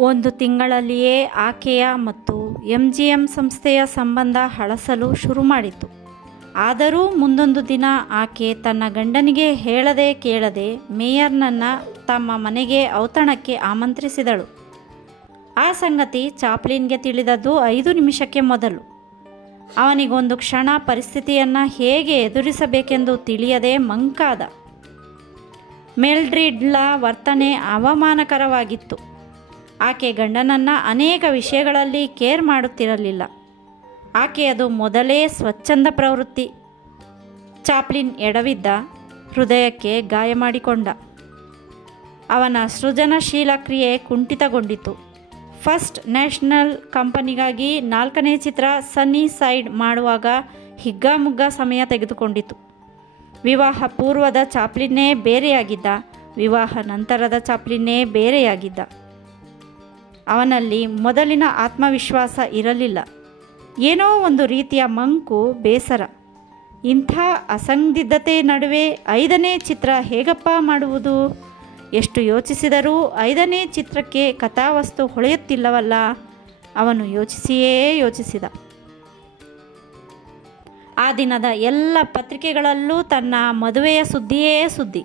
ಒಂದು ತಿಂಗಳಲ್ಲಿಯೇ ಆಕೆಯ ಮತ್ತು MGM ಸಂಸ್ಥೆಯ ಸಂಬಂಧ ಹಳಸಲು ಶುರು ಮಾಡಿತು. ಆದರೂ ಮುಂದೊಂದು ದಿನ ಆಕೆ ತನ್ನ ಗಂಡನಿಗೆ ಹೇಳದೆ ಕೇಳದೆ ಮೇಯರ್ನನ್ನು ತಮ್ಮ ಮನೆಗೆ ಔತಣಕ್ಕೆ ಆಮಂತ್ರಿಸಿದಳು. ಆ ಸಂಗತಿ ಚಾಪ್ಲಿನ್ಗೆ ತಿಳಿದದ್ದು 5 ನಿಮಿಷಕ್ಕೆ ಮೊದಲು. ಅವನಿಗೊಂದು ಕ್ಷಣ ಪರಿಸ್ಥಿತಿಯನ್ನು ಹೇಗೆ ಎದುರಿಸಬೇಕೆಂದು ತಿಳಿಯದೆ ಮಂಕಾದ. ಮೆಲ್ಡ್ರಿಡ್ಳ ವರ್ತನೆ ಅವಮಾನಕರವಾಗಿತ್ತು. ಆಕೆ ಗಂಡನನ್ನು ಅನೇಕ ವಿಷಯಗಳಲ್ಲಿ ಕೇರ್ ಮಾಡುತ್ತಿರಲಿಲ್ಲ. ಆಕೆಯದು ಮೊದಲೇ ಸ್ವಚ್ಛಂದ ಪ್ರವೃತ್ತಿ. ಚಾಪ್ಲಿನ್ ಎಡವಿದ್ದ, ಹೃದಯಕ್ಕೆ ಗಾಯ ಮಾಡಿಕೊಂಡ. ಅವನ ಸೃಜನಶೀಲ ಕ್ರಿಯೆ ಕುಂಠಿತಗೊಂಡಿತು. ಫಸ್ಟ್ ನ್ಯಾಷನಲ್ ಕಂಪನಿಗಾಗಿ 4ನೇ ಚಿತ್ರ ಸನ್ನಿ ಸೈಡ್ ಮಾಡುವಾಗ ಹಿಗ್ಗಾಮುಗ್ಗಾ ಸಮಯ ತೆಗೆದುಕೊಂಡಿತು. ವಿವಾಹ ಪೂರ್ವದ ಚಾಪ್ಲಿನ್ನೇ ಬೇರೆಯಾಗಿದ್ದ, ವಿವಾಹ ನಂತರದ ಚಾಪ್ಲಿನ್ನೇ ಬೇರೆಯಾಗಿದ್ದ. ಅವನಲ್ಲಿ ಮೊದಲಿನ ಆತ್ಮವಿಶ್ವಾಸ ಇರಲಿಲ್ಲ. ಏನೋ ಒಂದು ರೀತಿಯ ಮಂಕು, ಬೇಸರ. ಇಂಥ ಅಸಂದಿಗ್ಧತೆ ನಡುವೆ 5ನೇ ಚಿತ್ರ ಹೇಗಪ್ಪ ಮಾಡುವುದು? ಎಷ್ಟು ಯೋಚಿಸಿದರೂ 5ನೇ ಚಿತ್ರಕ್ಕೆ ಕಥಾವಸ್ತು ಹೊಳೆಯುತ್ತಿಲ್ಲವಲ್ಲ? ಅವನು ಯೋಚಿಸಿಯೇ ಯೋಚಿಸಿದ. ಆ ದಿನದ ಎಲ್ಲ ಪತ್ರಿಕೆಗಳಲ್ಲೂ ತನ್ನ ಮದುವೆಯ ಸುದ್ದಿಯೇ ಸುದ್ದಿ.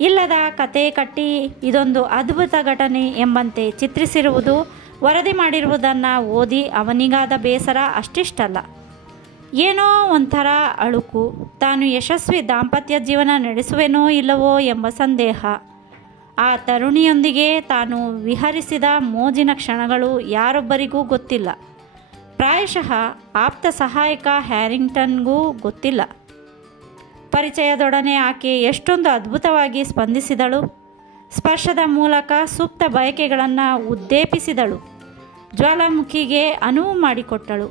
ಇಲ್ಲದ ಕತೆ ಕಟ್ಟಿ ಇದೊಂದು ಅದ್ಭುತ ಘಟನೆ ಎಂಬಂತೆ ಚಿತ್ರಿಸಿರುವುದು, ವರದಿ ಮಾಡಿರುವುದನ್ನು ಓದಿ ಅವನಿಗಾದ ಬೇಸರ ಅಷ್ಟಿಷ್ಟಲ್ಲ. ಏನೋ ಒಂಥರ ಅಳುಕು. ತಾನು ಯಶಸ್ವಿ ದಾಂಪತ್ಯ ಜೀವನ ನಡೆಸುವೆನೋ ಇಲ್ಲವೋ ಎಂಬ ಸಂದೇಹ. ಆ ತರುಣಿಯೊಂದಿಗೆ ತಾನು ವಿಹರಿಸಿದ ಮೋಜಿನ ಕ್ಷಣಗಳು ಯಾರೊಬ್ಬರಿಗೂ ಗೊತ್ತಿಲ್ಲ. ಪ್ರಾಯಶಃ ಆಪ್ತ ಸಹಾಯಕ ಹ್ಯಾರಿಂಗ್ಟನ್ಗೂ ಗೊತ್ತಿಲ್ಲ. ಪರಿಚಯದೊಡನೆ ಆಕೆ ಎಷ್ಟೊಂದು ಅದ್ಭುತವಾಗಿ ಸ್ಪಂದಿಸಿದಳು. ಸ್ಪರ್ಶದ ಮೂಲಕ ಸುಪ್ತ ಬಯಕೆಗಳನ್ನು ಉದ್ದೇಪಿಸಿದಳು. ಜ್ವಾಲಾಮುಖಿಗೆ ಅನುವು ಮಾಡಿಕೊಟ್ಟಳು.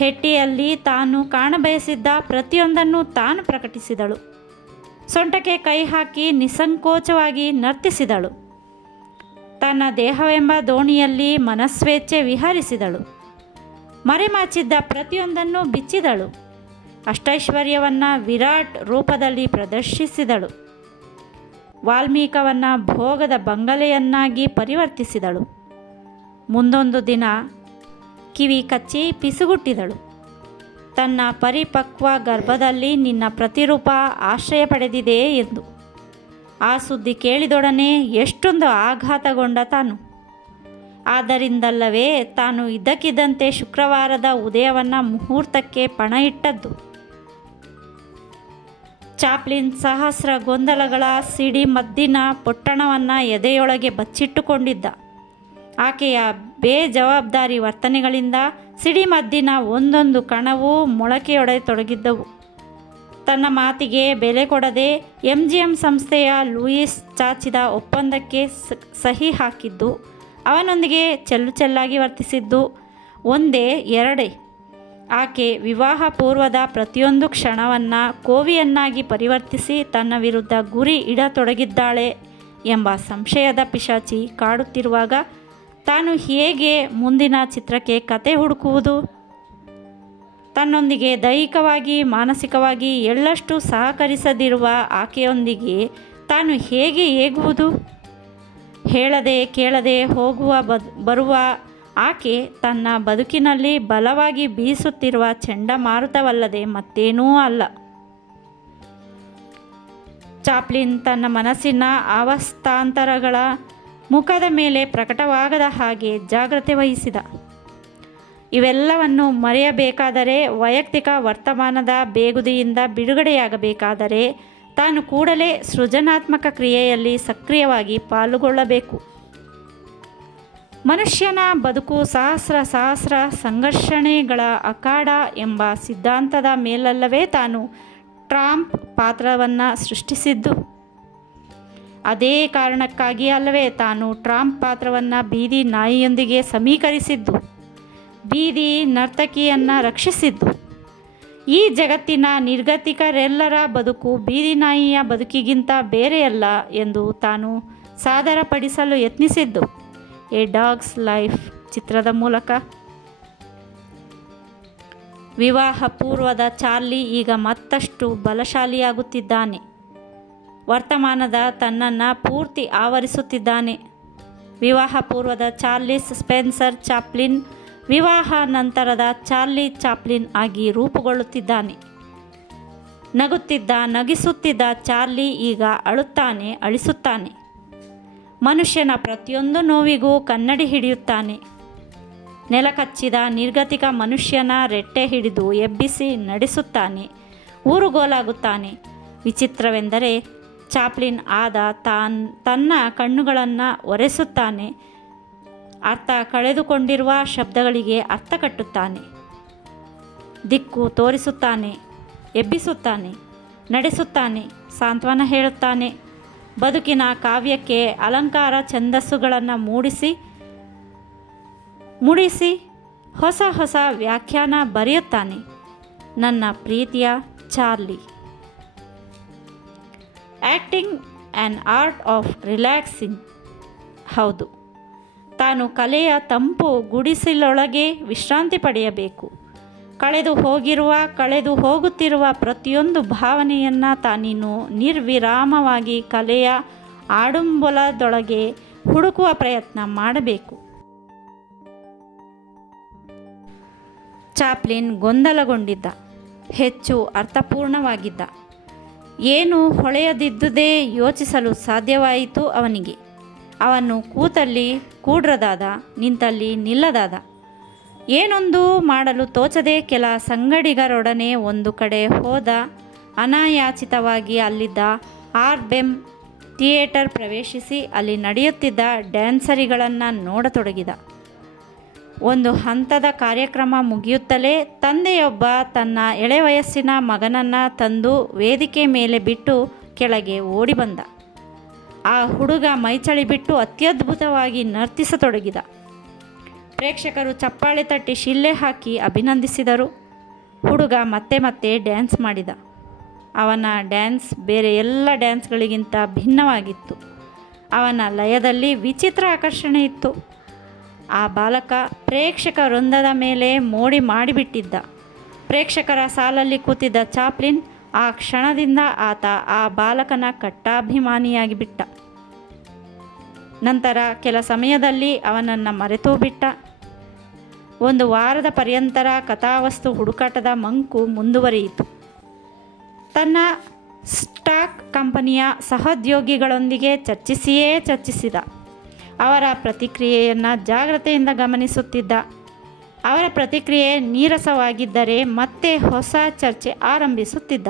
ಹೆಟ್ಟಿಯಲ್ಲಿ ತಾನು ಕಾಣಬಯಸಿದ್ದ ಪ್ರತಿಯೊಂದನ್ನು ತಾನು ಪ್ರಕಟಿಸಿದಳು. ಸೊಂಟಕ್ಕೆ ಕೈ ಹಾಕಿ ನಿಸ್ಸಂಕೋಚವಾಗಿ ನರ್ತಿಸಿದಳು. ತನ್ನ ದೇಹವೆಂಬ ದೋಣಿಯಲ್ಲಿ ಮನಸ್ವೇಚ್ಛೆ ವಿಹರಿಸಿದಳು. ಮರೆಮಾಚಿದ್ದ ಪ್ರತಿಯೊಂದನ್ನು ಬಿಚ್ಚಿದಳು. ಅಷ್ಟೈಶ್ವರ್ಯವನ್ನು ವಿರಾಟ್ ರೂಪದಲ್ಲಿ ಪ್ರದರ್ಶಿಸಿದಳು. ವಾಲ್ಮೀಕವನ್ನು ಭೋಗದ ಬಂಗಲೆಯನ್ನಾಗಿ ಪರಿವರ್ತಿಸಿದಳು. ಮುಂದೊಂದು ದಿನ ಕಿವಿ ಕಚ್ಚಿ ಪಿಸುಗುಟ್ಟಿದಳು. ತನ್ನ ಪರಿಪಕ್ವ ಗರ್ಭದಲ್ಲಿ ನಿನ್ನ ಪ್ರತಿರೂಪ ಆಶ್ರಯ ಪಡೆದಿದೆ ಎಂದು. ಆ ಸುದ್ದಿ ಕೇಳಿದೊಡನೆ ಎಷ್ಟೊಂದು ಆಘಾತಗೊಂಡ ತಾನು. ಆದ್ದರಿಂದಲ್ಲವೇ ತಾನು ಇದ್ದಕ್ಕಿದ್ದಂತೆ ಶುಕ್ರವಾರದ ಉದಯವನ್ನು ಮುಹೂರ್ತಕ್ಕೆ ಪಣ ಇಟ್ಟದ್ದು. ಚಾಪ್ಲಿನ್ ಸಹಸ್ರ ಗೊಂದಲಗಳ ಸಿಡಿಮದ್ದಿನ ಪೊಟ್ಟಣವನ್ನು ಎದೆಯೊಳಗೆ ಬಚ್ಚಿಟ್ಟುಕೊಂಡಿದ್ದ. ಆಕೆಯ ಬೇಜವಾಬ್ದಾರಿ ವರ್ತನೆಗಳಿಂದ ಸಿಡಿಮದ್ದಿನ ಒಂದೊಂದು ಕಣವೂ ಮೊಳಕೆಯೊಡೆಯತೊಡಗಿದ್ದವು. ತನ್ನ ಮಾತಿಗೆ ಬೆಲೆ ಕೊಡದೆ MGM ಸಂಸ್ಥೆಯ ಲೂಯಿಸ್ ಚಾಚಿದ ಒಪ್ಪಂದಕ್ಕೆ ಸಹಿ ಹಾಕಿದ್ದು, ಅವನೊಂದಿಗೆ ಚೆಲ್ಲಾಗಿ ವರ್ತಿಸಿದ್ದು ಒಂದೇ ಎರಡೇ. ಆಕೆ ವಿವಾಹ ಪೂರ್ವದ ಪ್ರತಿಯೊಂದು ಕ್ಷಣವನ್ನು ಕೋವಿಯನ್ನಾಗಿ ಪರಿವರ್ತಿಸಿ ತನ್ನ ವಿರುದ್ಧ ಗುರಿ ಇಡತೊಡಗಿದ್ದಾಳೆ ಎಂಬ ಸಂಶಯದ ಪಿಶಾಚಿ ಕಾಡುತ್ತಿರುವಾಗ ತಾನು ಹೇಗೆ ಮುಂದಿನ ಚಿತ್ರಕ್ಕೆ ಕತೆ ಹುಡುಕುವುದು? ತನ್ನೊಂದಿಗೆ ದೈಹಿಕವಾಗಿ ಮಾನಸಿಕವಾಗಿ ಎಳ್ಳಷ್ಟು ಸಹಕರಿಸದಿರುವ ಆಕೆಯೊಂದಿಗೆ ತಾನು ಹೇಗೆ ಏಗುವುದು? ಹೇಳದೆ ಕೇಳದೆ ಹೋಗುವ ಬರುವ ಆಕೆ ತನ್ನ ಬದುಕಿನಲ್ಲಿ ಬಲವಾಗಿ ಬೀಸುತ್ತಿರುವ ಚಂಡಮಾರುತವಲ್ಲದೆ ಮತ್ತೇನೂ ಅಲ್ಲ. ಚಾಪ್ಲಿನ್ ತನ್ನ ಮನಸ್ಸಿನ ಅವಸ್ಥಾಂತರಗಳ ಮುಖದ ಮೇಲೆ ಪ್ರಕಟವಾಗದ ಹಾಗೆ ಜಾಗ್ರತೆ ವಹಿಸಿದ. ಇವೆಲ್ಲವನ್ನು ಮರೆಯಬೇಕಾದರೆ, ವೈಯಕ್ತಿಕ ವರ್ತಮಾನದ ಬೇಗುದಿಯಿಂದ ಬಿಡುಗಡೆಯಾಗಬೇಕಾದರೆ ತಾನು ಕೂಡಲೇ ಸೃಜನಾತ್ಮಕ ಕ್ರಿಯೆಯಲ್ಲಿ ಸಕ್ರಿಯವಾಗಿ ಪಾಲ್ಗೊಳ್ಳಬೇಕು. ಮನುಷ್ಯನ ಬದುಕು ಸಹಸ್ರ ಸಂಘರ್ಷಣೆಗಳ ಅಖಾಡ ಎಂಬ ಸಿದ್ಧಾಂತದ ಮೇಲಲ್ಲವೇ ತಾನು ಟ್ರಂಪ್ ಪಾತ್ರವನ್ನು ಸೃಷ್ಟಿಸಿದ್ದು. ಅದೇ ಕಾರಣಕ್ಕಾಗಿ ಅಲ್ಲವೇ ತಾನು ಟ್ರಂಪ್ ಪಾತ್ರವನ್ನು ಬೀದಿ ನಾಯಿಯೊಂದಿಗೆ ಸಮೀಕರಿಸಿದ್ದು, ಬೀದಿ ನರ್ತಕಿಯನ್ನು ರಕ್ಷಿಸಿದ್ದು. ಈ ಜಗತ್ತಿನ ನಿರ್ಗತಿಕರೆಲ್ಲರ ಬದುಕು ಬೀದಿ ನಾಯಿಯ ಬದುಕಿಗಿಂತ ಬೇರೆಯಲ್ಲ ಎಂದು ತಾನು ಸಾದರಪಡಿಸಲು ಯತ್ನಿಸಿದ್ದು ಎ ಡಾಗ್ಸ್ ಲೈಫ್ ಚಿತ್ರದ ಮೂಲಕ. ವಿವಾಹ ಪೂರ್ವದ ಚಾರ್ಲಿ ಈಗ ಮತ್ತಷ್ಟು ಬಲಶಾಲಿಯಾಗುತ್ತಿದ್ದಾನೆ. ವರ್ತಮಾನದ ತನ್ನನ್ನು ಪೂರ್ತಿ ಆವರಿಸುತ್ತಿದ್ದಾನೆ. ವಿವಾಹ ಪೂರ್ವದ ಚಾರ್ಲಿಸ್ ಸ್ಪೆನ್ಸರ್ ಚಾಪ್ಲಿನ್ ವಿವಾಹ ನಂತರದ ಚಾರ್ಲಿ ಚಾಪ್ಲಿನ್ ಆಗಿ ರೂಪುಗೊಳ್ಳುತ್ತಿದ್ದಾನೆ. ನಗಿಸುತ್ತಿದ್ದ ಚಾರ್ಲಿ ಈಗ ಅಳುತ್ತಾನೆ, ಅಳಿಸುತ್ತಾನೆ. ಮನುಷ್ಯನ ಪ್ರತಿಯೊಂದು ನೋವಿಗೂ ಕನ್ನಡಿ ಹಿಡಿಯುತ್ತಾನೆ. ನೆಲಕಚ್ಚಿದ ನಿರ್ಗತಿಕ ಮನುಷ್ಯನ ರೆಟ್ಟೆ ಹಿಡಿದು ಎಬ್ಬಿಸಿ ನಡೆಸುತ್ತಾನೆ, ಊರುಗೋಲಾಗುತ್ತಾನೆ. ವಿಚಿತ್ರವೆಂದರೆ ಚಾಪ್ಲಿನ್ ತನ್ನ ಕಣ್ಣುಗಳನ್ನು ಒರೆಸುತ್ತಾನೆ, ಅರ್ಥ ಕಳೆದುಕೊಂಡಿರುವ ಶಬ್ದಗಳಿಗೆ ಅರ್ಥ ಕಟ್ಟುತ್ತಾನೆ, ದಿಕ್ಕು ತೋರಿಸುತ್ತಾನೆ, ಎಬ್ಬಿಸುತ್ತಾನೆ, ನಡೆಸುತ್ತಾನೆ, ಸಾಂತ್ವನ ಹೇಳುತ್ತಾನೆ, ಬದುಕಿನ ಕಾವ್ಯಕ್ಕೆ ಅಲಂಕಾರ ಛಂದಸ್ಸುಗಳನ್ನು ಮೂಡಿಸಿ ಹೊಸ ವ್ಯಾಖ್ಯಾನ ಬರೆಯುತ್ತಾನೆ. ನನ್ನ ಪ್ರೀತಿಯ Charlie. Acting an art of relaxing. ಹೌದು, ತಾನು ಕಲೆಯ ತಂಪು ಗುಡಿಸಲೊಳಗೆ ವಿಶ್ರಾಂತಿ ಪಡೆಯಬೇಕು. ಕಳೆದು ಹೋಗುತ್ತಿರುವ ಪ್ರತಿಯೊಂದು ಭಾವನೆಯನ್ನು ತಾನಿನ್ನು ನಿರ್ವಿರಾಮವಾಗಿ ಕಲೆಯ ಆಡುಂಬಲದೊಳಗೆ ಹುಡುಕುವ ಪ್ರಯತ್ನ ಮಾಡಬೇಕು. ಚಾಪ್ಲಿನ್ ಗೊಂದಲಗೊಂಡಿದ್ದ, ಹೆಚ್ಚು ಅರ್ಥಪೂರ್ಣವಾಗಿದ್ದ. ಏನು ಹೊಳೆಯದಿದ್ದುದೇ ಯೋಚಿಸಲು ಸಾಧ್ಯವಾಯಿತು ಅವನಿಗೆ. ಅವನು ಕೂತಲ್ಲಿ ಕೂಡ್ರದಾದ, ನಿಂತಲ್ಲಿ ನಿಲ್ಲದಾದ. ಏನೊಂದು ಮಾಡಲು ತೋಚದೆ ಕೆಲ ಸಂಗಡಿಗರೊಡನೆ ಒಂದು ಕಡೆ ಹೋದ. ಅನಾಯಾಚಿತವಾಗಿ ಅಲ್ಲಿದ್ದ ಆರ್ಬೆಮ್ ಥಿಯೇಟರ್ ಪ್ರವೇಶಿಸಿ ಅಲ್ಲಿ ನಡೆಯುತ್ತಿದ್ದ ಡ್ಯಾನ್ಸರಿಗಳನ್ನು ನೋಡತೊಡಗಿದ. ಒಂದು ಹಂತದ ಕಾರ್ಯಕ್ರಮ ಮುಗಿಯುತ್ತಲೇ ತಂದೆಯೊಬ್ಬ ತನ್ನ ಎಳೆ ವಯಸ್ಸಿನ ಮಗನನ್ನು ತಂದು ವೇದಿಕೆ ಮೇಲೆ ಬಿಟ್ಟು ಕೆಳಗೆ ಓಡಿ ಬಂದ. ಆ ಹುಡುಗ ಮೈಚಳಿ ಬಿಟ್ಟು ಅತ್ಯದ್ಭುತವಾಗಿ ನರ್ತಿಸತೊಡಗಿದ. ಪ್ರೇಕ್ಷಕರು ಚಪ್ಪಾಳೆ ತಟ್ಟಿ ಶಿಲ್ಲೆ ಹಾಕಿ ಅಭಿನಂದಿಸಿದರು. ಹುಡುಗ ಮತ್ತೆ ಡ್ಯಾನ್ಸ್ ಮಾಡಿದ. ಅವನ ಡ್ಯಾನ್ಸ್ ಬೇರೆ ಎಲ್ಲ ಡ್ಯಾನ್ಸ್ಗಳಿಗಿಂತ ಭಿನ್ನವಾಗಿತ್ತು. ಅವನ ಲಯದಲ್ಲಿ ವಿಚಿತ್ರ ಆಕರ್ಷಣೆ ಇತ್ತು. ಆ ಬಾಲಕ ಪ್ರೇಕ್ಷಕ ವೃಂದದ ಮೇಲೆ ಮೋಡಿ ಮಾಡಿಬಿಟ್ಟಿದ್ದ. ಪ್ರೇಕ್ಷಕರ ಸಾಲಲ್ಲಿ ಕೂತಿದ್ದ ಚಾಪ್ಲಿನ್ ಆ ಕ್ಷಣದಿಂದ ಆತ ಆ ಬಾಲಕನ ಕಟ್ಟಾಭಿಮಾನಿಯಾಗಿ ಬಿಟ್ಟ. ನಂತರ ಕೆಲ ಸಮಯದಲ್ಲಿ ಅವನನ್ನು ಮರೆತೂ ಬಿಟ್ಟ. ಒಂದು ವಾರದ ಪರ್ಯಂತರ ಕಥಾವಸ್ತು ಹುಡುಕಾಟದ ಮಂಕು ಮುಂದುವರಿಯಿತು. ತನ್ನ ಸ್ಟಾಕ್ ಕಂಪನಿಯ ಸಹೋದ್ಯೋಗಿಗಳೊಂದಿಗೆ ಚರ್ಚಿಸಿದ. ಅವರ ಪ್ರತಿಕ್ರಿಯೆಯನ್ನು ಜಾಗ್ರತೆಯಿಂದ ಗಮನಿಸುತ್ತಿದ್ದ. ಅವರ ಪ್ರತಿಕ್ರಿಯೆ ನೀರಸವಾಗಿದ್ದರೆ ಮತ್ತೆ ಹೊಸ ಚರ್ಚೆ ಆರಂಭಿಸುತ್ತಿದ್ದ.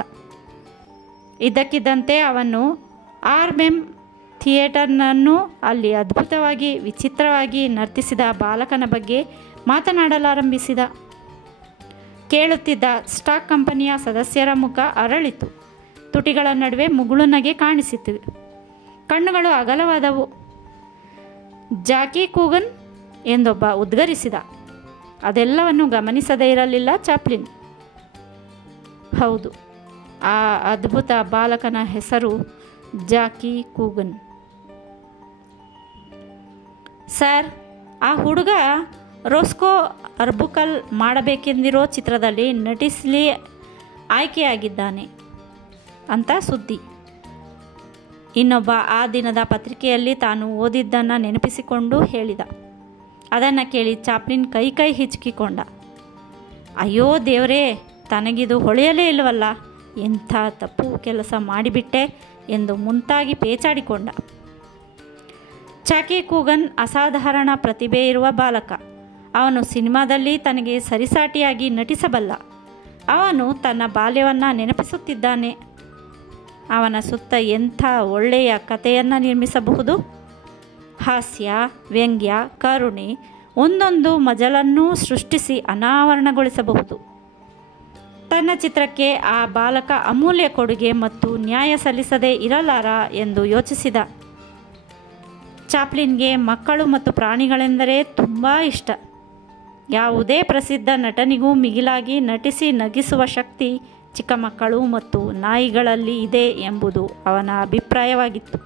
ಇದ್ದಕ್ಕಿದ್ದಂತೆ ಅವನು ಆರ್ಬೆಮ್ ಥಿಯೇಟರ್ನನ್ನು ಅಲ್ಲಿ ಅದ್ಭುತವಾಗಿ ವಿಚಿತ್ರವಾಗಿ ನರ್ತಿಸಿದ ಬಾಲಕನ ಬಗ್ಗೆ ಮಾತನಾಡಲಾರಂಭಿಸಿದ. ಕೇಳುತ್ತಿದ್ದ ಸ್ಟಾಕ್ ಕಂಪನಿಯ ಸದಸ್ಯರ ಮುಖ ಅರಳಿತು. ತುಟಿಗಳ ನಡುವೆ ಮುಗುಳು ನಗೆ ಕಾಣಿಸಿತು. ಕಣ್ಣುಗಳು ಅಗಲವಾದವು. ಜಾಕಿ ಕೂಗನ್ ಎಂದೊಬ್ಬ ಉದ್ಗರಿಸಿದ. ಅದೆಲ್ಲವನ್ನು ಗಮನಿಸದೇ ಇರಲಿಲ್ಲ ಚಾಪ್ಲಿನ್. ಹೌದು, ಆ ಅದ್ಭುತ ಬಾಲಕನ ಹೆಸರು ಜಾಕಿ ಕೂಗನ್. ಸರ್, ಆ ಹುಡುಗ ರೋಸ್ಕೋ ಅರ್ಬುಕಲ್ ಮಾಡಬೇಕೆಂದಿರೋ ಚಿತ್ರದಲ್ಲಿ ನಟಿಸಲಿ ಆಯ್ಕೆಯಾಗಿದ್ದಾನೆ ಅಂತ ಸುದ್ದಿ. ಇನ್ನೊಬ್ಬ ಆ ದಿನದ ಪತ್ರಿಕೆಯಲ್ಲಿ ತಾನು ಓದಿದ್ದನ್ನು ನೆನಪಿಸಿಕೊಂಡು ಹೇಳಿದ. ಅದನ್ನು ಕೇಳಿ ಚಾಪ್ಲಿನ್ ಕೈ ಹಿಚ್ಕಿಕೊಂಡ. ಅಯ್ಯೋ ದೇವರೇ, ತನಗಿದು ಹೊಳೆಯಲೇ ಇಲ್ಲವಲ್ಲ, ಎಂಥ ತಪ್ಪು ಕೆಲಸ ಮಾಡಿಬಿಟ್ಟೆ ಎಂದು ಮುಂತಾಗಿ ಪೇಚಾಡಿಕೊಂಡ. ಜಾಕಿ ಕೂಗನ್ ಅಸಾಧಾರಣ ಪ್ರತಿಭೆ ಇರುವ ಬಾಲಕ. ಅವನು ಸಿನಿಮಾದಲ್ಲಿ ತನಗೆ ಸರಿಸಾಟಿಯಾಗಿ ನಟಿಸಬಲ್ಲ. ಅವನು ತನ್ನ ಬಾಲ್ಯವನ್ನು ನೆನಪಿಸುತ್ತಿದ್ದಾನೆ. ಅವನ ಸುತ್ತ ಎಂಥ ಒಳ್ಳೆಯ ಕಥೆಯನ್ನು ನಿರ್ಮಿಸಬಹುದು. ಹಾಸ್ಯ, ವ್ಯಂಗ್ಯ, ಕರುಣೆ, ಒಂದೊಂದು ಮಜಲನ್ನೂ ಸೃಷ್ಟಿಸಿ ಅನಾವರಣಗೊಳಿಸಬಹುದು. ತನ್ನ ಚಿತ್ರಕ್ಕೆ ಆ ಬಾಲಕ ಅಮೂಲ್ಯ ಕೊಡುಗೆ ಮತ್ತು ನ್ಯಾಯ ಸಲ್ಲಿಸದೇ ಇರಲಾರ ಎಂದು ಯೋಚಿಸಿದ. ಚಾಪ್ಲಿನ್ಗೆ ಮಕ್ಕಳು ಮತ್ತು ಪ್ರಾಣಿಗಳೆಂದರೆ ತುಂಬ ಇಷ್ಟ. ಯಾವುದೇ ಪ್ರಸಿದ್ಧ ನಟನಿಗೂ ಮಿಗಿಲಾಗಿ ನಟಿಸಿ ನಗಿಸುವ ಶಕ್ತಿ ಚಿಕ್ಕ ಮಕ್ಕಳು ಮತ್ತು ನಾಯಿಗಳಲ್ಲಿ ಇದೆ ಎಂಬುದು ಅವನ ಅಭಿಪ್ರಾಯವಾಗಿತ್ತು.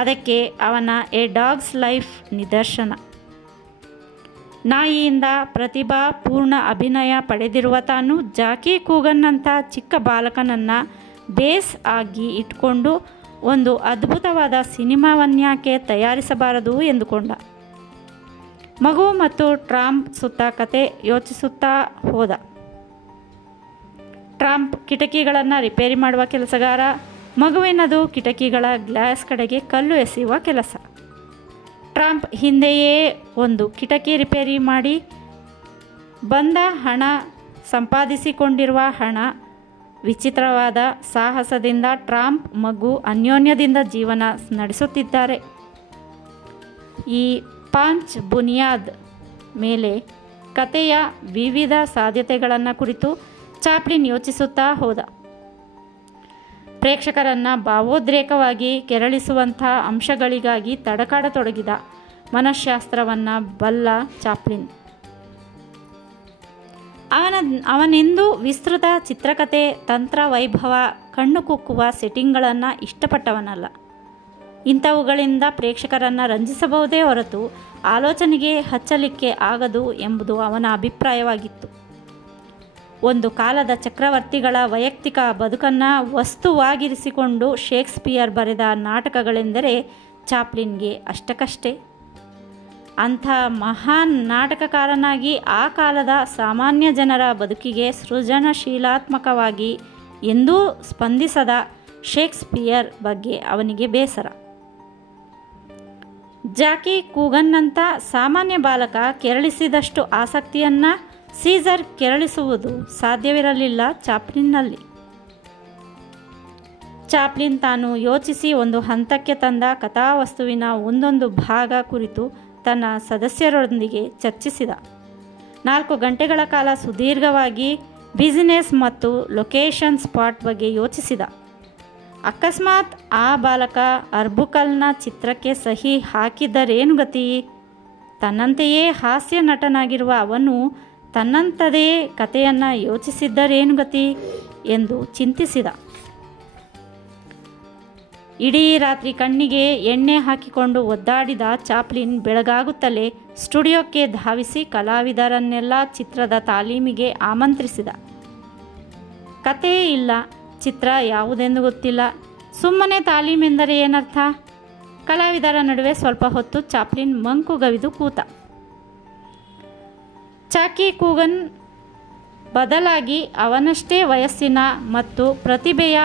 ಅದಕ್ಕೆ ಅವನ ಎ ಡಾಗ್ಸ್ ಲೈಫ್ ನಿದರ್ಶನ. ನಾಯಿಯಿಂದ ಪ್ರತಿಭಾಪೂರ್ಣ ಅಭಿನಯ ಪಡೆದಿರುವ ತಾನು ಜಾಕಿ ಕೂಗನ್ನಂಥ ಚಿಕ್ಕ ಬಾಲಕನನ್ನು ಬೇಸ್ ಆಗಿ ಇಟ್ಕೊಂಡು ಒಂದು ಅದ್ಭುತವಾದ ಸಿನಿಮಾವನ್ಯಾಕೆ ತಯಾರಿಸಬಾರದು ಎಂದುಕೊಂಡ. ಮಗು ಮತ್ತು ಟ್ರಾಂಪ್ ಸುತ್ತ ಕತೆ ಯೋಚಿಸುತ್ತಾ ಹೋದ. ಟ್ರಾಂಪ್ ಕಿಟಕಿಗಳನ್ನು ರಿಪೇರಿ ಮಾಡುವ ಕೆಲಸಗಾರ, ಮಗುವಿನದು ಕಿಟಕಿಗಳ ಗ್ಲಾಸ್ ಕಡೆಗೆ ಕಲ್ಲು ಎಸೆಯುವ ಕೆಲಸ. ಟ್ರಾಂಪ್ ಹಿಂದೆಯೇ ಒಂದು ಕಿಟಕಿ ರಿಪೇರಿ ಮಾಡಿ ಬಂದ ಹಣ, ಸಂಪಾದಿಸಿಕೊಂಡಿರುವ ಹಣ. ವಿಚಿತ್ರವಾದ ಸಾಹಸದಿಂದ ಟ್ರಾಂಪ್ ಮಗು ಅನ್ಯೋನ್ಯದಿಂದ ಜೀವನ ನಡೆಸುತ್ತಿದ್ದಾರೆ. ಈ ಪಾಂಚ್ ಬುನಿಯಾದ್ ಮೇಲೆ ಕಥೆಯ ವಿವಿಧ ಸಾಧ್ಯತೆಗಳನ್ನು ಕುರಿತು ಚಾಪ್ಲಿನ್ ಯೋಚಿಸುತ್ತಾ ಹೋದ. ಪ್ರೇಕ್ಷಕರನ್ನು ಭಾವೋದ್ರೇಕವಾಗಿ ಕೆರಳಿಸುವಂಥ ಅಂಶಗಳಿಗಾಗಿ ತಡಕಾಡತೊಡಗಿದ ಮನಃಶಾಸ್ತ್ರವನ್ನು ಬಲ್ಲ ಚಾಪ್ಲಿನ್. ಅವನೆಂದೂ ವಿಸ್ತೃತ ಚಿತ್ರಕಥೆ, ತಂತ್ರ ವೈಭವ, ಕಣ್ಣು ಕುಕ್ಕುವ ಸೆಟ್ಟಿಂಗ್ಗಳನ್ನು ಇಷ್ಟಪಟ್ಟವನಲ್ಲ. ಇಂಥವುಗಳಿಂದ ಪ್ರೇಕ್ಷಕರನ್ನು ರಂಜಿಸಬಹುದೇ ಹೊರತು ಆಲೋಚನೆಗೆ ಹಚ್ಚಲಿಕ್ಕೆ ಆಗದು ಎಂಬುದು ಅವನ ಅಭಿಪ್ರಾಯವಾಗಿತ್ತು. ಒಂದು ಕಾಲದ ಚಕ್ರವರ್ತಿಗಳ ವೈಯಕ್ತಿಕ ಬದುಕನ್ನು ವಸ್ತುವಾಗಿರಿಸಿಕೊಂಡು ಶೇಕ್ಸ್ಪಿಯರ್ ಬರೆದ ನಾಟಕಗಳೆಂದರೆ ಚಾಪ್ಲಿನ್ಗೆ ಅಷ್ಟಕ್ಕಷ್ಟೇ. ಅಂಥ ಮಹಾನ್ ನಾಟಕಕಾರನಾಗಿ ಆ ಕಾಲದ ಸಾಮಾನ್ಯ ಜನರ ಬದುಕಿಗೆ ಸೃಜನಶೀಲಾತ್ಮಕವಾಗಿ ಎಂದೂ ಸ್ಪಂದಿಸದ ಶೇಕ್ಸ್ಪಿಯರ್ ಬಗ್ಗೆ ಅವನಿಗೆ ಬೇಸರ. ಜಾಕಿ ಕೂಗನ್ನಂಥ ಸಾಮಾನ್ಯ ಬಾಲಕ ಕೆರಳಿಸಿದಷ್ಟು ಆಸಕ್ತಿಯನ್ನು ಸೀಸರ್ ಕೆರಳಿಸುವುದು ಸಾಧ್ಯವಿರಲಿಲ್ಲ ಚಾಪ್ಲಿನ್ನಲ್ಲಿ. ಚಾಪ್ಲಿನ್ ತಾನು ಯೋಚಿಸಿ ಒಂದು ಹಂತಕ್ಕೆ ತಂದ ಕಥಾವಸ್ತುವಿನ ಒಂದೊಂದು ಭಾಗ ಕುರಿತು ತನ್ನ ಸದಸ್ಯರೊಂದಿಗೆ ಚರ್ಚಿಸಿದ. 4 ಗಂಟೆಗಳ ಕಾಲ ಸುದೀರ್ಘವಾಗಿ ಬಿಸಿನೆಸ್ ಮತ್ತು ಲೊಕೇಶನ್ ಸ್ಪಾಟ್ ಬಗ್ಗೆ ಯೋಚಿಸಿದ. ಅಕಸ್ಮಾತ್ ಆ ಬಾಲಕ ಅರ್ಬುಕಲ್ನ ಚಿತ್ರಕ್ಕೆ ಸಹಿ ಹಾಕಿದ್ದರೇನು ಗತಿ? ತನ್ನಂತೆಯೇ ಹಾಸ್ಯ ನಟನಾಗಿರುವ ಅವನು ತನ್ನಂಥದೇ ಕಥೆಯನ್ನು ಯೋಚಿಸಿದ್ದರೇನು ಗತಿ ಎಂದು ಚಿಂತಿಸಿದ. ಇಡೀ ರಾತ್ರಿ ಕಣ್ಣಿಗೆ ಎಣ್ಣೆ ಹಾಕಿಕೊಂಡು ಒದ್ದಾಡಿದ ಚಾಪ್ಲಿನ್ ಬೆಳಗಾಗುತ್ತಲೇ ಸ್ಟುಡಿಯೋಕ್ಕೆ ಧಾವಿಸಿ ಕಲಾವಿದರನ್ನೆಲ್ಲ ಚಿತ್ರದ ತಾಲೀಮಿಗೆ ಆಮಂತ್ರಿಸಿದ. ಕಥೆ ಇಲ್ಲ, ಚಿತ್ರ ಯಾವುದೆಂದು ಗೊತ್ತಿಲ್ಲ, ಸುಮ್ಮನೆ ತಾಲೀಮೆಂದರೆ ಏನರ್ಥ? ಕಲಾವಿದರ ನಡುವೆ ಸ್ವಲ್ಪ ಹೊತ್ತು ಚಾಪ್ಲಿನ್ ಮಂಕುಗವಿದು ಕೂತ. ಜಾಕಿ ಕೂಗನ್ ಬದಲಾಗಿ ಅವನಷ್ಟೇ ವಯಸ್ಸಿನ ಮತ್ತು ಪ್ರತಿಭೆಯ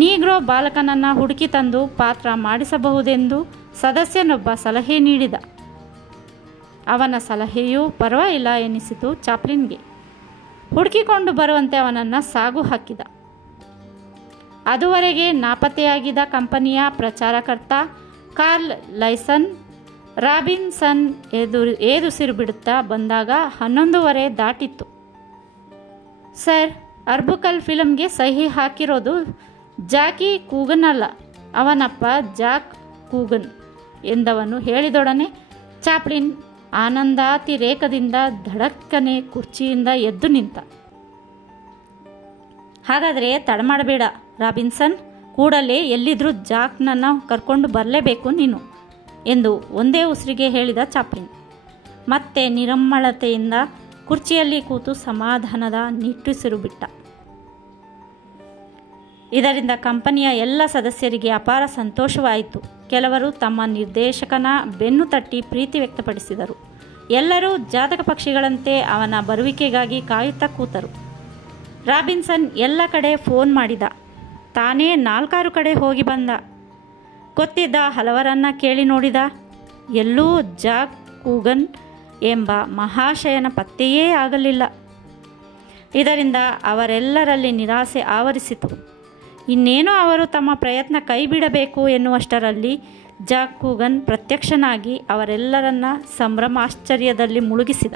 ನೀಗ್ರೋ ಬಾಲಕನನ್ನು ಹುಡುಕಿ ತಂದು ಪಾತ್ರ ಮಾಡಿಸಬಹುದೆಂದು ಸದಸ್ಯನೊಬ್ಬ ಸಲಹೆ ನೀಡಿದ. ಅವನ ಸಲಹೆಯೂ ಪರವಾಗಿಲ್ಲ ಎನಿಸಿತು ಚಾಪ್ಲಿನ್ಗೆ. ಹುಡುಕಿಕೊಂಡು ಬರುವಂತೆ ಅವನನ್ನು ಸಾಗು ಹಾಕಿದ. ಅದುವರೆಗೆ ನಾಪತ್ತೆಯಾಗಿದ್ದ ಕಂಪನಿಯ ಪ್ರಚಾರಕರ್ತ ಕಾರ್ಲ್ ಲೈಸನ್ ರಾಬಿನ್ಸನ್ ಏದುಸಿರು ಬಿಡುತ್ತಾ ಬಂದಾಗ 11:15 ದಾಟಿತ್ತು. ಸರ್, ಅರ್ಬುಕಲ್ ಫಿಲಮ್ಗೆ ಸಹಿ ಹಾಕಿರೋದು ಜಾಕಿ ಕೂಗನ್ ಅಲ್ಲ, ಅವನಪ್ಪ ಜಾಕ್ ಕೂಗನ್ ಎಂದವನು ಹೇಳಿದೊಡನೆ ಚಾಪ್ಲಿನ್ ಆನಂದಾತಿರೇಕದಿಂದ ಧಡಕ್ಕನೆ ಕುರ್ಚಿಯಿಂದ ಎದ್ದು ನಿಂತ. ಹಾಗಾದರೆ ತಡ ಮಾಡಬೇಡ ರಾಬಿನ್ಸನ್, ಕೂಡಲೇ ಎಲ್ಲಿದ್ರೂ ಜಾಕ್ನನ್ನು ಕರ್ಕೊಂಡು ಬರಲೇಬೇಕು ನೀನು ಎಂದು ಒಂದೇ ಉಸಿರಿಗೆ ಹೇಳಿದ ಚಾಪ್ಲಿನ್. ಮತ್ತೆ ನಿರಮ್ಮಳತೆಯಿಂದ ಕುರ್ಚಿಯಲ್ಲಿ ಕೂತು ಸಮಾಧಾನದ ನಿಟ್ಟುಸಿರು ಬಿಟ್ಟ. ಇದರಿಂದ ಕಂಪನಿಯ ಎಲ್ಲ ಸದಸ್ಯರಿಗೆ ಅಪಾರ ಸಂತೋಷವಾಯಿತು. ಕೆಲವರು ತಮ್ಮ ನಿರ್ದೇಶಕನ ಬೆನ್ನು ತಟ್ಟಿ ಪ್ರೀತಿ ವ್ಯಕ್ತಪಡಿಸಿದರು. ಎಲ್ಲರೂ ಜಾತಕ ಪಕ್ಷಿಗಳಂತೆ ಅವನ ಬರುವಿಕೆಗಾಗಿ ಕಾಯುತ್ತಾ ಕೂತರು. ರಾಬಿನ್ಸನ್ ಎಲ್ಲ ಕಡೆ ಫೋನ್ ಮಾಡಿದ. ತಾನೇ 4-6 ಕಡೆ ಹೋಗಿ ಬಂದ. ಗೊತ್ತಿದ್ದ ಹಲವರನ್ನು ಕೇಳಿ ನೋಡಿದ. ಎಲ್ಲೂ ಜಾಕ್ ಕೂಗನ್ ಎಂಬ ಮಹಾಶಯನ ಪತ್ತೆಯೇ ಆಗಲಿಲ್ಲ. ಇದರಿಂದ ಅವರೆಲ್ಲರಲ್ಲಿ ನಿರಾಸೆ ಆವರಿಸಿತು. ಇನ್ನೇನೋ ಅವರು ತಮ್ಮ ಪ್ರಯತ್ನ ಕೈ ಬಿಡಬೇಕು ಎನ್ನುವಷ್ಟರಲ್ಲಿ ಜಾಕ್ ಕೂಗನ್ ಪ್ರತ್ಯಕ್ಷನಾಗಿ ಅವರೆಲ್ಲರನ್ನ ಸಂಭ್ರಮಾಶ್ಚರ್ಯದಲ್ಲಿ ಮುಳುಗಿಸಿದ.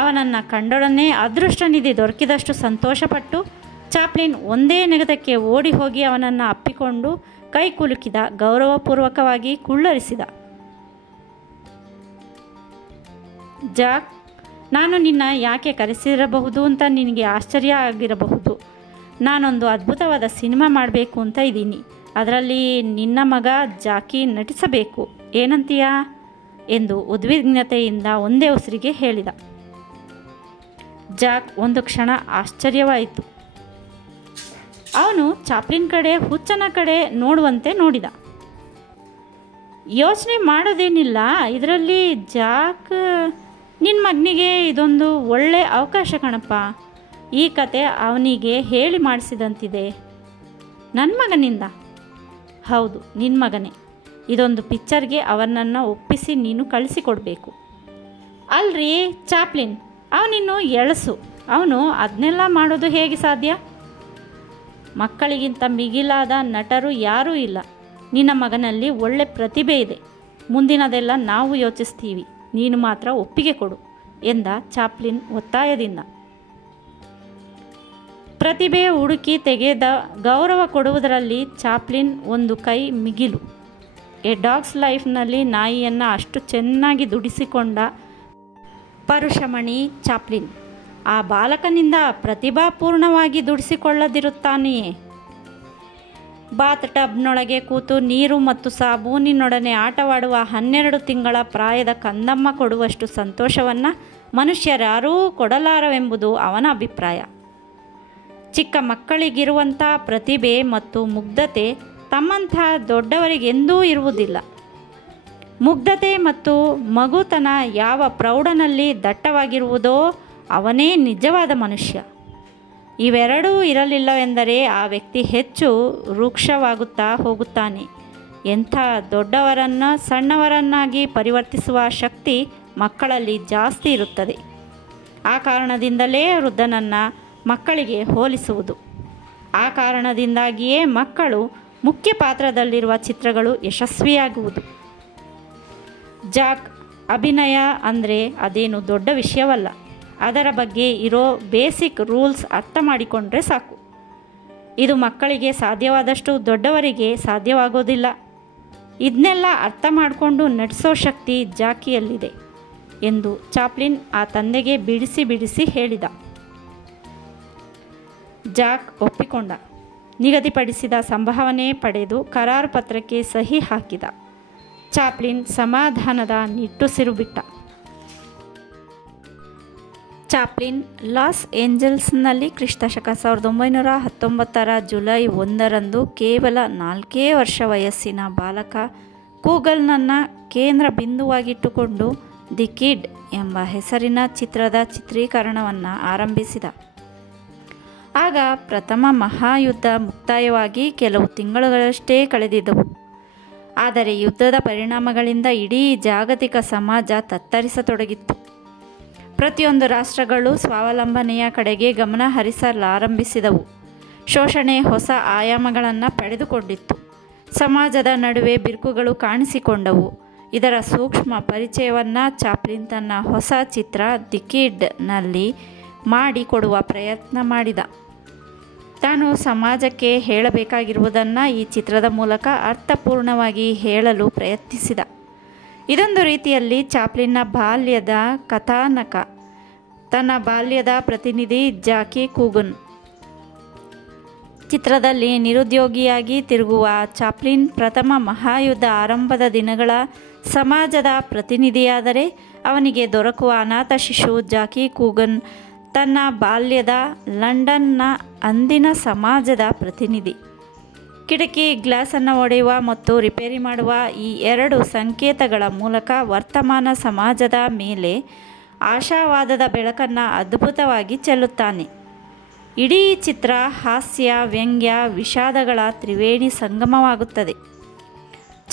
ಅವನನ್ನು ಕಂಡೊಡನೆ ಅದೃಷ್ಟನಿಧಿ ದೊರಕಿದಷ್ಟು ಸಂತೋಷಪಟ್ಟು ಚಾಪ್ಲಿನ್ ಒಂದೇ ನೆಗದಕ್ಕೆ ಓಡಿ ಹೋಗಿ ಅವನನ್ನು ಅಪ್ಪಿಕೊಂಡು ಕೈ ಕುಲುಕಿದ, ಗೌರವಪೂರ್ವಕವಾಗಿ ಕುಳ್ಳರಿಸಿದ. ಜಾಕ್, ನಾನು ನಿನ್ನ ಯಾಕೆ ಕರೆಸಿರಬಹುದು ಅಂತ ನಿನಗೆ ಆಶ್ಚರ್ಯ ಆಗಿರಬಹುದು. ನಾನೊಂದು ಅದ್ಭುತವಾದ ಸಿನಿಮಾ ಮಾಡಬೇಕು ಅಂತ ಇದ್ದೀನಿ. ಅದರಲ್ಲಿ ನಿನ್ನ ಮಗ ಜಾಕಿ ನಟಿಸಬೇಕು, ಏನಂತೀಯಾ ಎಂದು ಉದ್ವಿಗ್ನತೆಯಿಂದ ಒಂದೇ ಉಸಿರಿಗೆ ಹೇಳಿದ. ಜಾಕ್ ಒಂದು ಕ್ಷಣ ಆಶ್ಚರ್ಯವಾಯಿತು. ಅವನು ಚಾಪ್ಲಿನ್ ಕಡೆ ಹುಚ್ಚನ ಕಡೆ ನೋಡುವಂತೆ ನೋಡಿದ. ಯೋಚನೆ ಮಾಡೋದೇನಿಲ್ಲ, ಇದರಲ್ಲಿ ಜಾಕ್ ನಿನ್ನ ಮಗನಿಗೆ ಇದೊಂದು ಒಳ್ಳೆ ಅವಕಾಶ ಕಣಪ್ಪ. ಈ ಕತೆ ಅವನಿಗೆ ಹೇಳಿ ಮಾಡಿಸಿದಂತಿದೆ. ನನ್ನ ಮಗನಿಂದ? ಹೌದು, ನಿನ್ನ ಮಗನೇ. ಇದೊಂದು ಪಿಕ್ಚರ್ಗೆ ಅವನನ್ನು ಒಪ್ಪಿಸಿ ನೀನು ಕಳಿಸಿಕೊಡ್ಬೇಕು. ಅಲ್ರಿ ಚಾಪ್ಲಿನ್, ಅವನಿನ್ನು ಎಳಸು. ಅವನು ಅದನ್ನೆಲ್ಲ ಮಾಡೋದು ಹೇಗೆ ಸಾಧ್ಯ? ಮಕ್ಕಳಿಗಿಂತ ಮಿಗಿಲಾದ ನಟರು ಯಾರೂ ಇಲ್ಲ. ನಿನ್ನ ಮಗನಲ್ಲಿ ಒಳ್ಳೆ ಪ್ರತಿಭೆ ಇದೆ. ಮುಂದಿನದೆಲ್ಲ ನಾವು ಯೋಚಿಸ್ತೀವಿ, ನೀನು ಮಾತ್ರ ಒಪ್ಪಿಗೆ ಕೊಡು ಎಂದ ಚಾಪ್ಲಿನ್ ಒತ್ತಾಯದಿಂದ. ಪ್ರತಿಭೆ ಹುಡುಕಿ ತೆಗೆದ ಗೌರವ ಕೊಡುವುದರಲ್ಲಿ ಚಾಪ್ಲಿನ್ ಒಂದು ಕೈ ಮಿಗಿಲು. ಎ ಡಾಗ್ಸ್ ಲೈಫ್ನಲ್ಲಿ ನಾಯಿಯನ್ನು ಅಷ್ಟು ಚೆನ್ನಾಗಿ ದುಡಿಸಿಕೊಂಡ ಪರುಷಮಣಿ ಚಾಪ್ಲಿನ್ ಆ ಬಾಲಕನಿಂದ ಪ್ರತಿಭಾಪೂರ್ಣವಾಗಿ ದುಡಿಸಿಕೊಳ್ಳದಿರುತ್ತಾನೆಯೇ? ಬಾತ್ ಟಬ್ನೊಳಗೆ ಕೂತು ನೀರು ಮತ್ತು ಸಾಬೂನಿನೊಡನೆ ಆಟವಾಡುವ 12 ತಿಂಗಳ ಪ್ರಾಯದ ಕಂದಮ್ಮ ಕೊಡುವಷ್ಟು ಸಂತೋಷವನ್ನು ಮನುಷ್ಯರ್ಯಾರೂ ಕೊಡಲಾರವೆಂಬುದು ಅವನ ಅಭಿಪ್ರಾಯ. ಚಿಕ್ಕ ಮಕ್ಕಳಿಗಿರುವಂಥ ಪ್ರತಿಭೆ ಮತ್ತು ಮುಗ್ಧತೆ ತಮ್ಮಂಥ ದೊಡ್ಡವರಿಗೆಂದೂ ಇರುವುದಿಲ್ಲ. ಮುಗ್ಧತೆ ಮತ್ತು ಮಗುತನ ಯಾವ ಪ್ರೌಢನಲ್ಲಿ ದಟ್ಟವಾಗಿರುವುದೋ ಅವನೇ ನಿಜವಾದ ಮನುಷ್ಯ. ಇವೆರಡೂ ಇರಲಿಲ್ಲವೆಂದರೆ ಆ ವ್ಯಕ್ತಿ ಹೆಚ್ಚು ವೃಕ್ಷವಾಗುತ್ತಾ ಹೋಗುತ್ತಾನೆ. ಎಂಥ ದೊಡ್ಡವರನ್ನು ಸಣ್ಣವರನ್ನಾಗಿ ಪರಿವರ್ತಿಸುವ ಶಕ್ತಿ ಮಕ್ಕಳಲ್ಲಿ ಜಾಸ್ತಿ ಇರುತ್ತದೆ. ಆ ಕಾರಣದಿಂದಲೇ ವೃದ್ಧನನ್ನು ಮಕ್ಕಳಿಗೆ ಹೋಲಿಸುವುದು. ಆ ಕಾರಣದಿಂದಾಗಿಯೇ ಮಕ್ಕಳು ಮುಖ್ಯ ಪಾತ್ರದಲ್ಲಿರುವ ಚಿತ್ರಗಳು ಯಶಸ್ವಿಯಾಗುವುದು. ಜಾಕ್ ಅಭಿನಯ ಅಂದರೆ ಅದೇನು ದೊಡ್ಡ ವಿಷಯವಲ್ಲ. ಅದರ ಬಗ್ಗೆ ಇರೋ ಬೇಸಿಕ್ ರೂಲ್ಸ್ ಅರ್ಥ ಮಾಡಿಕೊಂಡ್ರೆ ಸಾಕು. ಇದು ಮಕ್ಕಳಿಗೆ ಸಾಧ್ಯವಾದಷ್ಟು ದೊಡ್ಡವರಿಗೆ ಸಾಧ್ಯವಾಗೋದಿಲ್ಲ. ಇದನ್ನೆಲ್ಲ ಅರ್ಥ ಮಾಡಿಕೊಂಡು ನಟಿಸೋ ಶಕ್ತಿ ಜಾಕಿಯಲ್ಲಿದೆ ಎಂದು ಚಾಪ್ಲಿನ್ ಆ ತಂದೆಗೆ ಬಿಡಿಸಿ ಹೇಳಿದ. ಜಾಕ್ ಒಪ್ಪಿಕೊಂಡ. ನಿಗದಿಪಡಿಸಿದ ಸಂಭಾವನೆ ಪಡೆದು ಕರಾರು ಪತ್ರಕ್ಕೆ ಸಹಿ ಹಾಕಿದ. ಚಾಪ್ಲಿನ್ ಸಮಾಧಾನದ ನಿಟ್ಟುಸಿರು ಬಿಟ್ಟ. ಚಾಪ್ಲಿನ್ ಲಾಸ್ ಏಂಜಲ್ಸ್ನಲ್ಲಿ ಕ್ರಿಸ್ತಶಕ 1919 ಜುಲೈ 1 ಕೇವಲ 4 ವರ್ಷ ವಯಸ್ಸಿನ ಬಾಲಕ ಕೂಗಲ್ನನ್ನು ಕೇಂದ್ರ ಬಿಂದುವಾಗಿಟ್ಟುಕೊಂಡು ದಿ ಕಿಡ್ ಎಂಬ ಹೆಸರಿನ ಚಿತ್ರದ ಚಿತ್ರೀಕರಣವನ್ನು ಆರಂಭಿಸಿದ. ಆಗ ಪ್ರಥಮ ಮಹಾಯುದ್ಧ ಮುಕ್ತಾಯವಾಗಿ ಕೆಲವು ತಿಂಗಳುಗಳಷ್ಟೇ ಕಳೆದಿದ್ದವು. ಆದರೆ ಯುದ್ಧದ ಪರಿಣಾಮಗಳಿಂದ ಇಡೀ ಜಾಗತಿಕ ಸಮಾಜ ತತ್ತರಿಸತೊಡಗಿತ್ತು. ಪ್ರತಿಯೊಂದು ರಾಷ್ಟ್ರಗಳು ಸ್ವಾವಲಂಬನೆಯ ಕಡೆಗೆ ಗಮನ ಹರಿಸಲಾರಂಭಿಸಿದವು. ಶೋಷಣೆ ಹೊಸ ಆಯಾಮಗಳನ್ನು ಪಡೆದುಕೊಂಡಿತ್ತು. ಸಮಾಜದ ನಡುವೆ ಬಿರುಕುಗಳು ಕಾಣಿಸಿಕೊಂಡವು. ಇದರ ಸೂಕ್ಷ್ಮ ಪರಿಚಯವನ್ನು ಚಾಪ್ಲಿನ್ ತನ್ನ ಹೊಸ ಚಿತ್ರ ದಿ ಕಿಡ್ನಲ್ಲಿ ಮಾಡಿಕೊಡುವ ಪ್ರಯತ್ನ ಮಾಡಿದ. ತಾನು ಸಮಾಜಕ್ಕೆ ಹೇಳಬೇಕಾಗಿರುವುದನ್ನು ಈ ಚಿತ್ರದ ಮೂಲಕ ಅರ್ಥಪೂರ್ಣವಾಗಿ ಹೇಳಲು ಪ್ರಯತ್ನಿಸಿದ. ಇದೊಂದು ರೀತಿಯಲ್ಲಿ ಚಾಪ್ಲಿನ್ನ ಬಾಲ್ಯದ ಕಥಾನಕ. ತನ್ನ ಬಾಲ್ಯದ ಪ್ರತಿನಿಧಿ ಜಾಕಿ ಕೂಗನ್. ಚಿತ್ರದಲ್ಲಿ ನಿರುದ್ಯೋಗಿಯಾಗಿ ತಿರುಗುವ ಚಾಪ್ಲಿನ್ ಪ್ರಥಮ ಮಹಾಯುದ್ಧ ಆರಂಭದ ದಿನಗಳ ಸಮಾಜದ ಪ್ರತಿನಿಧಿಯಾದರೆ, ಅವನಿಗೆ ದೊರಕುವ ಅನಾಥ ಶಿಶು ಜಾಕಿ ಕೂಗನ್ ತನ್ನ ಬಾಲ್ಯದ ಲಂಡನ್ನ ಅಂದಿನ ಸಮಾಜದ ಪ್ರತಿನಿಧಿ. ಕಿಟಕಿ ಗ್ಲಾಸನ್ನು ಒಡೆಯುವ ಮತ್ತು ರಿಪೇರಿ ಮಾಡುವ ಈ 2 ಸಂಕೇತಗಳ ಮೂಲಕ ವರ್ತಮಾನ ಸಮಾಜದ ಮೇಲೆ ಆಶಾವಾದದ ಬೆಳಕನ್ನು ಅದ್ಭುತವಾಗಿ ಚೆಲ್ಲುತ್ತಾನೆ. ಇಡೀ ಚಿತ್ರ ಹಾಸ್ಯ, ವ್ಯಂಗ್ಯ, ವಿಷಾದಗಳ ತ್ರಿವೇಣಿ ಸಂಗಮವಾಗುತ್ತದೆ.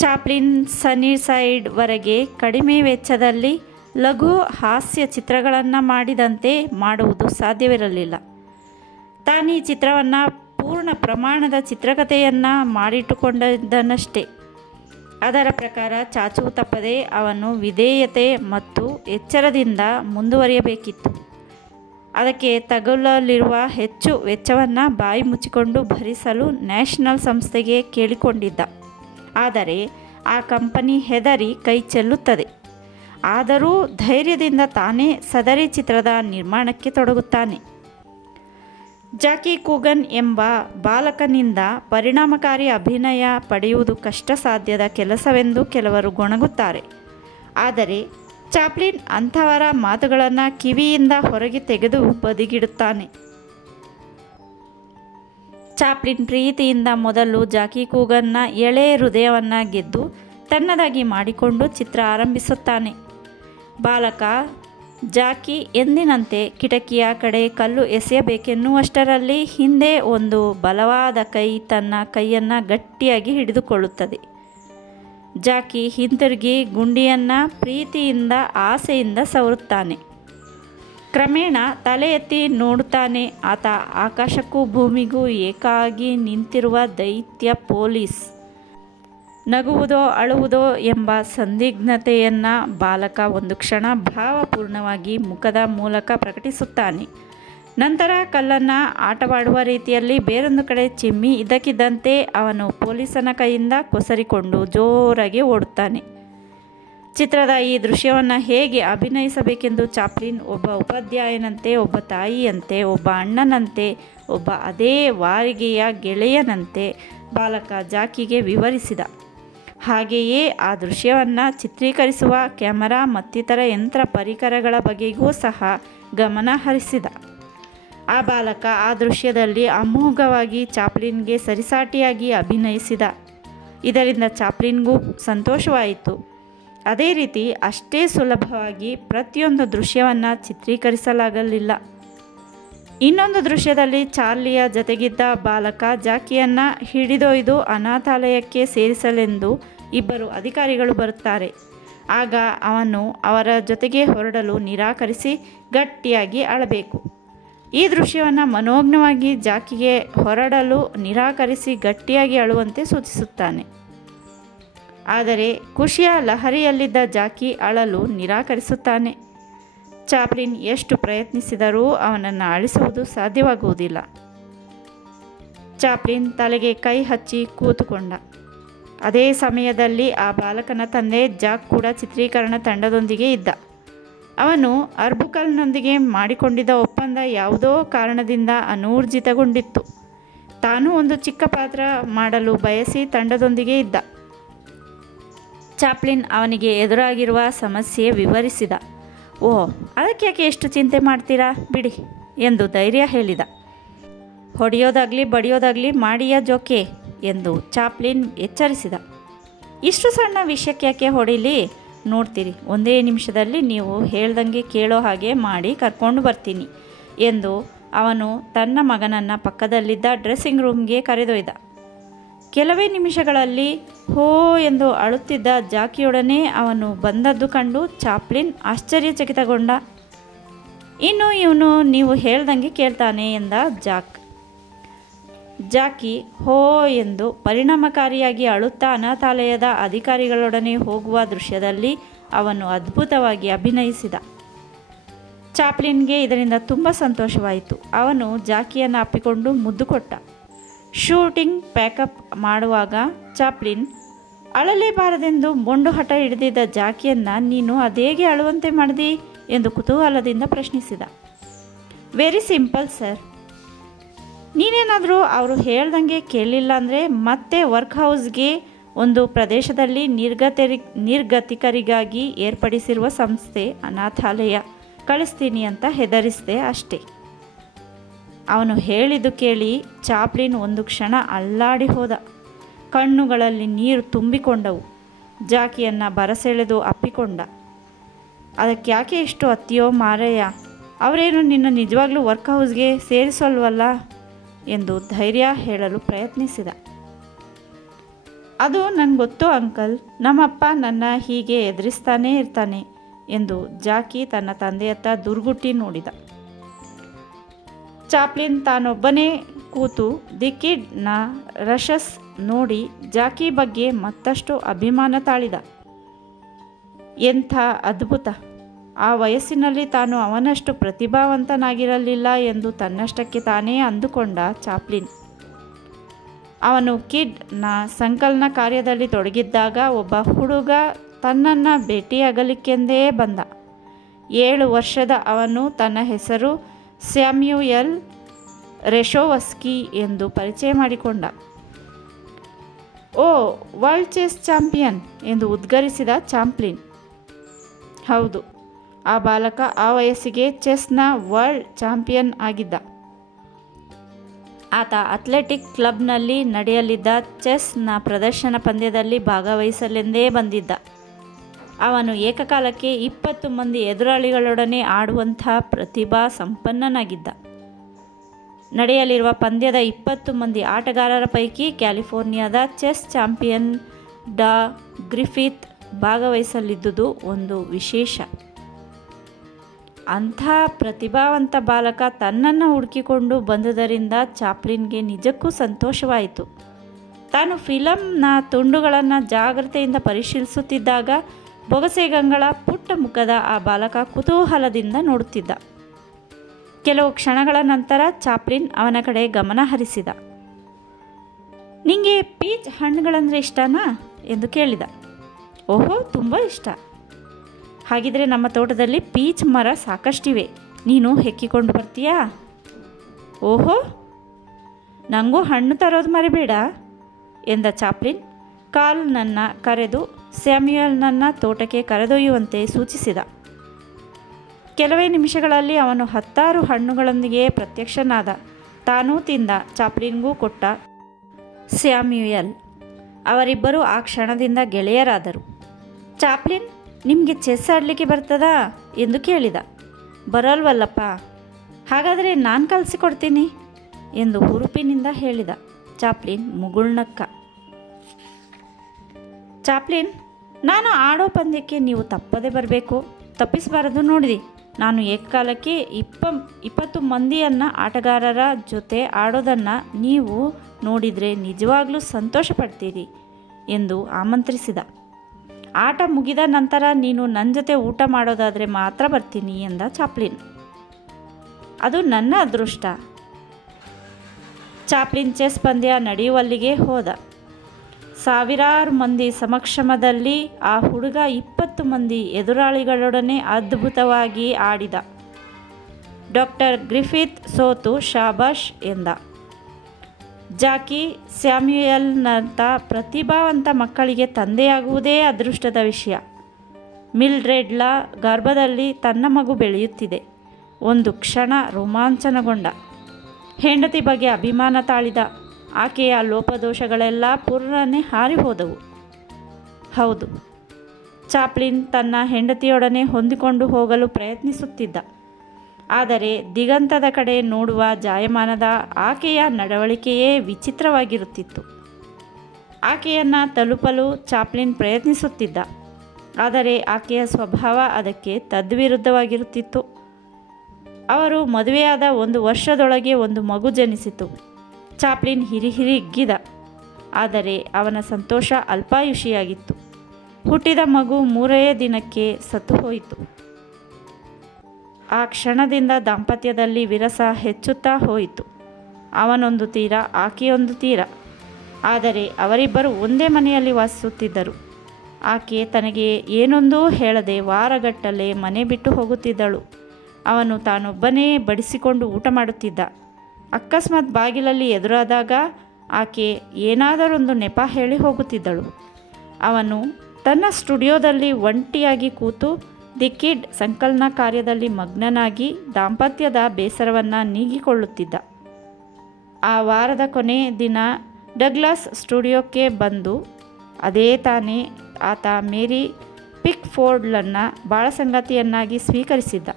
ಚಾಪ್ಲಿನ್ ಸನ್ನಿಸೈಡ್ವರೆಗೆ ಕಡಿಮೆ ವೆಚ್ಚದಲ್ಲಿ ಲಘು ಹಾಸ್ಯ ಚಿತ್ರಗಳನ್ನು ಮಾಡಿದಂತೆ ಮಾಡುವುದು ಸಾಧ್ಯವಿರಲಿಲ್ಲ. ತಾನೀ ಚಿತ್ರವನ್ನು ಪೂರ್ಣ ಪ್ರಮಾಣದ ಚಿತ್ರಕಥೆಯನ್ನು ಮಾಡಿಟ್ಟುಕೊಂಡಿದ್ದನಷ್ಟೇ. ಅದರ ಪ್ರಕಾರ ಚಾಚೂ ತಪ್ಪದೆ ಅವನು ವಿಧೇಯತೆ ಮತ್ತು ಎಚ್ಚರದಿಂದ ಮುಂದುವರಿಯಬೇಕಿತ್ತು. ಅದಕ್ಕೆ ತಗುಲಲಿರುವ ಹೆಚ್ಚು ವೆಚ್ಚವನ್ನು ಬಾಯಿ ಮುಚ್ಚಿಕೊಂಡು ಭರಿಸಲು ನ್ಯಾಷನಲ್ ಸಂಸ್ಥೆಗೆ ಕೇಳಿಕೊಂಡಿದ್ದ. ಆದರೆ ಆ ಕಂಪನಿ ಹೆದರಿ ಕೈ ಚೆಲ್ಲುತ್ತದೆ. ಆದರೂ ಧೈರ್ಯದಿಂದ ತಾನೇ ಸದರಿ ಚಿತ್ರದ ನಿರ್ಮಾಣಕ್ಕೆ ತೊಡಗುತ್ತಾನೆ. ಜಾಕಿ ಕೂಗನ್ ಎಂಬ ಬಾಲಕನಿಂದ ಪರಿಣಾಮಕಾರಿ ಅಭಿನಯ ಪಡೆಯುವುದು ಕಷ್ಟ ಸಾಧ್ಯದ ಕೆಲಸವೆಂದು ಕೆಲವರು ಗೊಣಗುತ್ತಾರೆ. ಆದರೆ ಚಾಪ್ಲಿನ್ ಅಂಥವರ ಮಾತುಗಳನ್ನು ಕಿವಿಯಿಂದ ಹೊರಗೆ ತೆಗೆದು ಬದಿಗಿಡುತ್ತಾನೆ. ಚಾಪ್ಲಿನ್ ಪ್ರೀತಿಯಿಂದ ಮೊದಲು ಜಾಕಿ ಕೂಗನ್ನು ಎಳೆ ಹೃದಯವನ್ನು ಗೆದ್ದು ತನ್ನದಾಗಿ ಮಾಡಿಕೊಂಡು ಚಿತ್ರ ಆರಂಭಿಸುತ್ತಾನೆ. ಬಾಲಕ ಜಾಕಿ ಎಂದಿನಂತೆ ಕಿಟಕಿಯ ಕಡೆ ಕಲ್ಲು ಎಸೆಯಬೇಕೆನ್ನುವಷ್ಟರಲ್ಲಿ ಹಿಂದೆ ಒಂದು ಬಲವಾದ ಕೈ ತನ್ನ ಕೈಯನ್ನು ಗಟ್ಟಿಯಾಗಿ ಹಿಡಿದುಕೊಳ್ಳುತ್ತದೆ. ಜಾಕಿ ಹಿಂತಿರುಗಿ ಗುಂಡಿಯನ್ನು ಪ್ರೀತಿಯಿಂದ ಆಸೆಯಿಂದ ಸವರುತ್ತಾನೆ. ಕ್ರಮೇಣ ತಲೆ ಎತ್ತಿ ನೋಡುತ್ತಾನೆ. ಆತ ಆಕಾಶಕ್ಕೂ ಭೂಮಿಗೂ ಏಕಾಗಿ ನಿಂತಿರುವ ದೈತ್ಯ ಪೊಲೀಸ್. ನಗುವುದೋ ಅಳುವುದೋ ಎಂಬ ಸಂದಿಗ್ಧತೆಯನ್ನು ಬಾಲಕ ಒಂದು ಕ್ಷಣ ಭಾವಪೂರ್ಣವಾಗಿ ಮುಖದ ಮೂಲಕ ಪ್ರಕಟಿಸುತ್ತಾನೆ. ನಂತರ ಕಲ್ಲನ್ನು ಆಟವಾಡುವ ರೀತಿಯಲ್ಲಿ ಬೇರೊಂದು ಕಡೆ ಚಿಮ್ಮಿ ಇದ್ದಕ್ಕಿದ್ದಂತೆ ಅವನು ಪೊಲೀಸನ ಕೈಯಿಂದ ಕೊಸರಿಕೊಂಡು ಜೋರಾಗಿ ಓಡುತ್ತಾನೆ. ಚಿತ್ರದ ಈ ದೃಶ್ಯವನ್ನು ಹೇಗೆ ಅಭಿನಯಿಸಬೇಕೆಂದು ಚಾಪ್ಲಿನ್ ಒಬ್ಬ ಉಪಾಧ್ಯಾಯನಂತೆ, ಒಬ್ಬ ತಾಯಿಯಂತೆ, ಒಬ್ಬ ಅಣ್ಣನಂತೆ, ಒಬ್ಬ ಅದೇ ವಾರಿಗೆಯ ಗೆಳೆಯನಂತೆ ಬಾಲಕ ಜಾಕಿಗೆ ವಿವರಿಸಿದ. ಹಾಗೆಯೇ ಆ ದೃಶ್ಯವನ್ನು ಚಿತ್ರೀಕರಿಸುವ ಕ್ಯಾಮರಾ ಮತ್ತಿತರ ಯಂತ್ರ ಪರಿಕರಗಳ ಬಗೆಗೂ ಸಹ ಗಮನ ಹರಿಸಿದ. ಆ ಬಾಲಕ ಆ ದೃಶ್ಯದಲ್ಲಿ ಅಮೋಘವಾಗಿ ಚಾಪ್ಲಿನ್ಗೆ ಸರಿಸಾಟಿಯಾಗಿ ಅಭಿನಯಿಸಿದ. ಇದರಿಂದ ಚಾಪ್ಲಿನ್ಗೂ ಸಂತೋಷವಾಯಿತು. ಅದೇ ರೀತಿ ಅಷ್ಟೇ ಸುಲಭವಾಗಿ ಪ್ರತಿಯೊಂದು ದೃಶ್ಯವನ್ನು ಚಿತ್ರೀಕರಿಸಲಾಗಲಿಲ್ಲ. ಇನ್ನೊಂದು ದೃಶ್ಯದಲ್ಲಿ ಚಾರ್ಲಿಯ ಜೊತೆಗಿದ್ದ ಬಾಲಕ ಜಾಕಿಯನ್ನು ಹಿಡಿದೊಯ್ದು ಅನಾಥಾಲಯಕ್ಕೆ ಸೇರಿಸಲೆಂದು ಇಬ್ಬರು ಅಧಿಕಾರಿಗಳು ಬರುತ್ತಾರೆ. ಆಗ ಅವನು ಅವರ ಜೊತೆಗೆ ಹೊರಡಲು ನಿರಾಕರಿಸಿ ಗಟ್ಟಿಯಾಗಿ ಅಳಬೇಕು. ಈ ದೃಶ್ಯವನ್ನು ಮನೋಜ್ಞವಾಗಿ ಜಾಕಿಗೆ ಹೊರಡಲು ನಿರಾಕರಿಸಿ ಗಟ್ಟಿಯಾಗಿ ಅಳುವಂತೆ ಸೂಚಿಸುತ್ತಾನೆ. ಆದರೆ ಖುಷಿಯ ಲಹರಿಯಲ್ಲಿದ್ದ ಜಾಕಿ ಅಳಲು ನಿರಾಕರಿಸುತ್ತಾನೆ. ಚಾಪ್ಲಿನ್ ಎಷ್ಟು ಪ್ರಯತ್ನಿಸಿದರೂ ಅವನನ್ನು ಅಳಿಸುವುದು ಸಾಧ್ಯವಾಗುವುದಿಲ್ಲ. ಚಾಪ್ಲಿನ್ ತಲೆಗೆ ಕೈ ಹಚ್ಚಿ ಕೂತುಕೊಂಡ. ಅದೇ ಸಮಯದಲ್ಲಿ ಆ ಬಾಲಕನ ತಂದೆ ಜಾಕ್ ಕೂಡ ಚಿತ್ರೀಕರಣ ತಂಡದೊಂದಿಗೆ ಇದ್ದ. ಅವನು ಅರ್ಬುಕಲ್ನೊಂದಿಗೆ ಮಾಡಿಕೊಂಡಿದ್ದ ಒಪ್ಪಂದ ಯಾವುದೋ ಕಾರಣದಿಂದ ಅನೂರ್ಜಿತಗೊಂಡಿತ್ತು. ತಾನೂ ಒಂದು ಚಿಕ್ಕ ಪಾತ್ರ ಮಾಡಲು ಬಯಸಿ ತಂಡದೊಂದಿಗೆ ಇದ್ದ. ಚಾಪ್ಲಿನ್ ಅವನಿಗೆ ಎದುರಾಗಿರುವ ಸಮಸ್ಯೆ ವಿವರಿಸಿದ. ಓ, ಅದಕ್ಕೆ ಯಾಕೆ ಎಷ್ಟು ಚಿಂತೆ ಮಾಡ್ತೀರಾ, ಬಿಡಿ ಎಂದು ಧೈರ್ಯ ಹೇಳಿದ. ಹೊಡೆಯೋದಾಗಲಿ ಬಡಿಯೋದಾಗಲಿ ಮಾಡಿಯ ಜೋಕೆ ಎಂದು ಚಾಪ್ಲಿನ್ ಎಚ್ಚರಿಸಿದ. ಇಷ್ಟು ಸಣ್ಣ ವಿಷಯಕ್ಕೆ ಯಾಕೆ ಹೊಡಿಲಿ, ನೋಡ್ತೀರಿ, ಒಂದೇ ನಿಮಿಷದಲ್ಲಿ ನೀವು ಹೇಳ್ದಂಗೆ ಕೇಳೋ ಹಾಗೆ ಮಾಡಿ ಕರ್ಕೊಂಡು ಬರ್ತೀನಿ ಎಂದು ಅವನು ತನ್ನ ಮಗನನ್ನು ಪಕ್ಕದಲ್ಲಿದ್ದ ಡ್ರೆಸ್ಸಿಂಗ್ ರೂಮ್ಗೆ ಕರೆದೊಯ್ದ. ಕೆಲವೇ ನಿಮಿಷಗಳಲ್ಲಿ ಹೋ ಎಂದು ಅಳುತ್ತಿದ್ದ ಜಾಕಿಯೊಡನೆ ಅವನು ಬಂದದ್ದು ಕಂಡು ಚಾಪ್ಲಿನ್ ಆಶ್ಚರ್ಯಚಕಿತಗೊಂಡ. ಇನ್ನು ಇವನು ನೀವು ಹೇಳ್ದಂಗೆ ಕೇಳ್ತಾನೆ ಎಂದ ಜಾಕ್. ಜಾಕಿ ಹೋ ಎಂದು ಪರಿಣಾಮಕಾರಿಯಾಗಿ ಅಳುತ್ತಾ ಅನಾಥಾಲಯದ ಅಧಿಕಾರಿಗಳೊಡನೆ ಹೋಗುವ ದೃಶ್ಯದಲ್ಲಿ ಅವನು ಅದ್ಭುತವಾಗಿ ಅಭಿನಯಿಸಿದ. ಚಾಪ್ಲಿನ್ಗೆ ಇದರಿಂದ ತುಂಬ ಸಂತೋಷವಾಯಿತು. ಅವನು ಜಾಕಿಯನ್ನು ಅಪ್ಪಿಕೊಂಡು ಮುದ್ದು ಕೊಟ್ಟ. ಶೂಟಿಂಗ್ ಪ್ಯಾಕಪ್ ಮಾಡುವಾಗ ಚಾಪ್ಲಿನ್ ಅಳಲೇಬಾರದೆಂದು ಮೊಂಡು ಹಠ ಹಿಡಿದಿದ್ದ ಜಾಕಿಯನ್ನು ನೀನು ಅದೇಗೆ ಅಳುವಂತೆ ಮಾಡಿದಿ ಎಂದು ಕುತೂಹಲದಿಂದ ಪ್ರಶ್ನಿಸಿದ. Very simple sir. ನೀನೇನಾದರೂ ಅವರು ಹೇಳ್ದಂಗೆ ಕೇಳಲಿಲ್ಲ ಅಂದರೆ ಮತ್ತೆ ವರ್ಕ್ ಹೌಸ್ಗೆ ಒಂದು ಪ್ರದೇಶದಲ್ಲಿ ನಿರ್ಗತಿಕರಿಗಾಗಿ ಏರ್ಪಡಿಸಿರುವ ಸಂಸ್ಥೆ ಅನಾಥಾಲಯ ಕಳಿಸ್ತೀನಿ ಅಂತ ಹೆದರಿಸಿದೆ ಅಷ್ಟೇ. ಅವನು ಹೇಳಿದ್ದು ಕೇಳಿ ಚಾಪ್ಲಿನ್ ಒಂದು ಕ್ಷಣ ಅಲ್ಲಾಡಿ ಹೋದ. ಕಣ್ಣುಗಳಲ್ಲಿ ನೀರು ತುಂಬಿಕೊಂಡವು. ಜಾಕಿಯನ್ನು ಬರಸೆಳೆದು ಅಪ್ಪಿಕೊಂಡ. ಅದಕ್ಕೆ ಯಾಕೆ ಇಷ್ಟು ಅತ್ತಿಯೋ ಮಾರಯ್ಯ, ಅವರೇನು ನಿನ್ನ ನಿಜವಾಗ್ಲೂ ವರ್ಕ್ ಹೌಸ್ಗೆ ಸೇರಿಸಲ್ವಲ್ಲ ಎಂದು ಧೈರ್ಯ ಹೇಳಲು ಪ್ರಯತ್ನಿಸಿದ. ಅದು ನನಗೆ ಗೊತ್ತು ಅಂಕಲ್, ನಮ್ಮಪ್ಪ ನನ್ನ ಹೀಗೆ ಎದುರಿಸ್ತಾನೇ ಇರ್ತಾನೆ ಎಂದು ಜಾಕಿ ತನ್ನ ತಂದೆಯತ್ತ ದುರ್ಗುಟ್ಟಿ ನೋಡಿದ. ಚಾಪ್ಲಿನ್ ತಾನೊಬ್ಬನೇ ಕೂತು ದಿ ಕಿಡ್ನ ರಶಸ್ ನೋಡಿ ಜಾಕಿ ಬಗ್ಗೆ ಮತ್ತಷ್ಟು ಅಭಿಮಾನ ತಾಳಿದ. ಎಂಥ ಅದ್ಭುತ! ಆ ವಯಸ್ಸಿನಲ್ಲಿ ತಾನು ಅವನಷ್ಟು ಪ್ರತಿಭಾವಂತನಾಗಿರಲಿಲ್ಲ ಎಂದು ತನ್ನಷ್ಟಕ್ಕೆ ತಾನೇ ಅಂದುಕೊಂಡ ಚಾಪ್ಲಿನ್. ಅವನು ಕಿಡ್ನ ಸಂಕಲನ ಕಾರ್ಯದಲ್ಲಿ ತೊಡಗಿದ್ದಾಗ ಒಬ್ಬ ಹುಡುಗ ತನ್ನನ್ನು ಭೇಟಿಯಾಗಲಿಕ್ಕೆಂದೇ ಬಂದ. 7 ವರ್ಷದ ಅವನು ತನ್ನ ಹೆಸರು ಸ್ಯಾಮ್ಯುಯಲ್ ರೆಶೋವಸ್ಕಿ ಎಂದು ಪರಿಚಯ ಮಾಡಿಕೊಂಡ. ಓ, ವರ್ಲ್ಡ್ ಚೆಸ್ ಚಾಂಪಿಯನ್ ಎಂದು ಉದ್ಗರಿಸಿದ ಚಾಪ್ಲಿನ್. ಹೌದು, ಆ ಬಾಲಕ ಆ ವಯಸ್ಸಿಗೆ ಚೆಸ್ನ ವರ್ಲ್ಡ್ ಚಾಂಪಿಯನ್ ಆಗಿದ್ದ. ಆತ ಅಥ್ಲೆಟಿಕ್ ಕ್ಲಬ್ನಲ್ಲಿ ನಡೆಯಲಿದ್ದ ಚೆಸ್ನ ಪ್ರದರ್ಶನ ಪಂದ್ಯದಲ್ಲಿ ಭಾಗವಹಿಸಲೆಂದೇ ಬಂದಿದ್ದ. ಅವನು ಏಕಕಾಲಕ್ಕೆ 20 ಮಂದಿ ಎದುರಾಳಿಗಳೊಡನೆ ಆಡುವಂಥ ಪ್ರತಿಭಾ ಸಂಪನ್ನನಾಗಿದ್ದ. ನಡೆಯಲಿರುವ ಪಂದ್ಯದ 20 ಮಂದಿ ಆಟಗಾರರ ಪೈಕಿ ಕ್ಯಾಲಿಫೋರ್ನಿಯಾದ ಚೆಸ್ ಚಾಂಪಿಯನ್ ಡಾ ಗ್ರಿಫಿತ್ ಭಾಗವಹಿಸಲಿದ್ದುದು ಒಂದು ವಿಶೇಷ. ಅಂಥ ಪ್ರತಿಭಾವಂತ ಬಾಲಕ ತನ್ನನ್ನು ಹುಡುಕಿಕೊಂಡು ಬಂದುದರಿಂದ ಚಾಪ್ಲಿನ್ಗೆ ನಿಜಕ್ಕೂ ಸಂತೋಷವಾಯಿತು. ತಾನು ಫಿಲಂನ ತುಂಡುಗಳನ್ನು ಜಾಗ್ರತೆಯಿಂದ ಪರಿಶೀಲಿಸುತ್ತಿದ್ದಾಗ ಬೊಗಸೆಗಂಗಳ ಪುಟ್ಟ ಮುಖದ ಆ ಬಾಲಕ ಕುತೂಹಲದಿಂದ ನೋಡುತ್ತಿದ್ದ. ಕೆಲವು ಕ್ಷಣಗಳ ನಂತರ ಚಾಪ್ಲಿನ್ ಅವನ ಕಡೆ ಗಮನ ಹರಿಸಿದ. ನಿಂಗೆ ಪೀಚ್ ಹಣ್ಣುಗಳಂದರೆ ಇಷ್ಟನಾ ಎಂದು ಕೇಳಿದ. ಓಹೋ, ತುಂಬ ಇಷ್ಟ. ಹಾಗಿದ್ರೆ ನಮ್ಮ ತೋಟದಲ್ಲಿ ಪೀಚ್ ಮರ ಸಾಕಷ್ಟಿವೆ, ನೀನು ಹೆಕ್ಕಿಕೊಂಡು ಬರ್ತೀಯಾ? ಓಹೋ, ನನಗೂ ಹಣ್ಣು ತರೋದು ಮರಿಬೇಡ ಎಂದ ಚಾಪ್ಲಿನ್ ಕಾಲ್ನನ್ನು ಕರೆದು ಸ್ಯಾಮ್ಯುಯಲ್ನನ್ನು ತೋಟಕ್ಕೆ ಕರೆದೊಯ್ಯುವಂತೆ ಸೂಚಿಸಿದ. ಕೆಲವೇ ನಿಮಿಷಗಳಲ್ಲಿ ಅವನು 10 ಹಣ್ಣುಗಳೊಂದಿಗೆ ಪ್ರತ್ಯಕ್ಷನಾದ. ತಾನೂ ತಿಂದ, ಚಾಪ್ಲಿನ್ಗೂ ಕೊಟ್ಟ. ಸ್ಯಾಮ್ಯುಯಲ್ ಅವರಿಬ್ಬರೂ ಆ ಕ್ಷಣದಿಂದ ಗೆಳೆಯರಾದರು. ಚಾಪ್ಲಿನ್, ನಿಮಗೆ ಚೆಸ್ ಆಡಲಿಕ್ಕೆ ಬರ್ತದಾ ಎಂದು ಕೇಳಿದ. ಬರಲ್ವಲ್ಲಪ್ಪ, ಹಾಗಾದರೆ ನಾನು ಕಲಿಸಿಕೊಡ್ತೀನಿ ಎಂದು ಹುರುಪಿನಿಂದ ಹೇಳಿದ. ಚಾಪ್ಲಿನ್ ಮುಗುಳ್ನಕ್ಕ. ಚಾಪ್ಲಿನ್, ನಾನು ಆಡೋ ಪಂದ್ಯಕ್ಕೆ ನೀವು ತಪ್ಪದೇ ಬರಬೇಕು, ತಪ್ಪಿಸಬಾರದು. ನೋಡಿರಿ, ನಾನು ಏಕಕಾಲಕ್ಕೆ 20 ಮಂದಿಯನ್ನು ಆಟಗಾರರ ಜೊತೆ ಆಡೋದನ್ನು ನೀವು ನೋಡಿದರೆ ನಿಜವಾಗ್ಲೂ ಸಂತೋಷ ಪಡ್ತೀರಿ ಎಂದು ಆಮಂತ್ರಿಸಿದ. ಆಟ ಮುಗಿದ ನಂತರ ನೀನು ನನ್ನ ಜೊತೆ ಊಟ ಮಾಡೋದಾದರೆ ಮಾತ್ರ ಬರ್ತೀನಿ ಎಂದ ಚಾಪ್ಲಿನ್. ಅದು ನನ್ನ ಅದೃಷ್ಟ. ಚಾಪ್ಲಿನ್ ಚೆಸ್ ಪಂದ್ಯ ನಡೆಯುವಲ್ಲಿಗೆ ಹೋದ. ಸಾವಿರಾರು ಮಂದಿ ಸಮಕ್ಷಮದಲ್ಲಿ ಆ ಹುಡುಗ 20 ಮಂದಿ ಎದುರಾಳಿಗಳೊಡನೆ ಅದ್ಭುತವಾಗಿ ಆಡಿದ. ಡಾಕ್ಟರ್ ಗ್ರಿಫಿತ್ ಸೋತು ಶಾಬಾಷ್ ಎಂದ. ಜಾಕಿ ಸ್ಯಾಮ್ಯುಯಲ್ನಂಥ ಪ್ರತಿಭಾವಂತ ಮಕ್ಕಳಿಗೆ ತಂದೆಯಾಗುವುದೇ ಅದೃಷ್ಟದ ವಿಷಯ. ಮಿಲ್ಡ್ರೆಡ್ಳ ಗರ್ಭದಲ್ಲಿ ತನ್ನ ಮಗು ಬೆಳೆಯುತ್ತಿದೆ. ಒಂದು ಕ್ಷಣ ರೋಮಾಂಚನಗೊಂಡ. ಹೆಂಡತಿ ಬಗ್ಗೆ ಅಭಿಮಾನ ತಾಳಿದ. ಆಕೆಯ ಲೋಪದೋಷಗಳೆಲ್ಲ ಪೂರ್ಣನೆ ಹಾರಿಹೋದವು. ಹೌದು, ಚಾಪ್ಲಿನ್ ತನ್ನ ಹೆಂಡತಿಯೊಡನೆ ಹೊಂದಿಕೊಂಡು ಹೋಗಲು ಪ್ರಯತ್ನಿಸುತ್ತಿದ್ದ. ಆದರೆ ದಿಗಂತದ ಕಡೆ ನೋಡುವ ಜಾಯಮಾನದ ಆಕೆಯ ನಡವಳಿಕೆಯೇ ವಿಚಿತ್ರವಾಗಿರುತ್ತಿತ್ತು. ಆಕೆಯನ್ನು ತಲುಪಲು ಚಾಪ್ಲಿನ್ ಪ್ರಯತ್ನಿಸುತ್ತಿದ್ದ. ಆದರೆ ಆಕೆಯ ಸ್ವಭಾವ ಅದಕ್ಕೆ ತದ್ವಿರುದ್ಧವಾಗಿರುತ್ತಿತ್ತು. ಅವರು ಮದುವೆಯಾದ 1 ವರ್ಷದೊಳಗೆ ಒಂದು ಮಗು ಜನಿಸಿತು. ಚಾಪ್ಲಿನ್ ಹಿರಿಹಿರಿಗ್ಗಿದ. ಆದರೆ ಅವನ ಸಂತೋಷ ಅಲ್ಪಾಯುಷಿಯಾಗಿತ್ತು. ಹುಟ್ಟಿದ ಮಗು 3ನೇ ದಿನಕ್ಕೆ ಸತ್ತು ಹೋಯಿತು. ಆ ಕ್ಷಣದಿಂದ ದಾಂಪತ್ಯದಲ್ಲಿ ವಿರಸ ಹೆಚ್ಚುತ್ತಾ ಹೋಯಿತು. ಅವನೊಂದು ತೀರ, ಆಕೆಯೊಂದು ತೀರ. ಆದರೆ ಅವರಿಬ್ಬರು ಒಂದೇ ಮನೆಯಲ್ಲಿ ವಾಸಿಸುತ್ತಿದ್ದರು. ಆಕೆ ತನಗೆ ಏನೊಂದೂ ಹೇಳದೆ ವಾರಗಟ್ಟಲೆ ಮನೆ ಬಿಟ್ಟು ಹೋಗುತ್ತಿದ್ದಳು. ಅವನು ತಾನೊಬ್ಬನೇ ಬಡಿಸಿಕೊಂಡು ಊಟ ಮಾಡುತ್ತಿದ್ದ. ಅಕಸ್ಮಾತ್ ಬಾಗಿಲಲ್ಲಿ ಎದುರಾದಾಗ ಆಕೆ ಏನಾದರೊಂದು ನೆಪ ಹೇಳಿ ಹೋಗುತ್ತಿದ್ದಳು. ಅವನು ತನ್ನ ಸ್ಟುಡಿಯೋದಲ್ಲಿ ಒಂಟಿಯಾಗಿ ಕೂತು ದಿ ಕಿಡ್ ಸಂಕಲನ ಕಾರ್ಯದಲ್ಲಿ ಮಗ್ನನಾಗಿ ದಾಂಪತ್ಯದ ಬೇಸರವನ್ನು ನೀಗಿಕೊಳ್ಳುತ್ತಿದ್ದ. ಆ ವಾರದ ಕೊನೆ ದಿನ ಡಗ್ಲಾಸ್ ಸ್ಟುಡಿಯೋಕ್ಕೆ ಬಂದು ಅದೇ ತಾನೇ ಆತ ಮೇರಿ ಪಿಕ್ಫೋರ್ಡ್ಳನ್ನು ಬಾಳಸಂಗಾತಿಯನ್ನಾಗಿ ಸ್ವೀಕರಿಸಿದ್ದ.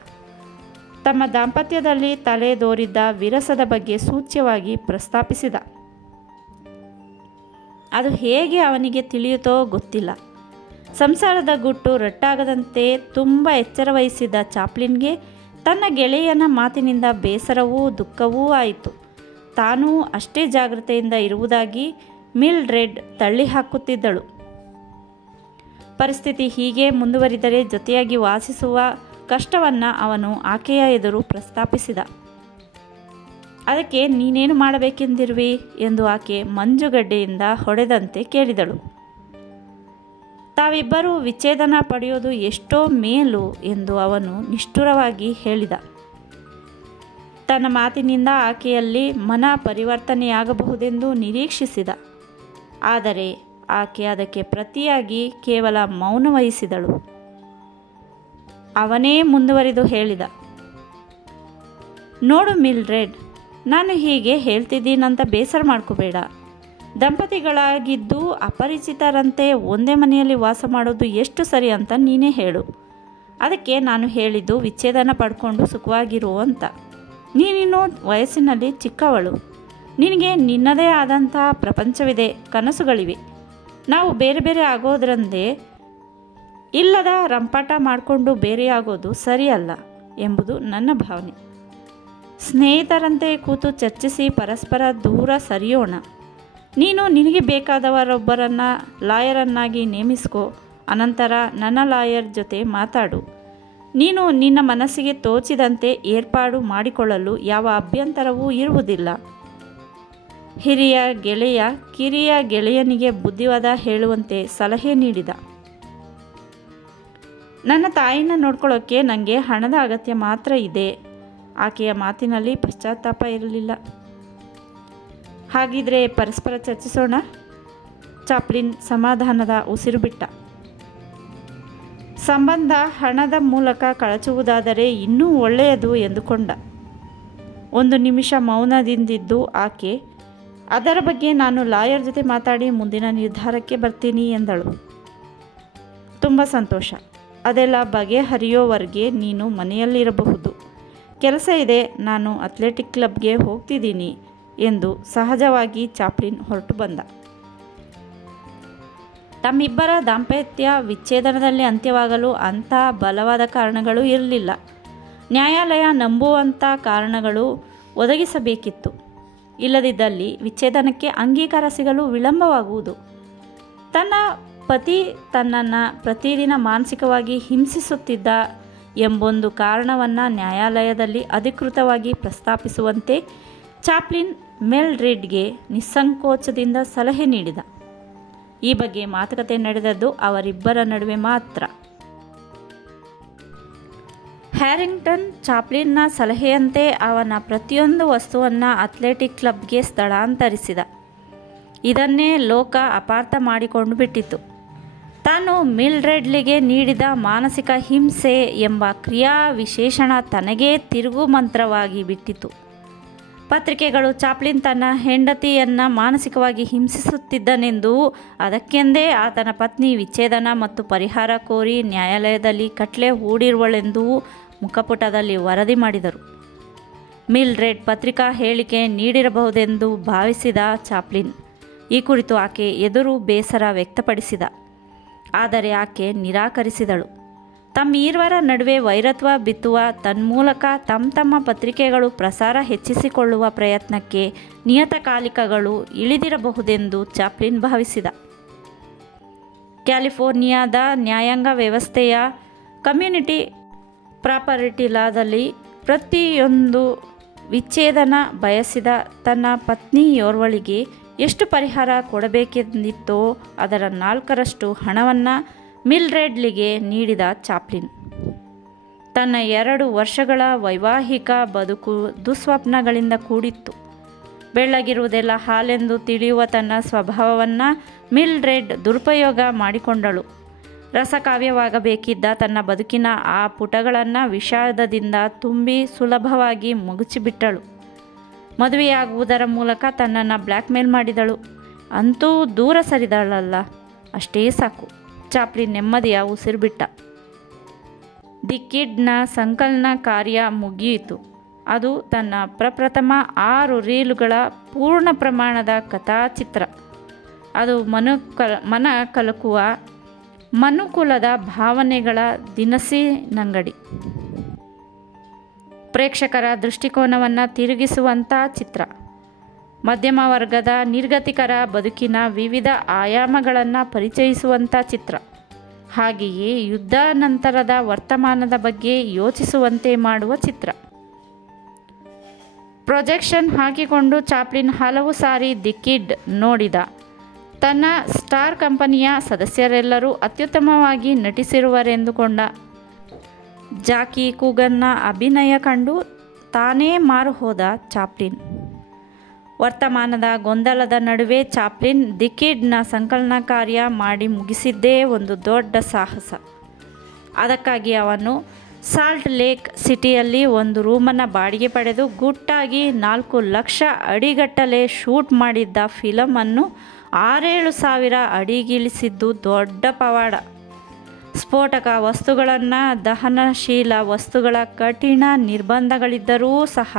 ತಮ್ಮ ದಾಂಪತ್ಯದಲ್ಲಿ ತಲೆದೋರಿದ್ದ ವಿರಸದ ಬಗ್ಗೆ ಸೂಚ್ಯವಾಗಿ ಪ್ರಸ್ತಾಪಿಸಿದ. ಅದು ಹೇಗೆ ಅವನಿಗೆ ತಿಳಿಯುತ್ತೋ ಗೊತ್ತಿಲ್ಲ. ಸಂಸಾರದ ಗುಟ್ಟು ರಟ್ಟಾಗದಂತೆ ತುಂಬ ಎಚ್ಚರವಹಿಸಿದ್ದ ಚಾಪ್ಲಿನ್ಗೆ ತನ್ನ ಗೆಳೆಯನ ಮಾತಿನಿಂದ ಬೇಸರವೂ ದುಃಖವೂ ಆಯಿತು. ತಾನೂ ಅಷ್ಟೇ ಜಾಗ್ರತೆಯಿಂದ ಇರುವುದಾಗಿ ಮಿಲ್ಡ್ರೆಡ್ ತಳ್ಳಿ ಹಾಕುತ್ತಿದ್ದಳು. ಪರಿಸ್ಥಿತಿ ಹೀಗೆ ಮುಂದುವರಿದರೆ ಜೊತೆಯಾಗಿ ವಾಸಿಸುವ ಕಷ್ಟವನ್ನು ಅವನು ಆಕೆಯ ಎದುರು ಪ್ರಸ್ತಾಪಿಸಿದ. ಅದಕ್ಕೆ ನೀನೇನು ಮಾಡಬೇಕೆಂದಿರುವಿ ಎಂದು ಆಕೆ ಮಂಜುಗಡ್ಡೆಯಿಂದ ಹೊಡೆದಂತೆ ಕೇಳಿದಳು. ತಾವಿಬ್ಬರೂ ವಿಚ್ಛೇದನ ಪಡೆಯೋದು ಎಷ್ಟೋ ಮೇಲು ಎಂದು ಅವನು ನಿಷ್ಠುರವಾಗಿ ಹೇಳಿದ. ತನ್ನ ಮಾತಿನಿಂದ ಆಕೆಯಲ್ಲಿ ಮನ ಪರಿವರ್ತನೆಯಾಗಬಹುದೆಂದು ನಿರೀಕ್ಷಿಸಿದ. ಆದರೆ ಆಕೆ ಅದಕ್ಕೆ ಪ್ರತಿಯಾಗಿ ಕೇವಲ ಮೌನ ವಹಿಸಿದಳು. ಅವನೇ ಮುಂದುವರಿದು ಹೇಳಿದ, ನೋಡು ಮಿಲ್ಡ್ರೆಡ್, ನಾನು ಹೀಗೆ ಹೇಳ್ತಿದ್ದೀನಂತ ಬೇಸರ ಮಾಡ್ಕೋಬೇಡ. ದಂಪತಿಗಳಾಗಿದ್ದು ಅಪರಿಚಿತರಂತೆ ಒಂದೇ ಮನೆಯಲ್ಲಿ ವಾಸ ಮಾಡೋದು ಎಷ್ಟು ಸರಿ ಅಂತ ನೀನೇ ಹೇಳು. ಅದಕ್ಕೆ ನಾನು ಹೇಳಿದ್ದು ವಿಚ್ಛೇದನ ಪಡ್ಕೊಂಡು ಸುಖವಾಗಿರು ಅಂತ. ನೀನಿನ್ನು ವಯಸ್ಸಿನಲ್ಲಿ ಚಿಕ್ಕವಳು. ನಿನಗೆ ನಿನ್ನದೇ ಆದಂಥ ಪ್ರಪಂಚವಿದೆ, ಕನಸುಗಳಿವೆ. ನಾವು ಬೇರೆ ಬೇರೆ ಆಗೋದ್ರಂದೇ ಇಲ್ಲದ ರಂಪಾಟ ಮಾಡಿಕೊಂಡು ಬೇರೆಯಾಗೋದು ಸರಿಯಲ್ಲ ಎಂಬುದು ನನ್ನ ಭಾವನೆ. ಸ್ನೇಹಿತರಂತೆ ಕೂತು ಚರ್ಚಿಸಿ ಪರಸ್ಪರ ದೂರ ಸರಿಯೋಣ. ನೀನು ನಿನಗೆ ಬೇಕಾದವರೊಬ್ಬರನ್ನು ಲಾಯರನ್ನಾಗಿ ನೇಮಿಸ್ಕೋ. ಅನಂತರ ನನ್ನ ಲಾಯರ್ ಜೊತೆ ಮಾತಾಡು. ನೀನು ನಿನ್ನ ಮನಸ್ಸಿಗೆ ತೋಚಿದಂತೆ ಏರ್ಪಾಡು ಮಾಡಿಕೊಳ್ಳಲು ಯಾವ ಅಭ್ಯಂತರವೂ ಇರುವುದಿಲ್ಲ. ಹಿರಿಯ ಗೆಳೆಯ ಕಿರಿಯ ಗೆಳೆಯನಿಗೆ ಬುದ್ಧಿವಾದ ಹೇಳುವಂತೆ ಸಲಹೆ ನೀಡಿದ. ನನ್ನ ತಾಯಿನ ನೋಡ್ಕೊಳ್ಳೋಕ್ಕೆ ನನಗೆ ಹಣದ ಅಗತ್ಯ ಮಾತ್ರ ಇದೆ. ಆಕೆಯ ಮಾತಿನಲ್ಲಿ ಪಶ್ಚಾತ್ತಾಪ ಇರಲಿಲ್ಲ. ಹಾಗಿದ್ರೆ ಪರಸ್ಪರ ಚರ್ಚಿಸೋಣ. ಚಾಪ್ಲಿನ್ ಸಮಾಧಾನದ ಉಸಿರು ಬಿಟ್ಟ. ಸಂಬಂಧ ಹಣದ ಮೂಲಕ ಕಳಚುವುದಾದರೆ ಇನ್ನೂ ಒಳ್ಳೆಯದು ಎಂದುಕೊಂಡ. ಒಂದು ನಿಮಿಷ ಮೌನದಿಂದಿದ್ದು ಆಕೆ, ಅದರ ಬಗ್ಗೆ ನಾನು ಲಾಯರ್ ಜೊತೆ ಮಾತಾಡಿ ಮುಂದಿನ ನಿರ್ಧಾರಕ್ಕೆ ಬರ್ತೀನಿ ಎಂದಳು. ತುಂಬ ಸಂತೋಷ. ಅದೆಲ್ಲ ಬಗೆಹರಿಯೋವರೆಗೆ ನೀನು ಮನೆಯಲ್ಲಿರಬಹುದು. ಕೆಲಸ ಇದೆ, ನಾನು ಅಥ್ಲೆಟಿಕ್ ಕ್ಲಬ್ಗೆ ಹೋಗ್ತಿದ್ದೀನಿ ಎಂದು ಸಹಜವಾಗಿ ಚಾಪ್ಲಿನ್ ಹೊರಟು ಬಂದ. ತಮ್ಮಿಬ್ಬರ ದಾಂಪತ್ಯ ವಿಚ್ಛೇದನದಲ್ಲಿ ಅಂತ್ಯವಾಗಲು ಅಂಥ ಬಲವಾದ ಕಾರಣಗಳು ಇರಲಿಲ್ಲ. ನ್ಯಾಯಾಲಯ ನಂಬುವಂಥ ಕಾರಣಗಳು ಒದಗಿಸಬೇಕಿತ್ತು. ಇಲ್ಲದಿದ್ದಲ್ಲಿ ವಿಚ್ಛೇದನಕ್ಕೆ ಅಂಗೀಕಾರ ಸಿಗಲು ವಿಳಂಬವಾಗುವುದು. ತನ್ನ ಪತಿ ತನ್ನನ್ನು ಪ್ರತಿದಿನ ಮಾನಸಿಕವಾಗಿ ಹಿಂಸಿಸುತ್ತಿದ್ದ ಎಂಬೊಂದು ಕಾರಣವನ್ನು ನ್ಯಾಯಾಲಯದಲ್ಲಿ ಅಧಿಕೃತವಾಗಿ ಪ್ರಸ್ತಾಪಿಸುವಂತೆ ಚಾಪ್ಲಿನ್ ಮಿಲ್ಡ್ರೆಡ್ಗೆ ನಿಸ್ಸಂಕೋಚದಿಂದ ಸಲಹೆ ನೀಡಿದ. ಈ ಬಗ್ಗೆ ಮಾತುಕತೆ ನಡೆದದ್ದು ಅವರಿಬ್ಬರ ನಡುವೆ ಮಾತ್ರ. ಹ್ಯಾರಿಂಗ್ಟನ್ ಚಾಪ್ಲಿನ್ನ ಸಲಹೆಯಂತೆ ಅವನ ಪ್ರತಿಯೊಂದು ವಸ್ತುವನ್ನು ಅಥ್ಲೆಟಿಕ್ ಕ್ಲಬ್ಗೆ ಸ್ಥಳಾಂತರಿಸಿದ. ಇದನ್ನೇ ಲೋಕ ಅಪಾರ್ಥ ಮಾಡಿಕೊಂಡು ಬಿಟ್ಟಿತು. ತಾನು ಮಿಲ್ಡ್ರೆಡ್ಲಿಗೆ ನೀಡಿದ ಮಾನಸಿಕ ಹಿಂಸೆ ಎಂಬ ಕ್ರಿಯಾ ವಿಶೇಷಣ ತನಗೇ ತಿರುಗು ಮಂತ್ರವಾಗಿ ಬಿಟ್ಟಿತು. ಪತ್ರಿಕೆಗಳು ಚಾಪ್ಲಿನ್ ತನ್ನ ಹೆಂಡತಿಯನ್ನು ಮಾನಸಿಕವಾಗಿ ಹಿಂಸಿಸುತ್ತಿದ್ದನೆಂದೂ ಅದಕ್ಕೆಂದೇ ಆತನ ಪತ್ನಿ ವಿಚ್ಛೇದನ ಮತ್ತು ಪರಿಹಾರ ಕೋರಿ ನ್ಯಾಯಾಲಯದಲ್ಲಿ ಕಟ್ಲೆ ಹೂಡಿರುವಳೆಂದೂ ಮುಖಪುಟದಲ್ಲಿ ವರದಿ ಮಾಡಿದರು. ಮಿಲ್ಡ್ರೆಡ್ ಪತ್ರಿಕಾ ಹೇಳಿಕೆ ನೀಡಿರಬಹುದೆಂದು ಭಾವಿಸಿದ ಚಾಪ್ಲಿನ್ ಈ ಕುರಿತು ಆಕೆ ಎದುರು ಬೇಸರ ವ್ಯಕ್ತಪಡಿಸಿದ. ಆದರೆ ಆಕೆ ನಿರಾಕರಿಸಿದಳು. ತಮ್ಮಿರುವರ ನಡುವೆ ವೈರತ್ವ ಬಿತ್ತುವ ತನ್ಮೂಲಕ ತಮ್ಮ ಪತ್ರಿಕೆಗಳು ಪ್ರಸಾರ ಹೆಚ್ಚಿಸಿಕೊಳ್ಳುವ ಪ್ರಯತ್ನಕ್ಕೆ ನಿಯತಕಾಲಿಕಗಳು ಇಳಿದಿರಬಹುದೆಂದು ಚಾಪ್ಲಿನ್ ಭಾವಿಸಿದ. ಕ್ಯಾಲಿಫೋರ್ನಿಯಾದ ನ್ಯಾಯಾಂಗ ವ್ಯವಸ್ಥೆಯ ಕಮ್ಯುನಿಟಿ ಪ್ರಾಪರ್ಟಿ ಲಾದಲ್ಲಿ ಪ್ರತಿಯೊಂದು ವಿಚ್ಛೇದನ ಬಯಸಿದ ತನ್ನ ಪತ್ನಿಯೋರ್ವಳಿಗೆ ಎಷ್ಟು ಪರಿಹಾರ ಕೊಡಬೇಕೆಂದಿತ್ತೋ ಅದರ 4ರಷ್ಟು ಹಣವನ್ನು ಮಿಲ್ಡ್ರೆಡ್ಲಿಗೆ ನೀಡಿದ ಚಾಪ್ಲಿನ್. ತನ್ನ 2 ವರ್ಷಗಳ ವೈವಾಹಿಕ ಬದುಕು ದುಸ್ವಪ್ನಗಳಿಂದ ಕೂಡಿತ್ತು. ಬೆಳ್ಳಗಿರುವುದೆಲ್ಲ ಹಾಲೆಂದು ತಿಳಿಯುವ ತನ್ನ ಸ್ವಭಾವವನ್ನು ಮಿಲ್ಡ್ರೆಡ್ ದುರುಪಯೋಗ ಮಾಡಿಕೊಂಡಳು. ರಸಕಾವ್ಯವಾಗಬೇಕಿದ್ದ ತನ್ನ ಬದುಕಿನ ಆ ಪುಟಗಳನ್ನು ವಿಷಾದದಿಂದ ತುಂಬಿ ಸುಲಭವಾಗಿ ಮುಗುಚಿಬಿಟ್ಟಳು. ಮದುವೆಯಾಗುವುದರ ಮೂಲಕ ತನ್ನನ್ನು ಬ್ಲ್ಯಾಕ್ಮೇಲ್ ಮಾಡಿದಳು. ಅಂತೂ ದೂರ ಸರಿದಳಲ್ಲ, ಅಷ್ಟೇ ಸಾಕು. ಚಾಪ್ಲಿನ್ ನೆಮ್ಮದಿಯ ಉಸಿರು ಬಿಟ್ಟ. ದಿ ಕಿಡ್ನ ಸಂಕಲನ ಕಾರ್ಯ ಮುಗಿಯಿತು. ಅದು ತನ್ನ ಪ್ರಪ್ರಥಮ 6 ರೀಲುಗಳ ಪೂರ್ಣ ಪ್ರಮಾಣದ ಕಥಾಚಿತ್ರ. ಅದು ಮನ ಕಲಕುವ ಮನುಕುಲದ ಭಾವನೆಗಳ ದಿನಸಿನಂಗಡಿ. ಪ್ರೇಕ್ಷಕರ ದೃಷ್ಟಿಕೋನವನ್ನು ತಿರುಗಿಸುವಂಥ ಚಿತ್ರ. ಮಧ್ಯಮ ವರ್ಗದ ನಿರ್ಗತಿಕರ ಬದುಕಿನ ವಿವಿಧ ಆಯಾಮಗಳನ್ನು ಪರಿಚಯಿಸುವಂಥ ಚಿತ್ರ. ಹಾಗೆಯೇ ಯುದ್ಧ ನಂತರದ ವರ್ತಮಾನದ ಬಗ್ಗೆ ಯೋಚಿಸುವಂತೆ ಮಾಡುವ ಚಿತ್ರ. ಪ್ರೊಜೆಕ್ಷನ್ ಹಾಕಿಕೊಂಡು ಚಾಪ್ಲಿನ್ ಹಲವು ಸಾರಿ ದಿ ಕಿಡ್ ನೋಡಿದ. ತನ್ನ ಸ್ಟಾರ್ ಕಂಪನಿಯ ಸದಸ್ಯರೆಲ್ಲರೂ ಅತ್ಯುತ್ತಮವಾಗಿ ನಟಿಸಿರುವರೆಂದುಕೊಂಡ. ಜಾಕಿ ಕೂಗನ್ನ ಅಭಿನಯ ಕಂಡು ತಾನೇ ಮಾರು ಹೋದ ಚಾಪ್ಲಿನ್. ವರ್ತಮಾನದ ಗೊಂದಲದ ನಡುವೆ ಚಾಪ್ಲಿನ್ ದಿ ಕಿಡ್ನ ಸಂಕಲನ ಕಾರ್ಯ ಮಾಡಿ ಮುಗಿಸಿದ್ದೇ ಒಂದು ದೊಡ್ಡ ಸಾಹಸ. ಅದಕ್ಕಾಗಿ ಅವನು ಸಾಲ್ಟ್ ಲೇಕ್ ಸಿಟಿಯಲ್ಲಿ ಒಂದು ರೂಮನ್ನು ಬಾಡಿಗೆ ಪಡೆದು ಗುಟ್ಟಾಗಿ 4 ಲಕ್ಷ ಅಡಿಗಟ್ಟಲೆ ಶೂಟ್ ಮಾಡಿದ್ದ ಫಿಲಮನ್ನು 6-7 ಸಾವಿರ ಅಡಿಗಿಳಿಸಿದ್ದು ದೊಡ್ಡ ಪವಾಡ. ಸ್ಫೋಟಕ ವಸ್ತುಗಳನ್ನು, ದಹನಶೀಲ ವಸ್ತುಗಳ ಕಠಿಣ ನಿರ್ಬಂಧಗಳಿದ್ದರೂ ಸಹ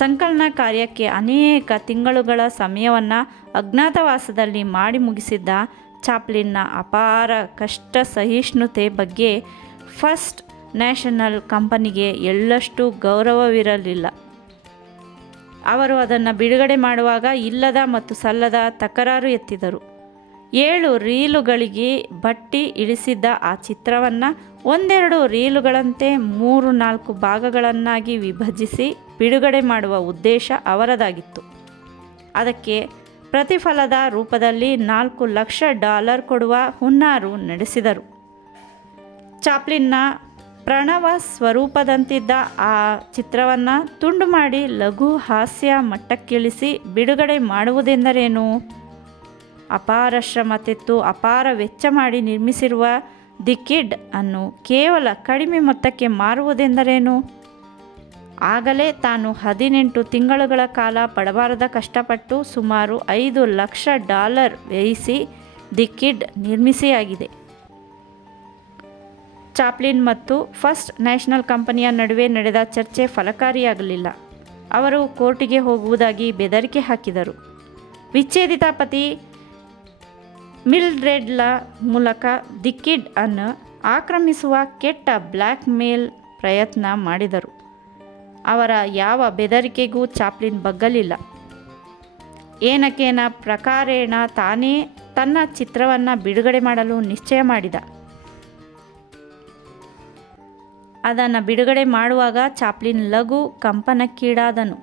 ಸಂಕಲನ ಕಾರ್ಯಕ್ಕೆ ಅನೇಕ ತಿಂಗಳುಗಳ ಸಮಯವನ್ನು ಅಜ್ಞಾತವಾಸದಲ್ಲಿ ಮಾಡಿ ಮುಗಿಸಿದ್ದ ಚಾಪ್ಲಿನ್ನ ಅಪಾರ ಕಷ್ಟ ಸಹಿಷ್ಣುತೆ ಬಗ್ಗೆ ಫಸ್ಟ್ ನ್ಯಾಷನಲ್ ಕಂಪನಿಗೆ ಎಳ್ಳಷ್ಟು ಗೌರವವಿರಲಿಲ್ಲ. ಅವರು ಅದನ್ನು ಬಿಡುಗಡೆ ಮಾಡುವಾಗ ಇಲ್ಲದ ಮತ್ತು ಸಲ್ಲದ ತಕರಾರು ಎತ್ತಿದರು. 7 ರೀಲುಗಳಿಗೆ ಬಟ್ಟಿ ಇಳಿಸಿದ್ದ ಆ ಚಿತ್ರವನ್ನು 1-2 ರೀಲುಗಳಂತೆ 3-4 ಭಾಗಗಳನ್ನಾಗಿ ವಿಭಜಿಸಿ ಬಿಡುಗಡೆ ಮಾಡುವ ಉದ್ದೇಶ ಅವರದಾಗಿತ್ತು. ಅದಕ್ಕೆ ಪ್ರತಿಫಲದ ರೂಪದಲ್ಲಿ $4 ಲಕ್ಷ ಕೊಡುವ ಹುನ್ನಾರು ನಡೆಸಿದರು. ಚಾಪ್ಲಿನ್ನ ಪ್ರಣವ ಸ್ವರೂಪದಂತಿದ್ದ ಆ ಚಿತ್ರವನ್ನು ತುಂಡು ಮಾಡಿ ಲಘು ಹಾಸ್ಯ ಮಟ್ಟಕ್ಕಿಳಿಸಿ ಬಿಡುಗಡೆ ಮಾಡುವುದೆಂದರೇನು? ಅಪಾರ ಶ್ರಮ ತೆತ್ತು ಅಪಾರ ವೆಚ್ಚ ಮಾಡಿ ನಿರ್ಮಿಸಿರುವ ದಿ ಕಿಡ್ ಅನ್ನು ಕೇವಲ ಕಡಿಮೆ ಮೊತ್ತಕ್ಕೆ ಮಾರುವುದೆಂದರೇನು? ಆಗಲೇ ತಾನು 18 ತಿಂಗಳುಗಳ ಕಾಲ ಪಡಬಾರದ ಕಷ್ಟಪಟ್ಟು ಸುಮಾರು $5 ಲಕ್ಷ ವ್ಯಯಿಸಿ ದಿ ಕಿಡ್ ನಿರ್ಮಿಸಿಯಾಗಿದೆ. ಚಾಪ್ಲಿನ್ ಮತ್ತು ಫಸ್ಟ್ ನ್ಯಾಷನಲ್ ಕಂಪನಿಯ ನಡುವೆ ನಡೆದ ಚರ್ಚೆ ಫಲಕಾರಿಯಾಗಲಿಲ್ಲ. ಅವರು ಕೋರ್ಟಿಗೆ ಹೋಗುವುದಾಗಿ ಬೆದರಿಕೆ ಹಾಕಿದರು. ವಿಚ್ಛೇದಿತ ಪತಿ ಮಿಲ್ಡ್ರೆಡ್ಲ ಮೂಲಕ ದಿ ಕಿಡ್ ಅನ್ನು ಆಕ್ರಮಿಸುವ ಕೆಟ್ಟ ಬ್ಲ್ಯಾಕ್ ಮೇಲ್ ಪ್ರಯತ್ನ ಮಾಡಿದರು. ಅವರ ಯಾವ ಬೆದರಿಕೆಗೂ ಚಾಪ್ಲಿನ್ ಬಗ್ಗಲಿಲ್ಲ. ಏನಕೇನ ಪ್ರಕಾರೇಣ ತಾನೇ ತನ್ನ ಚಿತ್ರವನ್ನು ಬಿಡುಗಡೆ ಮಾಡಲು ನಿಶ್ಚಯ ಮಾಡಿದ. ಅದನ್ನು ಬಿಡುಗಡೆ ಮಾಡುವಾಗ ಚಾಪ್ಲಿನ್ ಲಘು ಕಂಪನಕ್ಕೀಡಾದನು.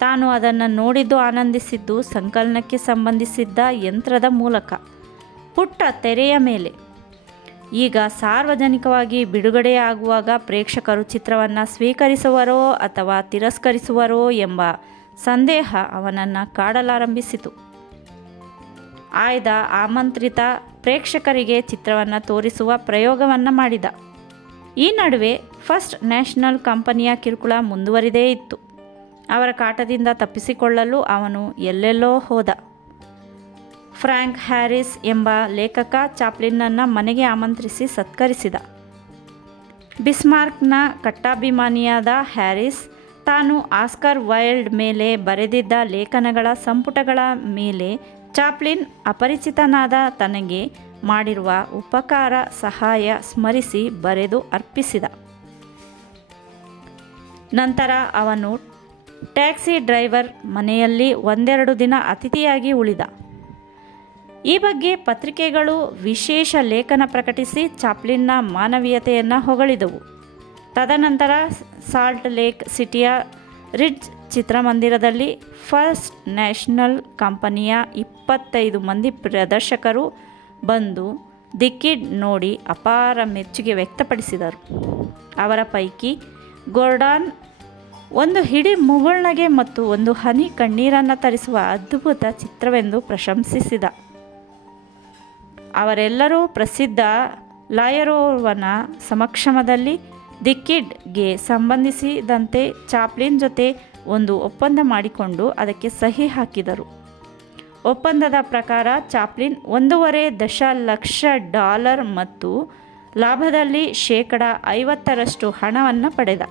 ತಾನು ಅದನ್ನು ನೋಡಿದ್ದು ಆನಂದಿಸಿದ್ದು ಸಂಕಲನಕ್ಕೆ ಸಂಬಂಧಿಸಿದ್ದ ಯಂತ್ರದ ಮೂಲಕ, ಪುಟ್ಟ ತೆರೆಯ ಮೇಲೆ. ಈಗ ಸಾರ್ವಜನಿಕವಾಗಿ ಬಿಡುಗಡೆಯಾಗುವಾಗ ಪ್ರೇಕ್ಷಕರು ಚಿತ್ರವನ್ನು ಸ್ವೀಕರಿಸುವರೋ ಅಥವಾ ತಿರಸ್ಕರಿಸುವರೋ ಎಂಬ ಸಂದೇಹ ಅವನನ್ನು ಕಾಡಲಾರಂಭಿಸಿತು. ಆಯ್ದ ಆಮಂತ್ರಿತ ಪ್ರೇಕ್ಷಕರಿಗೆ ಚಿತ್ರವನ್ನು ತೋರಿಸುವ ಪ್ರಯೋಗವನ್ನು ಮಾಡಿದ. ಈ ನಡುವೆ ಫಸ್ಟ್ ನ್ಯಾಷನಲ್ ಕಂಪನಿಯ ಕಿರುಕುಳ ಮುಂದುವರಿದೇ ಇತ್ತು. ಅವರ ಕಾಟದಿಂದ ತಪ್ಪಿಸಿಕೊಳ್ಳಲು ಅವನು ಎಲ್ಲೆಲ್ಲೋ ಹೋದ. ಫ್ರ್ಯಾಂಕ್ ಹ್ಯಾರಿಸ್ ಎಂಬ ಲೇಖಕ ಚಾಪ್ಲಿನ್ನನ್ನು ಮನೆಗೆ ಆಮಂತ್ರಿಸಿ ಸತ್ಕರಿಸಿದ. ಬಿಸ್ಮಾರ್ಕ್ನ ಕಟ್ಟಾಭಿಮಾನಿಯಾದ ಹ್ಯಾರಿಸ್ ತಾನು ಆಸ್ಕರ್ ವೈಲ್ಡ್ ಮೇಲೆ ಬರೆದಿದ್ದ ಲೇಖನಗಳ ಸಂಪುಟಗಳ ಮೇಲೆ ಚಾಪ್ಲಿನ್ ಅಪರಿಚಿತನಾದ ತನಗೆ ಮಾಡಿರುವ ಉಪಕಾರ ಸಹಾಯ ಸ್ಮರಿಸಿ ಬರೆದು ಅರ್ಪಿಸಿದ. ನಂತರ ಅವನು ಟ್ಯಾಕ್ಸಿ ಡ್ರೈವರ್ ಮನೆಯಲ್ಲಿ 1-2 ದಿನ ಅತಿಥಿಯಾಗಿ ಉಳಿದ. ಈ ಬಗ್ಗೆ ಪತ್ರಿಕೆಗಳು ವಿಶೇಷ ಲೇಖನ ಪ್ರಕಟಿಸಿ ಚಾಪ್ಲಿನ್ನ ಮಾನವೀಯತೆಯನ್ನು ಹೊಗಳಿದವು. ತದನಂತರ ಸಾಲ್ಟ್ ಲೇಕ್ ಸಿಟಿಯ ರಿಡ್ಜ್ ಚಿತ್ರಮಂದಿರದಲ್ಲಿ ಫಸ್ಟ್ ನ್ಯಾಷನಲ್ ಕಂಪನಿಯ 25 ಮಂದಿ ಪ್ರದರ್ಶಕರು ಬಂದು ದಿ ಕಿಡ್ ನೋಡಿ ಅಪಾರ ಮೆಚ್ಚುಗೆ ವ್ಯಕ್ತಪಡಿಸಿದರು. ಅವರ ಪೈಕಿ ಗೋರ್ಡಾನ್ ಒಂದು ಹಿಡಿ ಮುಗುಳ್ನಗೆ ಮತ್ತು ಒಂದು ಹನಿ ಕಣ್ಣೀರನ್ನು ತರಿಸುವ ಅದ್ಭುತ ಚಿತ್ರವೆಂದು ಪ್ರಶಂಸಿಸಿದ. ಅವರೆಲ್ಲರೂ ಪ್ರಸಿದ್ಧ ಲಾಯರೋರ್ವನ ಸಮಕ್ಷಮದಲ್ಲಿ ದಿ ಕಿಡ್ಗೆ ಸಂಬಂಧಿಸಿದಂತೆ ಚಾಪ್ಲಿನ್ ಜೊತೆ ಒಂದು ಒಪ್ಪಂದ ಮಾಡಿಕೊಂಡು ಅದಕ್ಕೆ ಸಹಿ ಹಾಕಿದರು. ಒಪ್ಪಂದದ ಪ್ರಕಾರ ಚಾಪ್ಲಿನ್ $1.5 ದಶಲಕ್ಷ ಮತ್ತು ಲಾಭದಲ್ಲಿ 50% ಹಣವನ್ನು ಪಡೆದ.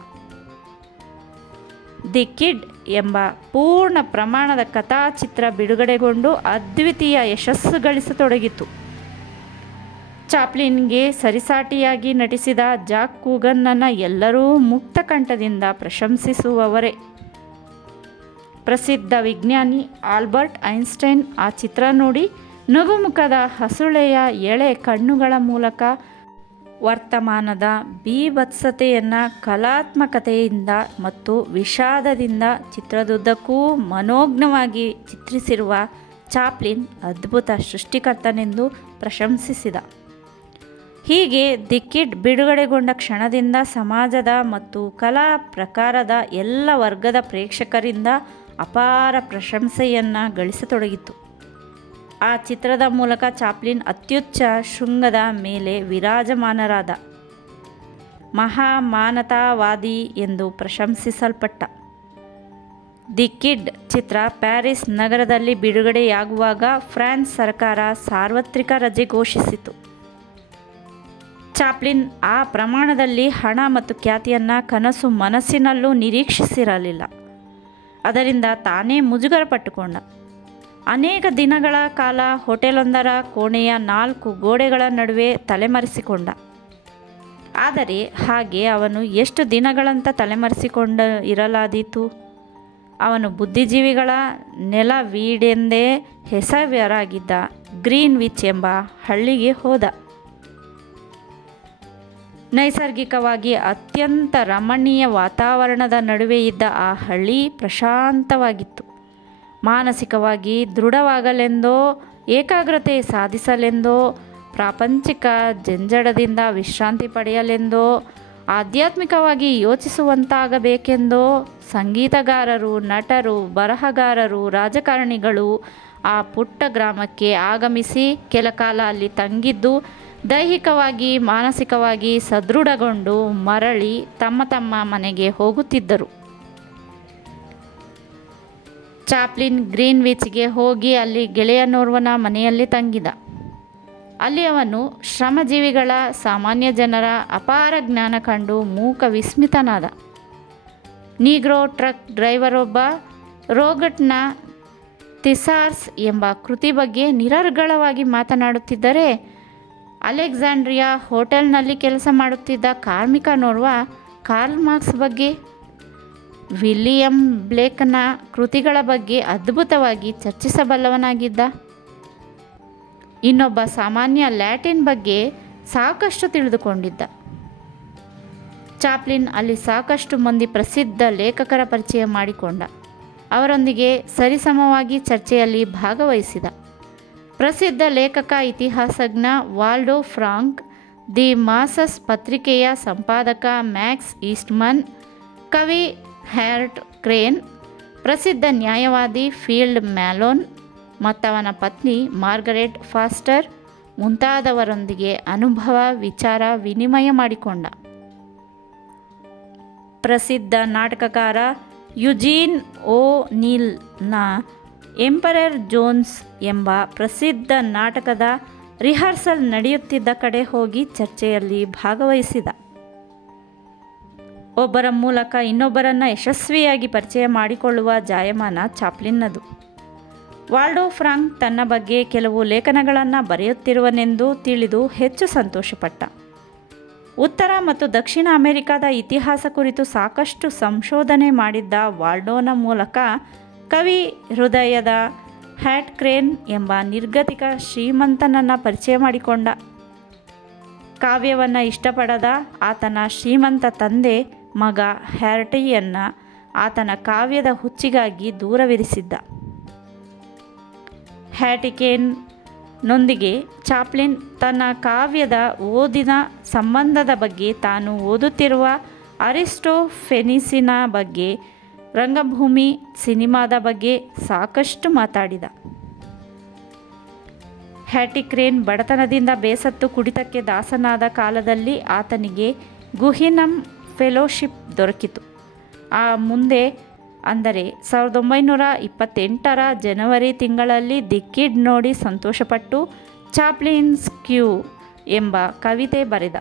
ದಿ ಕಿಡ್ ಎಂಬ ಪೂರ್ಣ ಪ್ರಮಾಣದ ಕಥಾಚಿತ್ರ ಬಿಡುಗಡೆಗೊಂಡು ಅದ್ವಿತೀಯ ಯಶಸ್ಸು ಗಳಿಸತೊಡಗಿತು. ಚಾಪ್ಲಿನ್ಗೆ ಸರಿಸಾಟಿಯಾಗಿ ನಟಿಸಿದ ಜಾಕ್ ಕೂಗನ್ನನ್ನು ಎಲ್ಲರೂ ಮುಕ್ತ ಕಂಠದಿಂದ ಪ್ರಶಂಸಿಸುವವರೇ. ಪ್ರಸಿದ್ಧ ವಿಜ್ಞಾನಿ ಆಲ್ಬರ್ಟ್ ಐನ್ಸ್ಟೈನ್ ಆ ಚಿತ್ರ ನೋಡಿ ನಗುಮುಖದ ಹಸುಳೆಯ ಎಳೆ ಕಣ್ಣುಗಳ ಮೂಲಕ ವರ್ತಮಾನದ ಬೀಭತ್ಸತೆಯನ್ನು ಕಲಾತ್ಮಕತೆಯಿಂದ ಮತ್ತು ವಿಷಾದದಿಂದ ಚಿತ್ರದುದ್ದಕ್ಕೂ ಮನೋಜ್ಞವಾಗಿ ಚಿತ್ರಿಸಿರುವ ಚಾಪ್ಲಿನ್ ಅದ್ಭುತ ಸೃಷ್ಟಿಕರ್ತನೆಂದು ಪ್ರಶಂಸಿಸಿದ. ಹೀಗೆ ದಿ ಕಿಡ್ ಬಿಡುಗಡೆಗೊಂಡ ಕ್ಷಣದಿಂದ ಸಮಾಜದ ಮತ್ತು ಕಲಾ ಪ್ರಕಾರದ ಎಲ್ಲ ವರ್ಗದ ಪ್ರೇಕ್ಷಕರಿಂದ ಅಪಾರ ಪ್ರಶಂಸೆಯನ್ನು ಗಳಿಸತೊಡಗಿತು. ಆ ಚಿತ್ರದ ಮೂಲಕ ಚಾಪ್ಲಿನ್ ಅತ್ಯುಚ್ಚ ಶೃಂಗದ ಮೇಲೆ ವಿರಾಜಮಾನರಾದ. ಮಹಾಮಾನವತಾವಾದಿ ಎಂದು ಪ್ರಶಂಸಿಸಲ್ಪಟ್ಟ. ದಿ ಕಿಡ್ ಚಿತ್ರ ಪ್ಯಾರಿಸ್ ನಗರದಲ್ಲಿ ಬಿಡುಗಡೆಯಾಗುವಾಗ ಫ್ರಾನ್ಸ್ ಸರ್ಕಾರ ಸಾರ್ವತ್ರಿಕ ರಜೆ ಘೋಷಿಸಿತು. ಚಾಪ್ಲಿನ್ ಆ ಪ್ರಮಾಣದಲ್ಲಿ ಹಣ ಮತ್ತು ಖ್ಯಾತಿಯನ್ನು ಕನಸು ಮನಸ್ಸಿನಲ್ಲೂ ನಿರೀಕ್ಷಿಸಿರಲಿಲ್ಲ. ಅದರಿಂದ ತಾನೇ ಮುಜುಗರ ಪಟ್ಟುಕೊಂಡ. ಅನೇಕ ದಿನಗಳ ಕಾಲ ಹೋಟೆಲೊಂದರ ಕೋಣೆಯ 4 ಗೋಡೆಗಳ ನಡುವೆ ತಲೆಮರೆಸಿಕೊಂಡ. ಆದರೆ ಹಾಗೆ ಅವನು ಎಷ್ಟು ದಿನಗಳಂತ ತಲೆಮರೆಸಿಕೊಂಡು ಇರಲಾದೀತು. ಅವನು ಬುದ್ಧಿಜೀವಿಗಳ ನೆಲವೀಡೆಂದೇ ಹೆಸರಾಗಿದ್ದ ಗ್ರೀನ್ವಿಚ್ ಎಂಬ ಹಳ್ಳಿಗೆ ಹೋದ. ನೈಸರ್ಗಿಕವಾಗಿ ಅತ್ಯಂತ ರಮಣೀಯ ವಾತಾವರಣದ ನಡುವೆ ಇದ್ದ ಆ ಹಳ್ಳಿ ಪ್ರಶಾಂತವಾಗಿತ್ತು. ಮಾನಸಿಕವಾಗಿ ದೃಢವಾಗಲೆಂದೋ, ಏಕಾಗ್ರತೆ ಸಾಧಿಸಲೆಂದೋ, ಪ್ರಾಪಂಚಿಕ ಜಂಜಡದಿಂದ ವಿಶ್ರಾಂತಿ ಪಡೆಯಲೆಂದೋ, ಆಧ್ಯಾತ್ಮಿಕವಾಗಿ ಯೋಚಿಸುವಂತಾಗಬೇಕೆಂದೋ ಸಂಗೀತಗಾರರು, ನಟರು, ಬರಹಗಾರರು, ರಾಜಕಾರಣಿಗಳು ಆ ಪುಟ್ಟ ಗ್ರಾಮಕ್ಕೆ ಆಗಮಿಸಿ ಕೆಲಕಾಲ ಅಲ್ಲಿ ತಂಗಿದ್ದು ದೈಹಿಕವಾಗಿ ಮಾನಸಿಕವಾಗಿ ಸದೃಢಗೊಂಡು ಮರಳಿ ತಮ್ಮ ತಮ್ಮ ಮನೆಗೆ ಹೋಗುತ್ತಿದ್ದರು. ಚಾಪ್ಲಿನ್ ಗ್ರೀನ್ವಿಚ್ಗೆ ಹೋಗಿ ಅಲ್ಲಿ ಗೆಳೆಯನೋರ್ವನ ಮನೆಯಲ್ಲಿ ತಂಗಿದ. ಅಲ್ಲಿ ಅವನು ಶ್ರಮಜೀವಿಗಳ, ಸಾಮಾನ್ಯ ಜನರ ಅಪಾರ ಜ್ಞಾನ ಕಂಡು ಮೂಕ ವಿಸ್ಮಿತನಾದ. ನೀಗ್ರೋ ಟ್ರಕ್ ಡ್ರೈವರೊಬ್ಬ ರೋಗಟ್ನ ಥಿಸಾರ್ಸ್ ಎಂಬ ಕೃತಿ ಬಗ್ಗೆ ನಿರರ್ಗಳವಾಗಿ ಮಾತನಾಡುತ್ತಿದ್ದರೆ, ಅಲೆಕ್ಸಾಂಡ್ರಿಯಾ ಹೋಟೆಲ್ನಲ್ಲಿ ಕೆಲಸ ಮಾಡುತ್ತಿದ್ದ ಕಾರ್ಮಿಕನೋರ್ವ ಕಾರ್ಲ್ ಮಾರ್ಕ್ಸ್ ಬಗ್ಗೆ, ವಿಲಿಯಂ ಬ್ಲೇಕ್ನ ಕೃತಿಗಳ ಬಗ್ಗೆ ಅದ್ಭುತವಾಗಿ ಚರ್ಚಿಸಬಲ್ಲವನಾಗಿದ್ದ. ಇನ್ನೊಬ್ಬ ಸಾಮಾನ್ಯ ಲ್ಯಾಟಿನ್ ಬಗ್ಗೆ ಸಾಕಷ್ಟು ತಿಳಿದುಕೊಂಡಿದ್ದ. ಚಾಪ್ಲಿನ್ ಅಲ್ಲಿ ಸಾಕಷ್ಟು ಮಂದಿ ಪ್ರಸಿದ್ಧ ಲೇಖಕರ ಪರಿಚಯ ಮಾಡಿಕೊಂಡ. ಅವರೊಂದಿಗೆ ಸರಿಸಮವಾಗಿ ಚರ್ಚೆಯಲ್ಲಿ ಭಾಗವಹಿಸಿದ. ಪ್ರಸಿದ್ಧ ಲೇಖಕ, ಇತಿಹಾಸಜ್ಞ ವಾಲ್ಡೋ ಫ್ರಾಂಕ್, ದಿ ಮಾಸಸ್ ಪತ್ರಿಕೆಯ ಸಂಪಾದಕ ಮ್ಯಾಕ್ಸ್ ಈಸ್ಟ್ಮನ್, ಕವಿ ಹ್ಯಾರ್ಟ್ ಕ್ರೇನ್, ಪ್ರಸಿದ್ಧ ನ್ಯಾಯವಾದಿ ಫೀಲ್ಡ್ ಮ್ಯಾಲೋನ್ ಮತ್ತವನ ಪತ್ನಿ ಮಾರ್ಗರೆಟ್ ಫಾಸ್ಟರ್ ಮುಂತಾದವರೊಂದಿಗೆ ಅನುಭವ, ವಿಚಾರ ವಿನಿಮಯ ಮಾಡಿಕೊಂಡ. ಪ್ರಸಿದ್ಧ ನಾಟಕಕಾರ ಯುಜೀನ್ ಓ ನೀಲ್ನ ಎಂಪರರ್ ಜೋನ್ಸ್ ಎಂಬ ಪ್ರಸಿದ್ಧ ನಾಟಕದ ರಿಹರ್ಸಲ್ ನಡೆಯುತ್ತಿದ್ದ ಕಡೆ ಹೋಗಿ ಚರ್ಚೆಯಲ್ಲಿ ಭಾಗವಹಿಸಿದ. ಒಬ್ಬರ ಮೂಲಕ ಇನ್ನೊಬ್ಬರನ್ನು ಯಶಸ್ವಿಯಾಗಿ ಪರಿಚಯ ಮಾಡಿಕೊಳ್ಳುವ ಜಾಯಮಾನ ಚಾಪ್ಲಿನ್ನದು. ವಾಲ್ಡೋ ಫ್ರಾಂಕ್ ತನ್ನ ಬಗ್ಗೆ ಕೆಲವು ಲೇಖನಗಳನ್ನು ಬರೆಯುತ್ತಿರುವನೆಂದು ತಿಳಿದು ಹೆಚ್ಚು ಸಂತೋಷಪಟ್ಟ. ಉತ್ತರ ಮತ್ತು ದಕ್ಷಿಣ ಅಮೆರಿಕದ ಇತಿಹಾಸ ಕುರಿತು ಸಾಕಷ್ಟು ಸಂಶೋಧನೆ ಮಾಡಿದ್ದ ವಾಲ್ಡೋನ ಮೂಲಕ ಕವಿ ಹೃದಯದ ಹ್ಯಾಟ್ ಕ್ರೇನ್ ಎಂಬ ನಿರ್ಗತಿಕ ಶ್ರೀಮಂತನನ್ನು ಪರಿಚಯ ಮಾಡಿಕೊಂಡ. ಕಾವ್ಯವನ್ನು ಇಷ್ಟಪಡದ ಆತನ ಶ್ರೀಮಂತ ತಂದೆ ಮಗ ಹ್ಯಾರ್ಟಿಯನ್ನು ಆತನ ಕಾವ್ಯದ ಹುಚ್ಚಿಗಾಗಿ ದೂರವಿರಿಸಿದ್ದ. ಹ್ಯಾಟಿಕೇನ್ನೊಂದಿಗೆ ಚಾಪ್ಲಿನ್ ತನ್ನ ಕಾವ್ಯದ ಓದಿನ ಸಂಬಂಧದ ಬಗ್ಗೆ, ತಾನು ಓದುತ್ತಿರುವ ಅರಿಸ್ಟೋಫೆನಿಸಿನ ಬಗ್ಗೆ, ರಂಗಭೂಮಿ ಸಿನಿಮಾದ ಬಗ್ಗೆ ಸಾಕಷ್ಟು ಮಾತಾಡಿದ. ಹ್ಯಾಟಿಕ್ರೇನ್ ಬಡತನದಿಂದ ಬೇಸತ್ತು ಕುಡಿತಕ್ಕೆ ದಾಸನಾದ ಕಾಲದಲ್ಲಿ ಆತನಿಗೆ ಗುಹಿನಮ್ ಫೆಲೋಶಿಪ್ ದೊರಕಿತು. ಆ ಮುಂದೆ ಅಂದರೆ 1928 ಜನವರಿ ತಿಂಗಳಲ್ಲಿ ದಿ ಕಿಡ್ ನೋಡಿ ಸಂತೋಷಪಟ್ಟು ಚಾಪ್ಲಿನ್ಸ್ ಕ್ಯೂ ಎಂಬ ಕವಿತೆ ಬರೆದ.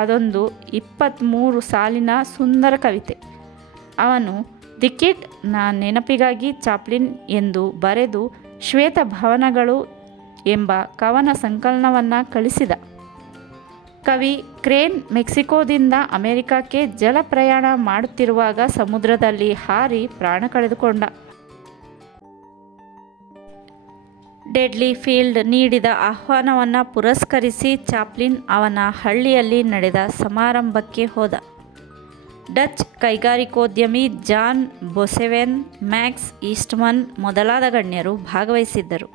ಅದೊಂದು 23 ಸಾಲಿನ ಸುಂದರ ಕವಿತೆ. ಅವನು ದಿ ಕಿಡ್ನ ನೆನಪಿಗಾಗಿ ಚಾಪ್ಲಿನ್ ಎಂದು ಬರೆದು ಶ್ವೇತಭವನಗಳು ಎಂಬ ಕವನ ಸಂಕಲನವನ್ನು ಕಳಿಸಿದ. ಕವಿ ಕ್ರೇನ್ ಮೆಕ್ಸಿಕೋದಿಂದ ಅಮೆರಿಕಕ್ಕೆ ಜಲ ಪ್ರಯಾಣ ಮಾಡುತ್ತಿರುವಾಗ ಸಮುದ್ರದಲ್ಲಿ ಹಾರಿ ಪ್ರಾಣ ಕಳೆದುಕೊಂಡ. ಡೆಡ್ಲಿ ಫೀಲ್ಡ್ ನೀಡಿದ ಆಹ್ವಾನವನ್ನು ಪುರಸ್ಕರಿಸಿ ಚಾಪ್ಲಿನ್ ಅವನ ಹಳ್ಳಿಯಲ್ಲಿ ನಡೆದ ಸಮಾರಂಭಕ್ಕೆ ಹೋದ. ಡಚ್ ಕೈಗಾರಿಕೋದ್ಯಮಿ ಜಾನ್ ಬೊಸೆವೆನ್, ಮ್ಯಾಕ್ಸ್ ಈಸ್ಟ್ಮನ್ ಮೊದಲಾದ ಗಣ್ಯರು ಭಾಗವಹಿಸಿದ್ದರು.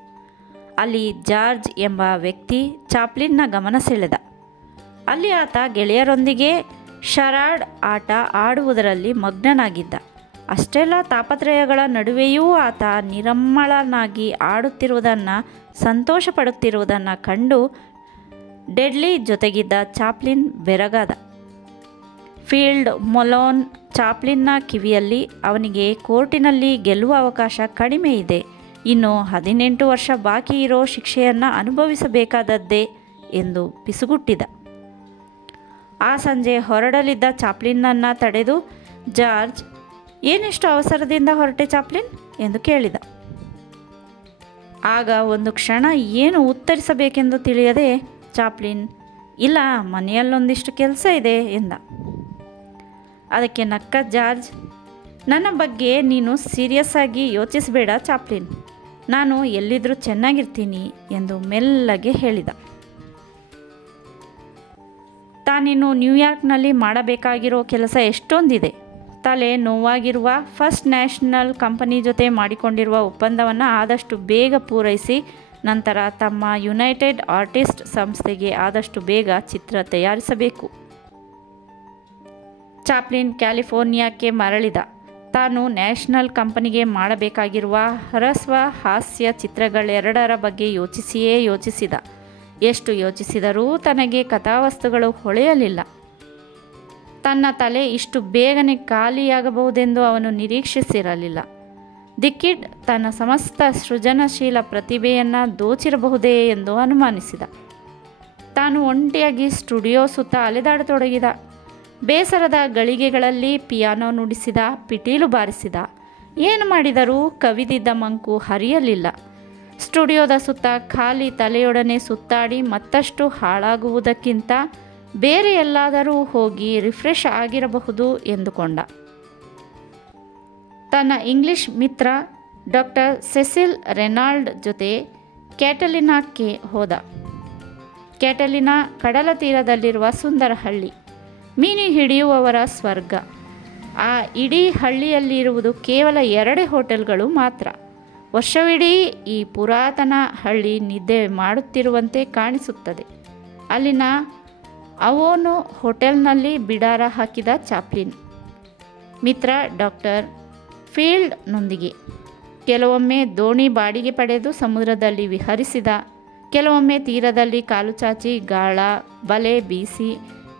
ಅಲ್ಲಿ ಜಾರ್ಜ್ ಎಂಬ ವ್ಯಕ್ತಿ ಚಾಪ್ಲಿನ್ನ ಗಮನ ಸೆಳೆದ. ಅಲ್ಲಿ ಆತ ಗೆಳೆಯರೊಂದಿಗೆ ಶರಾಡ್ ಆಟ ಆಡುವುದರಲ್ಲಿ ಮಗ್ನನಾಗಿದ್ದ. ಅಷ್ಟೆಲ್ಲ ತಾಪತ್ರಯಗಳ ನಡುವೆಯೂ ಆತ ನಿರಮ್ಮಳನಾಗಿ ಆಡುತ್ತಿರುವುದನ್ನು, ಸಂತೋಷಪಡುತ್ತಿರುವುದನ್ನು ಕಂಡು ಡೆಡ್ಲಿ ಜೊತೆಗಿದ್ದ ಚಾಪ್ಲಿನ್ ಬೆರಗಾದ. ಫೀಲ್ಡ್ ಮೊಲೋನ್ ಚಾಪ್ಲಿನ್ನ ಕಿವಿಯಲ್ಲಿ, ಅವನಿಗೆ ಕೋರ್ಟಿನಲ್ಲಿ ಗೆಲ್ಲುವ ಅವಕಾಶ ಕಡಿಮೆ ಇದೆ, ಇನ್ನು 18 ವರ್ಷ ಬಾಕಿ ಇರೋ ಶಿಕ್ಷೆಯನ್ನು ಅನುಭವಿಸಬೇಕಾದದ್ದೇ ಎಂದು ಪಿಸುಗುಟ್ಟಿದ. ಆ ಸಂಜೆ ಹೊರಡಲಿದ್ದ ಚಾಪ್ಲಿನ್ನನ್ನು ತಡೆದು, ಜಾರ್ಜ್, ಏನೆಷ್ಟು ಅವಸರದಿಂದ ಹೊರಟೆ ಚಾಪ್ಲಿನ್ ಎಂದು ಕೇಳಿದ. ಆಗ ಒಂದು ಕ್ಷಣ ಏನು ಉತ್ತರಿಸಬೇಕೆಂದು ತಿಳಿಯದೆ ಚಾಪ್ಲಿನ್, ಇಲ್ಲ, ಮನೆಯಲ್ಲೊಂದಿಷ್ಟು ಕೆಲಸ ಇದೆ ಎಂದ. ಅದಕ್ಕೆ ನಕ್ಕ ಜಾರ್ಜ್, ನನ್ನ ಬಗ್ಗೆ ನೀನು ಸೀರಿಯಸ್ ಆಗಿ ಯೋಚಿಸಬೇಡ ಚಾಪ್ಲಿನ್, ನಾನು ಎಲ್ಲಿದ್ದರೂ ಚೆನ್ನಾಗಿರ್ತೀನಿ ಎಂದು ಮೆಲ್ಲಗೆ ಹೇಳಿದ. ತಾನಿನ್ನು ನ್ಯೂಯಾರ್ಕ್ನಲ್ಲಿ ಮಾಡಬೇಕಾಗಿರೋ ಕೆಲಸ ಎಷ್ಟೊಂದಿದೆ. ತಲೆ ನೋವಾಗಿರುವ ಫಸ್ಟ್ ನ್ಯಾಷನಲ್ ಕಂಪನಿ ಜೊತೆ ಮಾಡಿಕೊಂಡಿರುವ ಒಪ್ಪಂದವನ್ನು ಆದಷ್ಟು ಬೇಗ ಪೂರೈಸಿ ನಂತರ ತಮ್ಮ ಯುನೈಟೆಡ್ ಆರ್ಟಿಸ್ಟ್ ಸಂಸ್ಥೆಗೆ ಆದಷ್ಟು ಬೇಗ ಚಿತ್ರ ತಯಾರಿಸಬೇಕು. ಚಾಪ್ಲಿನ್ ಕ್ಯಾಲಿಫೋರ್ನಿಯಾಕ್ಕೆ ಮರಳಿದ. ತಾನು ನ್ಯಾಷನಲ್ ಕಂಪನಿಗೆ ಮಾಡಬೇಕಾಗಿರುವ ಹ್ರಸ್ವ ಹಾಸ್ಯ ಚಿತ್ರಗಳೆರಡರ ಬಗ್ಗೆ ಯೋಚಿಸಿಯೇ ಯೋಚಿಸಿದ. ಎಷ್ಟು ಯೋಚಿಸಿದರೂ ತನಗೆ ಕಥಾವಸ್ತುಗಳು ಹೊಳೆಯಲಿಲ್ಲ. ತನ್ನ ತಲೆ ಇಷ್ಟು ಬೇಗನೆ ಖಾಲಿಯಾಗಬಹುದೆಂದು ಅವನು ನಿರೀಕ್ಷಿಸಿರಲಿಲ್ಲ. ದಿ ಕಿಡ್ ತನ್ನ ಸಮಸ್ತ ಸೃಜನಶೀಲ ಪ್ರತಿಭೆಯನ್ನು ದೋಚಿರಬಹುದೇ ಎಂದು ಅನುಮಾನಿಸಿದ. ತಾನು ಒಂಟಿಯಾಗಿ ಸ್ಟುಡಿಯೋ ಸುತ್ತ ಅಲೆದಾಡತೊಡಗಿದ. ಬೇಸರದ ಗಳಿಗೆಗಳಲ್ಲಿ ಪಿಯಾನೋ ನುಡಿಸಿದ, ಪಿಟೀಲು ಬಾರಿಸಿದ. ಏನು ಮಾಡಿದರೂ ಕವಿದಿದ್ದ ಮಂಕು ಹರಿಯಲಿಲ್ಲ. ಸ್ಟುಡಿಯೋದ ಸುತ್ತ ಖಾಲಿ ತಲೆಯೊಡನೆ ಸುತ್ತಾಡಿ ಮತ್ತಷ್ಟು ಹಾಳಾಗುವುದಕ್ಕಿಂತ ಬೇರೆ ಎಲ್ಲಾದರೂ ಹೋಗಿ ರಿಫ್ರೆಶ್ ಆಗಿರಬಹುದು ಎಂದುಕೊಂಡ. ತನ್ನ ಇಂಗ್ಲಿಷ್ ಮಿತ್ರ ಡಾಕ್ಟರ್ ಸೆಸಿಲ್ ರೆನಾಲ್ಡ್ ಜೊತೆ ಕ್ಯಾಟಲಿನಾಕ್ಕೆ ಹೋದ. ಕ್ಯಾಟಲಿನಾ ಕಡಲ ತೀರದಲ್ಲಿರುವ ಸುಂದರ ಹಳ್ಳಿ, ಮೀನು ಹಿಡಿಯುವವರ ಸ್ವರ್ಗ. ಆ ಇಡೀ ಹಳ್ಳಿಯಲ್ಲಿರುವುದು ಕೇವಲ 2 ಹೋಟೆಲ್ಗಳು ಮಾತ್ರ. ವರ್ಷವಿಡೀ ಈ ಪುರಾತನ ಹಳ್ಳಿ ನಿದ್ದೆ ಮಾಡುತ್ತಿರುವಂತೆ ಕಾಣಿಸುತ್ತದೆ. ಅಲ್ಲಿನ ಅವೋನೋ ಹೋಟೆಲ್ನಲ್ಲಿ ಬಿಡಾರ ಹಾಕಿದ ಚಾಪ್ಲಿನ್ ಮಿತ್ರ ಡಾಕ್ಟರ್ ಫೀಲ್ಡ್ನೊಂದಿಗೆ ಕೆಲವೊಮ್ಮೆ ದೋಣಿ ಬಾಡಿಗೆ ಪಡೆದು ಸಮುದ್ರದಲ್ಲಿ ವಿಹರಿಸಿದ. ಕೆಲವೊಮ್ಮೆ ತೀರದಲ್ಲಿ ಕಾಲು ಚಾಚಿ ಗಾಳ ಬಲೆ ಬೀಸಿ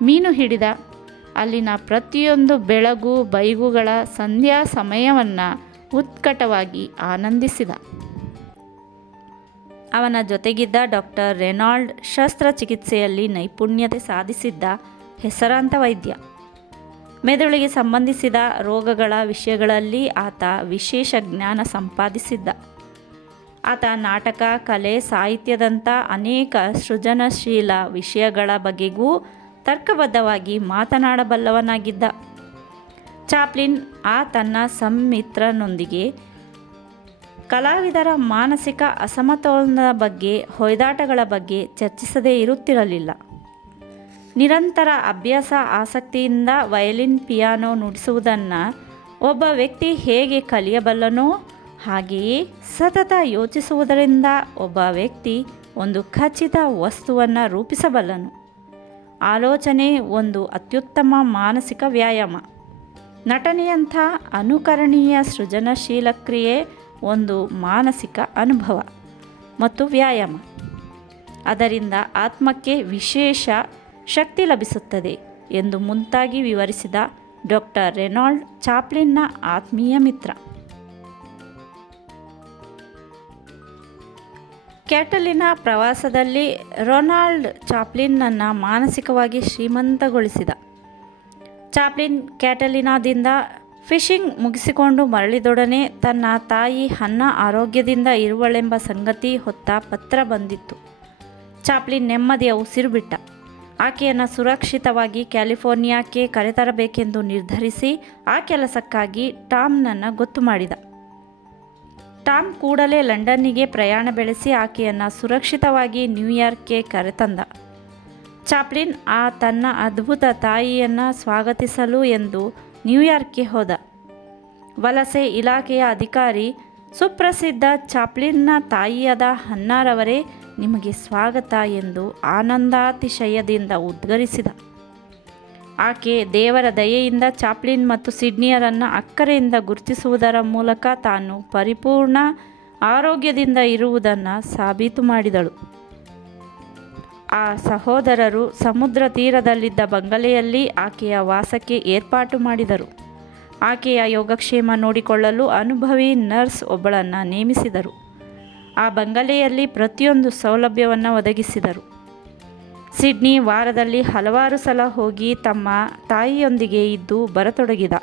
ಮೀನು ಹಿಡಿದ. ಅಲ್ಲಿನ ಪ್ರತಿಯೊಂದು ಬೆಳಗು ಬೈಗುಗಳ ಸಂಧ್ಯಾ ಸಮಯವನ್ನು ಉತ್ಕಟವಾಗಿ ಆನಂದಿಸಿದ. ಅವನ ಜೊತೆಗಿದ್ದ ಡಾಕ್ಟರ್ ರೆನಾಲ್ಡ್ ಶಸ್ತ್ರಚಿಕಿತ್ಸೆಯಲ್ಲಿ ನೈಪುಣ್ಯತೆ ಸಾಧಿಸಿದ್ದ ಹೆಸರಾಂತ ವೈದ್ಯ. ಮೆದುಳಿಗೆ ಸಂಬಂಧಿಸಿದ ರೋಗಗಳ ವಿಷಯಗಳಲ್ಲಿ ಆತ ವಿಶೇಷ ಜ್ಞಾನ ಸಂಪಾದಿಸಿದ್ದ. ಆತ ನಾಟಕ, ಕಲೆ, ಸಾಹಿತ್ಯದಂಥ ಅನೇಕ ಸೃಜನಶೀಲ ವಿಷಯಗಳ ಬಗೆಗೂ ತರ್ಕಬದ್ಧವಾಗಿ ಮಾತನಾಡಬಲ್ಲವನಾಗಿದ್ದ. ಚಾಪ್ಲಿನ್ ತನ್ನ ಸಂಮಿತ್ರನೊಂದಿಗೆ ಕಲಾವಿದರ ಮಾನಸಿಕ ಅಸಮತೋಲನದ ಬಗ್ಗೆ, ಹೊಯ್ದಾಟಗಳ ಬಗ್ಗೆ ಚರ್ಚಿಸದೇ ಇರುತ್ತಿರಲಿಲ್ಲ. ನಿರಂತರ ಅಭ್ಯಾಸ, ಆಸಕ್ತಿಯಿಂದ ವಯಲಿನ್, ಪಿಯಾನೋ ನುಡಿಸುವುದನ್ನು ಒಬ್ಬ ವ್ಯಕ್ತಿ ಹೇಗೆ ಕಲಿಯಬಲ್ಲನೋ ಹಾಗೆಯೇ ಸತತ ಯೋಚಿಸುವುದರಿಂದ ಒಬ್ಬ ವ್ಯಕ್ತಿ ಒಂದು ಖಚಿತ ವಸ್ತುವನ್ನು ರೂಪಿಸಬಲ್ಲನು. ಆಲೋಚನೆ ಒಂದು ಅತ್ಯುತ್ತಮ ಮಾನಸಿಕ ವ್ಯಾಯಾಮ. ನಟನೆಯಂಥ ಅನುಕರಣೀಯ ಸೃಜನಶೀಲ ಕ್ರಿಯೆ ಒಂದು ಮಾನಸಿಕ ಅನುಭವ ಮತ್ತು ವ್ಯಾಯಾಮ. ಅದರಿಂದ ಆತ್ಮಕ್ಕೆ ವಿಶೇಷ ಶಕ್ತಿ ಲಭಿಸುತ್ತದೆ ಎಂದು ಮುಂತಾಗಿ ವಿವರಿಸಿದ ಡಾಕ್ಟರ್ ರೆನಾಲ್ಡ್ ಚಾಪ್ಲಿನ್ನ ಆತ್ಮೀಯ ಮಿತ್ರ. ಕ್ಯಾಟಲಿನಾ ಪ್ರವಾಸದಲ್ಲಿ ರೊನಾಲ್ಡ್ ಚಾಪ್ಲಿನ್ನನ್ನು ಮಾನಸಿಕವಾಗಿ ಶ್ರೀಮಂತಗೊಳಿಸಿದ. ಚಾಪ್ಲಿನ್ ಕ್ಯಾಟಲಿನಾದಿಂದ ಫಿಶಿಂಗ್ ಮುಗಿಸಿಕೊಂಡು ಮರಳಿದೊಡನೆ ತನ್ನ ತಾಯಿ ಹನ್ನಾ ಆರೋಗ್ಯದಿಂದ ಇರುವಳೆಂಬ ಸಂಗತಿ ಹೊತ್ತ ಪತ್ರ ಬಂದಿತ್ತು. ಚಾಪ್ಲಿನ್ ನೆಮ್ಮದಿಯ ಉಸಿರು ಬಿಟ್ಟ. ಆಕೆಯನ್ನು ಸುರಕ್ಷಿತವಾಗಿ ಕ್ಯಾಲಿಫೋರ್ನಿಯಾಕ್ಕೆ ಕರೆತರಬೇಕೆಂದು ನಿರ್ಧರಿಸಿ ಆ ಕೆಲಸಕ್ಕಾಗಿ ಟಾಮ್ನನ್ನು ಗೊತ್ತು ಮಾಡಿದ. ಟಾಮ್ ಕೂಡಲೇ ಲಂಡನ್ನಿಗೆ ಪ್ರಯಾಣ ಬೆಳೆಸಿ ಆಕೆಯನ್ನು ಸುರಕ್ಷಿತವಾಗಿ ನ್ಯೂಯಾರ್ಕ್ಗೆ ಕರೆತಂದ. ಚಾಪ್ಲಿನ್ ತನ್ನ ಅದ್ಭುತ ತಾಯಿಯನ್ನು ಸ್ವಾಗತಿಸಲು ಎಂದು ನ್ಯೂಯಾರ್ಕ್ಗೆ ಹೋದ. ವಲಸೆ ಇಲಾಖೆಯ ಅಧಿಕಾರಿ, ಸುಪ್ರಸಿದ್ಧ ಚಾಪ್ಲಿನ್ನ ತಾಯಿಯಾದ ಹನ್ನಾರವರೇ ನಿಮಗೆ ಸ್ವಾಗತ ಎಂದು ಆನಂದಾತಿಶಯದಿಂದ ಉದ್ಗರಿಸಿದ. ಆಕೆ ದೇವರ ದಯೆಯಿಂದ ಚಾಪ್ಲಿನ್ ಮತ್ತು ಸಿಡ್ನಿಯರನ್ನು ಅಕ್ಕರೆಯಿಂದ ಗುರುತಿಸುವುದರ ಮೂಲಕ ತಾನು ಪರಿಪೂರ್ಣ ಆರೋಗ್ಯದಿಂದ ಇರುವುದನ್ನು ಸಾಬೀತು ಮಾಡಿದಳು. ಆ ಸಹೋದರರು ಸಮುದ್ರ ತೀರದಲ್ಲಿದ್ದ ಬಂಗಲೆಯಲ್ಲಿ ಆಕೆಯ ವಾಸಕ್ಕೆ ಏರ್ಪಾಟು ಮಾಡಿದರು. ಆಕೆಯ ಯೋಗಕ್ಷೇಮ ನೋಡಿಕೊಳ್ಳಲು ಅನುಭವಿ ನರ್ಸ್ ಒಬ್ಬಳನ್ನು ನೇಮಿಸಿದರು. ಆ ಬಂಗಲೆಯಲ್ಲಿ ಪ್ರತಿಯೊಂದು ಸೌಲಭ್ಯವನ್ನು ಒದಗಿಸಿದರು. ಸಿಡ್ನಿ ವಾರದಲ್ಲಿ ಹಲವಾರು ಸಲ ಹೋಗಿ ತಮ್ಮ ತಾಯಿಯೊಂದಿಗೆ ಇದ್ದು ಬರತೊಡಗಿದ.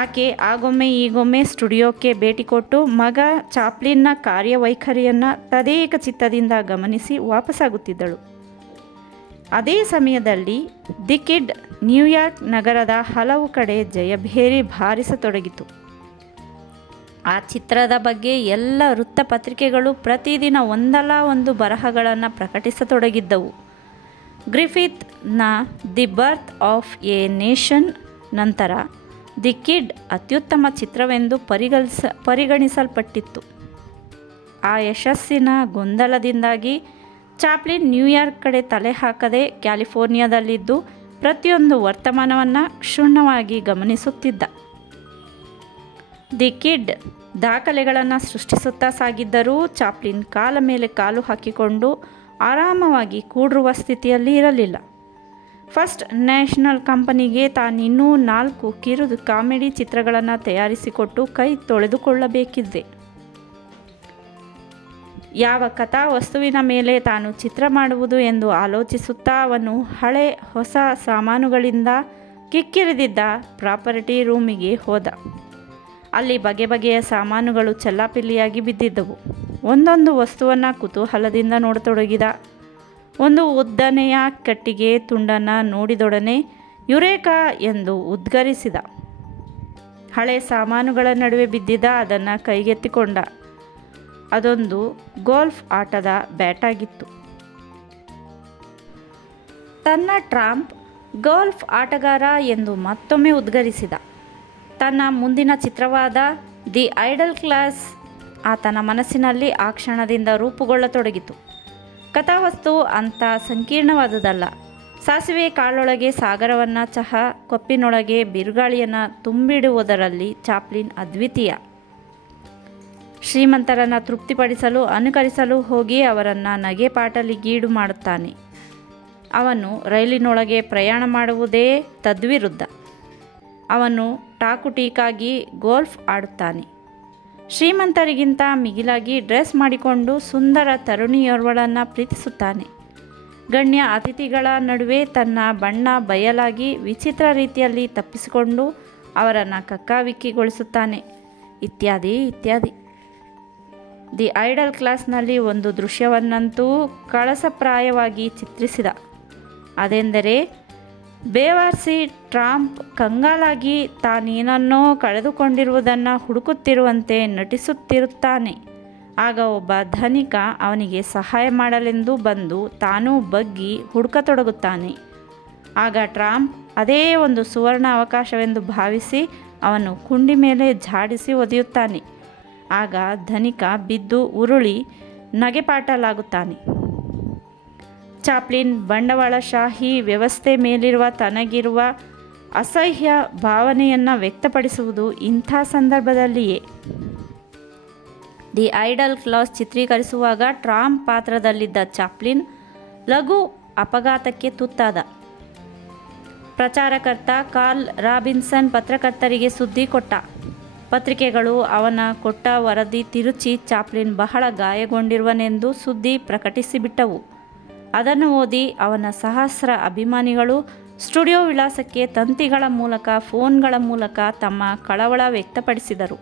ಆಕೆ ಆಗೊಮ್ಮೆ ಈಗೊಮ್ಮೆ ಸ್ಟುಡಿಯೋಕ್ಕೆ ಭೇಟಿ ಕೊಟ್ಟು ಮಗ ಚಾಪ್ಲಿನ್ನ ಕಾರ್ಯವೈಖರಿಯನ್ನು ತದೇಕ ಚಿತ್ತದಿಂದ ಗಮನಿಸಿ ವಾಪಸ್ಸಾಗುತ್ತಿದ್ದಳು. ಅದೇ ಸಮಯದಲ್ಲಿ ದಿ ಕಿಡ್ ನ್ಯೂಯಾರ್ಕ್ ನಗರದ ಹಲವು ಕಡೆ ಜಯಭೇರಿ ಬಾರಿಸತೊಡಗಿತು. ಆ ಚಿತ್ರದ ಬಗ್ಗೆ ಎಲ್ಲ ವೃತ್ತಪತ್ರಿಕೆಗಳು ಪ್ರತಿದಿನ ಒಂದಲ್ಲ ಒಂದು ಬರಹಗಳನ್ನು ಪ್ರಕಟಿಸತೊಡಗಿದ್ದವು. ಗ್ರಿಫಿತ್ನ the Birth of a Nation ನಂತರ ದಿ ಕಿಡ್ ಅತ್ಯುತ್ತಮ ಚಿತ್ರವೆಂದು ಪರಿಗಣಿಸಲ್ಪಟ್ಟಿತ್ತು. ಆ ಯಶಸ್ಸಿನ ಗೊಂದಲದಿಂದಾಗಿ ಚಾಪ್ಲಿನ್ ನ್ಯೂಯಾರ್ಕ್ ಕಡೆ ತಲೆ ಹಾಕದೆ ಕ್ಯಾಲಿಫೋರ್ನಿಯಾದಲ್ಲಿದ್ದು ಪ್ರತಿಯೊಂದು ವರ್ತಮಾನವನ್ನು ಕ್ಷುಣ್ಣವಾಗಿ ಗಮನಿಸುತ್ತಿದ್ದ. ದಿ ಕಿಡ್ ದಾಖಲೆಗಳನ್ನು ಸೃಷ್ಟಿಸುತ್ತಾ ಸಾಗಿದ್ದರೂ ಚಾಪ್ಲಿನ್ ಕಾಲ ಮೇಲೆ ಕಾಲು ಹಾಕಿಕೊಂಡು ಆರಾಮವಾಗಿ ಕೂಡಿರುವ ಸ್ಥಿತಿಯಲ್ಲಿ ಇರಲಿಲ್ಲ. ಫಸ್ಟ್ ನ್ಯಾಷನಲ್ ಕಂಪನಿಗೆ ತಾನಿನ್ನೂ 4 ಕಿರು ಕಾಮಿಡಿ ಚಿತ್ರಗಳನ್ನು ತಯಾರಿಸಿಕೊಟ್ಟು ಕೈ ತೊಳೆದುಕೊಳ್ಳಬೇಕಿದೆ. ಯಾವ ಕಥಾ ವಸ್ತುವಿನ ಮೇಲೆ ತಾನು ಚಿತ್ರ ಮಾಡುವುದು ಎಂದು ಆಲೋಚಿಸುತ್ತಾ ಅವನು ಹಳೆ ಹೊಸ ಸಾಮಾನುಗಳಿಂದ ಕಿಕ್ಕಿರಿದಿದ್ದ ಪ್ರಾಪರ್ಟಿ ರೂಮಿಗೆ ಹೋದ. ಅಲ್ಲಿ ಬಗೆ ಬಗೆಯ ಸಾಮಾನುಗಳು ಚೆಲ್ಲಾಪಿಲ್ಲಿಯಾಗಿ ಬಿದ್ದಿದ್ದವು. ಒಂದೊಂದು ವಸ್ತುವನ್ನು ಕುತೂಹಲದಿಂದ ನೋಡತೊಡಗಿದ. ಒಂದು ಉದ್ದನೆಯ ಕಟ್ಟಿಗೆ ತುಂಡನ್ನು ನೋಡಿದೊಡನೆ ಯುರೇಕಾ ಎಂದು ಉದ್ಗರಿಸಿದ. ಹಳೆ ಸಾಮಾನುಗಳ ನಡುವೆ ಬಿದ್ದಿದ್ದ ಅದನ್ನು ಕೈಗೆತ್ತಿಕೊಂಡ. ಅದೊಂದು ಗೋಲ್ಫ್ ಆಟದ ಬ್ಯಾಟಾಗಿತ್ತು. ತನ್ನ ಟ್ರಂಪ್ ಗೋಲ್ಫ್ ಆಟಗಾರ ಎಂದು ಮತ್ತೊಮ್ಮೆ ಉದ್ಗರಿಸಿದ. ತನ್ನ ಮುಂದಿನ ಚಿತ್ರವಾದ ದಿ ಐಡಲ್ ಕ್ಲಾಸ್ ಆತನ ಮನಸ್ಸಿನಲ್ಲಿ ಆ ಕ್ಷಣದಿಂದ ರೂಪುಗೊಳ್ಳತೊಡಗಿತು. ಕಥಾವಸ್ತು ಅಂಥ ಸಂಕೀರ್ಣವಾದುದಲ್ಲ. ಸಾಸಿವೆ ಕಾಳೊಳಗೆ ಸಾಗರವನ್ನು, ಚಹಾ ಕೊಪ್ಪಿನೊಳಗೆ ಬಿರುಗಾಳಿಯನ್ನು ತುಂಬಿಡುವುದರಲ್ಲಿ ಚಾಪ್ಲಿನ್ ಅದ್ವಿತೀಯ. ಶ್ರೀಮಂತರನ್ನು ತೃಪ್ತಿಪಡಿಸಲು ಅನುಕರಿಸಲು ಹೋಗಿ ಅವರನ್ನು ನಗೆಪಾಟಲಿಗೀಡು ಮಾಡುತ್ತಾನೆ. ಅವನು ರೈಲಿನೊಳಗೆ ಪ್ರಯಾಣ ಮಾಡುವುದೇ ತದ್ವಿರುದ್ಧ. ಅವನು ಟಾಕುಟೀಕಾಗಿ ಗೋಲ್ಫ್ ಆಡುತ್ತಾನೆ. ಶ್ರೀಮಂತರಿಗಿಂತ ಮಿಗಿಲಾಗಿ ಡ್ರೆಸ್ ಮಾಡಿಕೊಂಡು ಸುಂದರ ತರುಣಿಯೋರ್ವಳನ್ನು ಪ್ರೀತಿಸುತ್ತಾನೆ. ಗಣ್ಯ ಅತಿಥಿಗಳ ನಡುವೆ ತನ್ನ ಬಣ್ಣ ಬಯಲಾಗಿ ವಿಚಿತ್ರ ರೀತಿಯಲ್ಲಿ ತಪ್ಪಿಸಿಕೊಂಡು ಅವರನ್ನು ಕಕ್ಕಾವಿಕ್ಕಿಗೊಳಿಸುತ್ತಾನೆ, ಇತ್ಯಾದಿ ಇತ್ಯಾದಿ. ದಿ ಐಡಲ್ ಕ್ಲಾಸ್ನಲ್ಲಿ ಒಂದು ದೃಶ್ಯವನ್ನಂತೂ ಕಳಸಪ್ರಾಯವಾಗಿ ಚಿತ್ರಿಸಿದ. ಅದೆಂದರೆ ಬೇವಾರ್ಸಿ ಟ್ರಂಪ್ ಕಂಗಾಲಾಗಿ ತಾನೇನನ್ನೋ ಕಳೆದುಕೊಂಡಿರುವುದನ್ನು ಹುಡುಕುತ್ತಿರುವಂತೆ ನಟಿಸುತ್ತಿರುತ್ತಾನೆ. ಆಗ ಒಬ್ಬ ಧನಿಕ ಅವನಿಗೆ ಸಹಾಯ ಮಾಡಲೆಂದು ಬಂದು ತಾನೂ ಬಗ್ಗಿ ಹುಡುಕತೊಡಗುತ್ತಾನೆ. ಆಗ ಟ್ರಂಪ್ ಅದೇ ಒಂದು ಸುವರ್ಣ ಅವಕಾಶವೆಂದು ಭಾವಿಸಿ ಅವನು ಕುಂಡಿ ಮೇಲೆ ಝಾಡಿಸಿ ಒದೆಯುತ್ತಾನೆ. ಆಗ ಧನಿಕ ಬಿದ್ದು ಉರುಳಿ ನಗೆಪಾಟಲಾಗುತ್ತಾನೆ. ಚಾಪ್ಲಿನ್ ಬಂಡವಾಳಶಾಹಿ ವ್ಯವಸ್ಥೆ ಮೇಲಿರುವ ತನಗಿರುವ ಅಸಹ್ಯ ಭಾವನೆಯನ್ನು ವ್ಯಕ್ತಪಡಿಸುವುದು ಇಂಥ ಸಂದರ್ಭದಲ್ಲಿಯೇ. ದಿ ಐಡಲ್ ಕ್ಲಾಸ್ ಚಿತ್ರೀಕರಿಸುವಾಗ ಟ್ರಂಪ್ ಪಾತ್ರದಲ್ಲಿದ್ದ ಚಾಪ್ಲಿನ್ ಲಘು ಅಪಘಾತಕ್ಕೆ ತುತ್ತಾದ. ಪ್ರಚಾರಕರ್ತ ಕಾರ್ಲ್ ರಾಬಿನ್ಸನ್ ಪತ್ರಕರ್ತರಿಗೆ ಸುದ್ದಿ ಕೊಟ್ಟ. ಪತ್ರಿಕೆಗಳು ಅವನ ಕೊಟ್ಟ ವರದಿ ತಿರುಚಿ ಚಾಪ್ಲಿನ್ ಬಹಳ ಗಾಯಗೊಂಡಿರುವನೆಂದು ಸುದ್ದಿ ಪ್ರಕಟಿಸಿಬಿಟ್ಟವು. ಅದನ್ನು ಓದಿ ಅವನ ಸಹಸ್ರ ಅಭಿಮಾನಿಗಳು ಸ್ಟುಡಿಯೋ ವಿಳಾಸಕ್ಕೆ ತಂತಿಗಳ ಮೂಲಕ, ಫೋನ್ಗಳ ಮೂಲಕ ತಮ್ಮ ಕಳವಳ ವ್ಯಕ್ತಪಡಿಸಿದರು.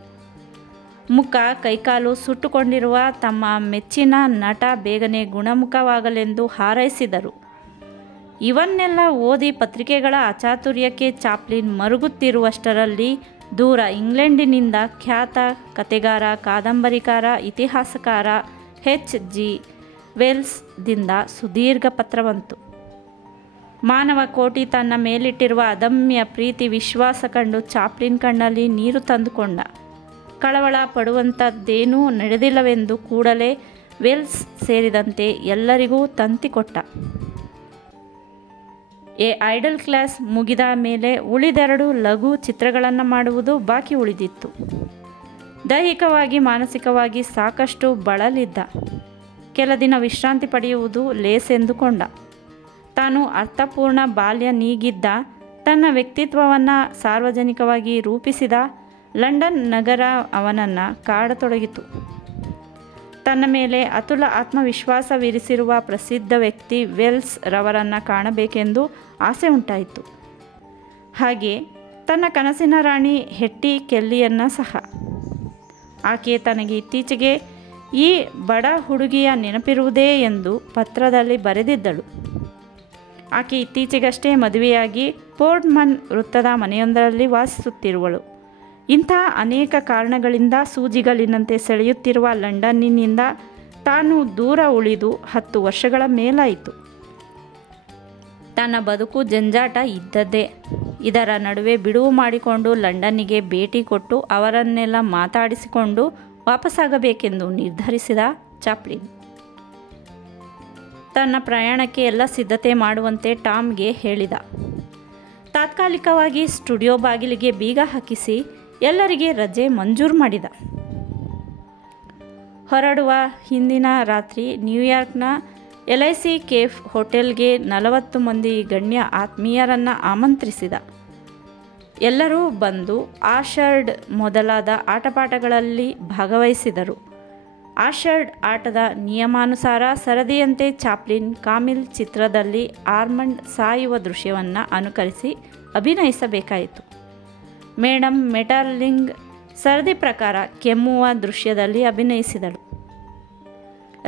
ಮುಖ ಕೈಕಾಲು ಸುಟ್ಟುಕೊಂಡಿರುವ ತಮ್ಮ ಮೆಚ್ಚಿನ ನಟ ಬೇಗನೆ ಗುಣಮುಖವಾಗಲೆಂದು ಹಾರೈಸಿದರು. ಇವನ್ನೆಲ್ಲ ಓದಿ ಪತ್ರಿಕೆಗಳ ಅಚಾತುರ್ಯಕ್ಕೆ ಚಾಪ್ಲಿನ್ ಮರುಗುತ್ತಿರುವಷ್ಟರಲ್ಲಿ ದೂರ ಇಂಗ್ಲೆಂಡಿನಿಂದ ಖ್ಯಾತ ಕತೆಗಾರ, ಕಾದಂಬರಿಕಾರ, ಇತಿಹಾಸಕಾರ H.G. ವೆಲ್ಸ್ದಿಂದ ಸುದೀರ್ಘ ಪತ್ರ ಬಂತು. ಮಾನವ ಕೋಟಿ ತನ್ನ ಮೇಲಿಟ್ಟಿರುವ ಅದಮ್ಯ ಪ್ರೀತಿ ವಿಶ್ವಾಸ ಕಂಡು ಚಾಪ್ಲಿನ್ ಕಣ್ಣಲ್ಲಿ ನೀರು ತಂದುಕೊಂಡ. ಕಳವಳ ಪಡುವಂಥದ್ದೇನೂ ನಡೆದಿಲ್ಲವೆಂದು ಕೂಡಲೇ ವೆಲ್ಸ್ ಸೇರಿದಂತೆ ಎಲ್ಲರಿಗೂ ತಂತಿ ಕೊಟ್ಟ. ಎ ಐಡಲ್ ಕ್ಲಾಸ್ ಮುಗಿದ ಮೇಲೆ ಉಳಿದೆರಡು ಲಘು ಚಿತ್ರಗಳನ್ನು ಮಾಡುವುದು ಬಾಕಿ ಉಳಿದಿತ್ತು. ದೈಹಿಕವಾಗಿ ಮಾನಸಿಕವಾಗಿ ಸಾಕಷ್ಟು ಬಳಲಿದ್ದ. ಕೆಲ ದಿನ ವಿಶ್ರಾಂತಿ ಪಡೆಯುವುದು ಲೇಸೆಂದುಕೊಂಡ. ತಾನು ಅರ್ಥಪೂರ್ಣ ಬಾಲ್ಯ ನೀಗಿದ್ದ, ತನ್ನ ವ್ಯಕ್ತಿತ್ವವನ್ನು ಸಾರ್ವಜನಿಕವಾಗಿ ರೂಪಿಸಿದ ಲಂಡನ್ ನಗರ ಅವನನ್ನು ಕಾಡತೊಡಗಿತು. ತನ್ನ ಮೇಲೆ ಅತುಲ ಆತ್ಮವಿಶ್ವಾಸವಿರಿಸಿರುವ ಪ್ರಸಿದ್ಧ ವ್ಯಕ್ತಿ ವೆಲ್ಸ್ ರವರನ್ನು ಕಾಣಬೇಕೆಂದು ಆಸೆ ಉಂಟಾಯಿತು. ಹಾಗೆ ತನ್ನ ಕನಸಿನ ರಾಣಿ ಹೆಟ್ಟಿ ಕೆಲ್ಲಿಯನ್ನು ಸಹ. ಆಕೆ ತನಗೆ ಇತ್ತೀಚೆಗೆ ಈ ಬಡ ಹುಡುಗಿಯ ನೆನಪಿರುವುದೇ ಎಂದು ಪತ್ರದಲ್ಲಿ ಬರೆದಿದ್ದಳು. ಆಕೆ ಇತ್ತೀಚೆಗಷ್ಟೇ ಮದುವೆಯಾಗಿ ಪೋರ್ಟ್ಮನ್ ವೃತ್ತದ ಮನೆಯೊಂದರಲ್ಲಿ ವಾಸಿಸುತ್ತಿರುವಳು. ಇಂಥ ಅನೇಕ ಕಾರಣಗಳಿಂದ ಸೂಜಿಗಲ್ಲಿನಂತೆ ಸೆಳೆಯುತ್ತಿರುವ ಲಂಡನ್ನಿನಿಂದ ತಾನು ದೂರ ಉಳಿದು 10 ವರ್ಷಗಳ ಮೇಲಾಯಿತು. ತನ್ನ ಬದುಕು ಜಂಜಾಟ ಇದ್ದದ್ದೇ. ಇದರ ನಡುವೆ ಬಿಡುವು ಮಾಡಿಕೊಂಡು ಲಂಡನ್ನಿಗೆ ಭೇಟಿ ಕೊಟ್ಟು ಅವರನ್ನೆಲ್ಲ ಮಾತಾಡಿಸಿಕೊಂಡು ವಾಪಸ್ಸಾಗಬೇಕೆಂದು ನಿರ್ಧರಿಸಿದ ಚಾಪ್ಲಿನ್. ತನ್ನ ಪ್ರಯಾಣಕ್ಕೆ ಎಲ್ಲ ಸಿದ್ಧತೆ ಮಾಡುವಂತೆ ಟಾಮ್ಗೆ ಹೇಳಿದ. ತಾತ್ಕಾಲಿಕವಾಗಿ ಸ್ಟುಡಿಯೋ ಬಾಗಿಲಿಗೆ ಬೀಗ ಹಾಕಿಸಿ ಎಲ್ಲರಿಗೆ ರಜೆ ಮಂಜೂರು ಮಾಡಿದ. ಹೊರಡುವ ಹಿಂದಿನ ರಾತ್ರಿ ನ್ಯೂಯಾರ್ಕ್ನ LIC ಕೇಫ್ ಹೋಟೆಲ್ಗೆ 40 ಮಂದಿ ಗಣ್ಯ ಆತ್ಮೀಯರನ್ನು ಆಮಂತ್ರಿಸಿದ. ಎಲ್ಲರೂ ಬಂದು ಆಷರ್ಡ್ ಮೊದಲಾದ ಆಟಪಾಠಗಳಲ್ಲಿ ಭಾಗವಹಿಸಿದರು. ಆಷರ್ಡ್ ಆಟದ ನಿಯಮಾನುಸಾರ ಸರದಿಯಂತೆ ಚಾಪ್ಲಿನ್ ಕಾಮಿಲ್ ಚಿತ್ರದಲ್ಲಿ ಆರ್ಮಂಡ್ ಸಾಯುವ ದೃಶ್ಯವನ್ನು ಅನುಕರಿಸಿ ಅಭಿನಯಿಸಬೇಕಾಯಿತು. ಮೇಡಮ್ ಮೆಟರ್ಲಿಂಗ್ ಸರದಿ ಪ್ರಕಾರ ಕೆಮ್ಮುವ ದೃಶ್ಯದಲ್ಲಿ ಅಭಿನಯಿಸಿದಳು.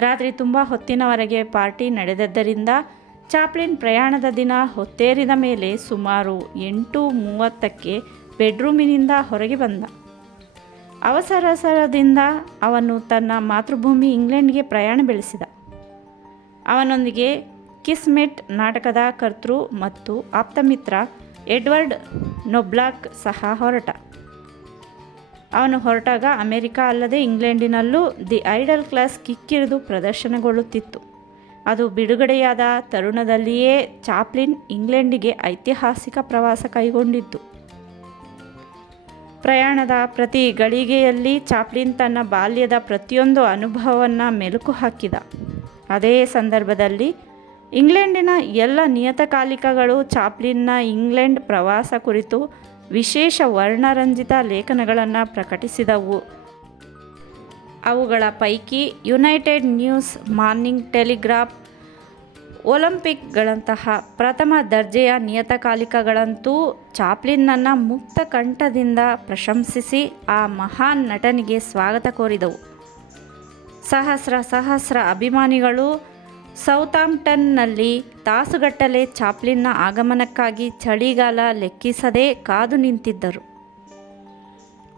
ರಾತ್ರಿ ತುಂಬ ಹೊತ್ತಿನವರೆಗೆ ಪಾರ್ಟಿ ನಡೆದದ್ದರಿಂದ ಚಾಪ್ಲಿನ್ ಪ್ರಯಾಣದ ದಿನ ಹೊತ್ತೇರಿದ ಮೇಲೆ ಸುಮಾರು 8:30ಕ್ಕೆ ಬೆಡ್ರೂಮಿನಿಂದ ಹೊರಗೆ ಬಂದ. ಅವಸರದಿಂದ ಅವನು ತನ್ನ ಮಾತೃಭೂಮಿ ಇಂಗ್ಲೆಂಡ್ಗೆ ಪ್ರಯಾಣ ಬೆಳೆಸಿದ. ಅವನೊಂದಿಗೆ ಕಿಸ್ಮೆಟ್ ನಾಟಕದ ಕರ್ತೃ ಮತ್ತು ಆಪ್ತಮಿತ್ರ ಎಡ್ವರ್ಡ್ ನೊಬ್ಲಾಕ್ ಸಹ ಹೊರಟ. ಅವನು ಹೊರಟಾಗ ಅಮೆರಿಕ ಅಲ್ಲದೆ ಇಂಗ್ಲೆಂಡಿನಲ್ಲೂ ದಿ ಐಡಲ್ ಕ್ಲಾಸ್ ಕಿಕ್ಕಿರಿದು ಪ್ರದರ್ಶನಗೊಳ್ಳುತ್ತಿತ್ತು. ಅದು ಬಿಡುಗಡೆಯಾದ ತರುಣದಲ್ಲಿಯೇ ಚಾಪ್ಲಿನ್ ಇಂಗ್ಲೆಂಡಿಗೆ ಐತಿಹಾಸಿಕ ಪ್ರವಾಸ ಕೈಗೊಂಡಿದ್ದು. ಪ್ರಯಾಣದ ಪ್ರತಿ ಗಳಿಗೆಯಲ್ಲಿ ಚಾಪ್ಲಿನ್ ತನ್ನ ಬಾಲ್ಯದ ಪ್ರತಿಯೊಂದು ಅನುಭವವನ್ನು ಮೆಲುಕು ಹಾಕಿದ. ಅದೇ ಸಂದರ್ಭದಲ್ಲಿ ಇಂಗ್ಲೆಂಡಿನ ಎಲ್ಲ ನಿಯತಕಾಲಿಕಗಳು ಚಾಪ್ಲಿನ್ನ ಇಂಗ್ಲೆಂಡ್ ಪ್ರವಾಸ ಕುರಿತು ವಿಶೇಷ ವರ್ಣರಂಜಿತ ಲೇಖನಗಳನ್ನು ಪ್ರಕಟಿಸಿದವು. ಅವುಗಳ ಪೈಕಿ ಯುನೈಟೆಡ್ ನ್ಯೂಸ್, ಮಾರ್ನಿಂಗ್ ಟೆಲಿಗ್ರಾಫ್, ಒಲಿಂಪಿಕ್ಗಳಂತಹ ಪ್ರಥಮ ದರ್ಜೆಯ ನಿಯತಕಾಲಿಕಗಳಂತೂ ಚಾಪ್ಲಿನ್ನನ್ನು ಮುಕ್ತ ಕಂಠದಿಂದ ಪ್ರಶಂಸಿಸಿ ಆ ಮಹಾನ್ ನಟನಿಗೆ ಸ್ವಾಗತ ಕೋರಿದವು. ಸಹಸ್ರ ಅಭಿಮಾನಿಗಳು ಸೌತಾಂಪ್ಟನ್ನಲ್ಲಿ ತಾಸುಗಟ್ಟಲೆ ಚಾಪ್ಲಿನ್ನ ಆಗಮನಕ್ಕಾಗಿ ಚಳಿಗಾಲ ಲೆಕ್ಕಿಸದೆ ಕಾದು ನಿಂತಿದ್ದರು.